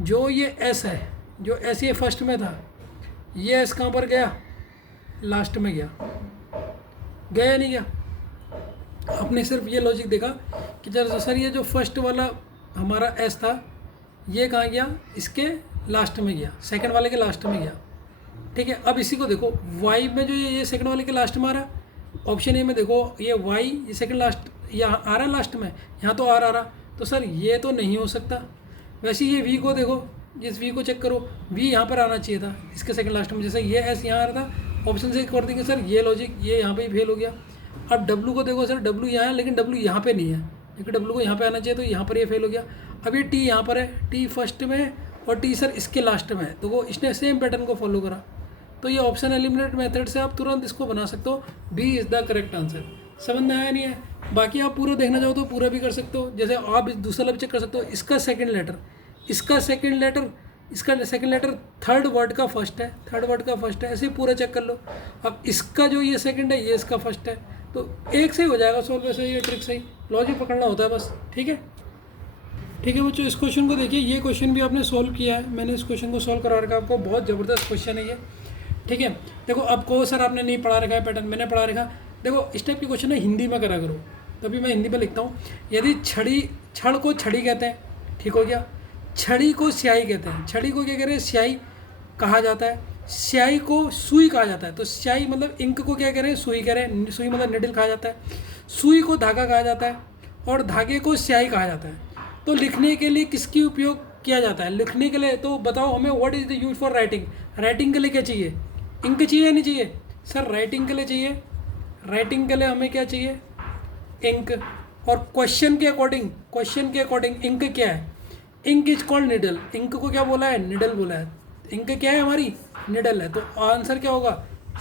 जो ये एस है, जो एस ये फर्स्ट में था, ये एस कहाँ पर गया, लास्ट में गया, गया नहीं गया। आपने सिर्फ ये लॉजिक देखा कि जरा सर ये जो फर्स्ट वाला हमारा एस था, ये कहाँ गया, इसके लास्ट में गया, सेकंड वाले के लास्ट में गया। ठीक है, अब इसी को देखो, वाई में जो ये सेकंड वाले के लास्ट में आ रहा, ऑप्शन ए में देखो, ये वाई ये सेकंड लास्ट यहाँ आ रहा है लास्ट में, यहाँ तो आर आ रहा, तो सर ये तो नहीं हो सकता। वैसे ये वी को देखो, इस वी को चेक करो, वी यहाँ पर आना चाहिए था इसके सेकंड लास्ट में, जैसे ये एस यहाँ आ रहा था, ऑप्शन से कर देंगे सर ये लॉजिक, ये यहाँ पे ही फेल हो गया। अब डब्लू को देखो सर, डब्लू यहाँ है लेकिन डब्लू यहाँ पे नहीं है, क्योंकि डब्लू को यहाँ पे आना चाहिए, तो यहाँ पर ये फेल हो गया। अब ये टी यहाँ पर है, टी फर्स्ट में और टी सर इसके लास्ट में है, तो वो इसने सेम पैटर्न को फॉलो करा, तो ये ऑप्शन एलिमिनेट मेथड से आप तुरंत इसको बना सकते हो, B is the correct answer. समझ में आया नहीं है, बाकी आप पूरा देखना चाहो तो पूरा भी कर सकते हो, जैसे आप दूसरा लफ्ज चेक कर सकते हो, इसका सेकंड लेटर, इसका सेकंड लेटर, इसका सेकंड लेटर थर्ड वर्ड का फर्स्ट है, थर्ड वर्ड का फर्स्ट है, ऐसे पूरा चेक कर लो। अब इसका जो ये सेकंड है, ये इसका फर्स्ट है, तो एक से ही हो जाएगा सॉल्व, वैसे ये ट्रिक सही, लॉजिक पकड़ना होता है बस। ठीक है, ठीक है बच्चों, इस क्वेश्चन को देखिए, ये क्वेश्चन भी आपने सॉल्व किया है, मैंने इस क्वेश्चन को सॉल्व करा रखा है आपको, बहुत ज़बरदस्त क्वेश्चन है ये। ठीक है, देखो अब को सर आपने नहीं पढ़ा रखा है पैटर्न, मैंने पढ़ा रखा। देखो इस टाइप के क्वेश्चन है हिंदी में करा करो, तभी मैं हिंदी में लिखता हूँ। यदि छड़ को छड़ी कहते हैं, ठीक हो गया, छड़ी को स्याही कहते हैं, छड़ी को क्या कह रहे हैं, स्याही कहा जाता है, स्याही को सुई कहा जाता है, तो स्याही मतलब इंक को क्या कह रहे हैं, सुई कह रहे हैं, सुई मतलब निडल कहा जाता है, सुई को धागा कहा जाता है, और धागे को स्याही कहा जाता है। तो लिखने के लिए किसकी उपयोग किया जाता है, लिखने के लिए, तो बताओ हमें what is the use for writing, writing के लिए क्या चाहिए, इंक चाहिए या नहीं चाहिए सर, राइटिंग के लिए चाहिए, राइटिंग के लिए हमें क्या चाहिए, इंक। और क्वेश्चन के अकॉर्डिंग इंक क्या है, ink is called needle, ink को क्या बोला है, निडल बोला है, इंक क्या है हमारी, निडल है, तो आंसर क्या होगा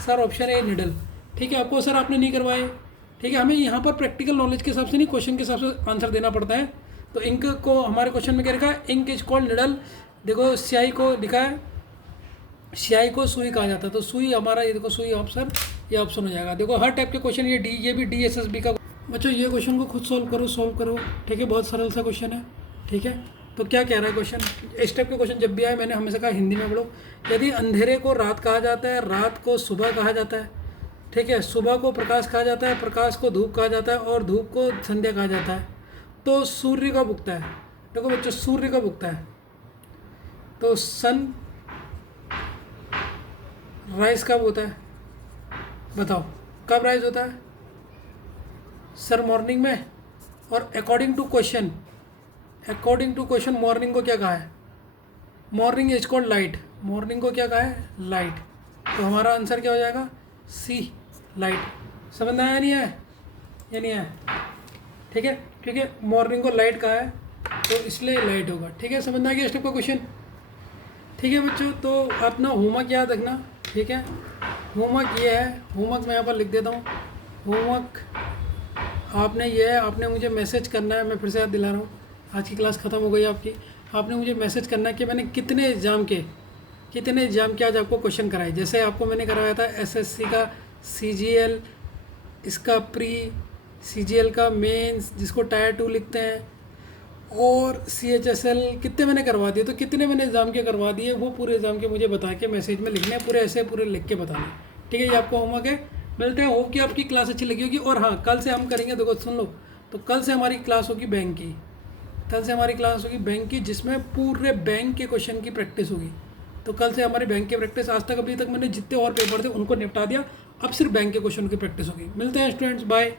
सर, ऑप्शन ए निडल। ठीक है, आपको सर आपने नहीं करवाए, ठीक है, हमें यहाँ पर प्रैक्टिकल नॉलेज के हिसाब से नहीं, क्वेश्चन के हिसाब से आंसर देना पड़ता है। तो इंक को हमारे क्वेश्चन में क्या लिखा है, इंक इज कॉल्ड निडल, देखो स्याही को लिखा है, स्याही को सुई कहा जाता है, तो सुई हमारा, ये देखो सुई ऑप्शन, ये ऑप्शन हो जाएगा। देखो हर टाइप के क्वेश्चन, ये भी DSSB का बच्चों, ये क्वेश्चन को खुद सॉल्व करो। ठीक है, बहुत सरल सा क्वेश्चन है। ठीक है, तो क्या कह रहा है क्वेश्चन, इस टाइप के क्वेश्चन जब भी आए, मैंने हमेशा कहा हिंदी में पढ़ो। यदि अंधेरे को रात कहा जाता है, रात को सुबह कहा जाता है, ठीक है, सुबह को प्रकाश कहा जाता है, प्रकाश को धूप कहा जाता है, और धूप को संध्या कहा जाता है, तो सूर्य कब उगता है, देखो बच्चों सूर्य कब उगता है, तो सन राइज कब होता है, बताओ कब राइज होता है सर, मॉर्निंग में। और अकॉर्डिंग टू क्वेश्चन मॉर्निंग को क्या कहा है, morning is called light, morning को क्या कहा है, लाइट, तो हमारा आंसर क्या हो जाएगा, सी लाइट। समझ में आया नहीं आया, या नहीं आया, ठीक है, क्योंकि मॉर्निंग को लाइट कहा है तो इसलिए लाइट होगा, ठीक है। समझ में आ गया स्टेप का क्वेश्चन, ठीक है बच्चों। तो अपना होमवर्क याद रखना, ठीक है। होमवर्क ये है, होमवर्क मैं यहाँ पर लिख देता हूँ। होमवर्क आपने ये है, आपने मुझे मैसेज करना है, मैं फिर से याद दिला रहा हूँ, आज की क्लास ख़त्म हो गई आपकी। आपने मुझे मैसेज करना है कि मैंने कितने एग्ज़ाम के आज आपको क्वेश्चन कराए। जैसे आपको मैंने करवाया था एसएससी का सीजीएल, इसका प्री सीजीएल का मेंस जिसको टायर 2 लिखते हैं, और सीएचएसएल कितने मैंने करवा दिए, तो कितने मैंने एग्ज़ाम के करवा दिए वो पूरे एग्ज़ाम के मुझे बता के मैसेज में लिखने हैं, पूरे ऐसे पूरे लिख के बताने, ठीक है। ये आपको होमवर्क है। मिलते हैं, होप कि आपकी क्लास अच्छी लगी होगी। और हाँ, कल से हम करेंगे, देखो सुन लो, तो कल से हमारी क्लास होगी बैंक की, कल से हमारी क्लास होगी बैंक की, जिसमें पूरे बैंक के क्वेश्चन की प्रैक्टिस होगी। तो कल से हमारी बैंक की प्रैक्टिस, आज तक अभी तक मैंने जितने और पेपर थे उनको निपटा दिया, अब सिर्फ बैंक के क्वेश्चन की प्रैक्टिस होगी। मिलते हैं स्टूडेंट्स, बाय।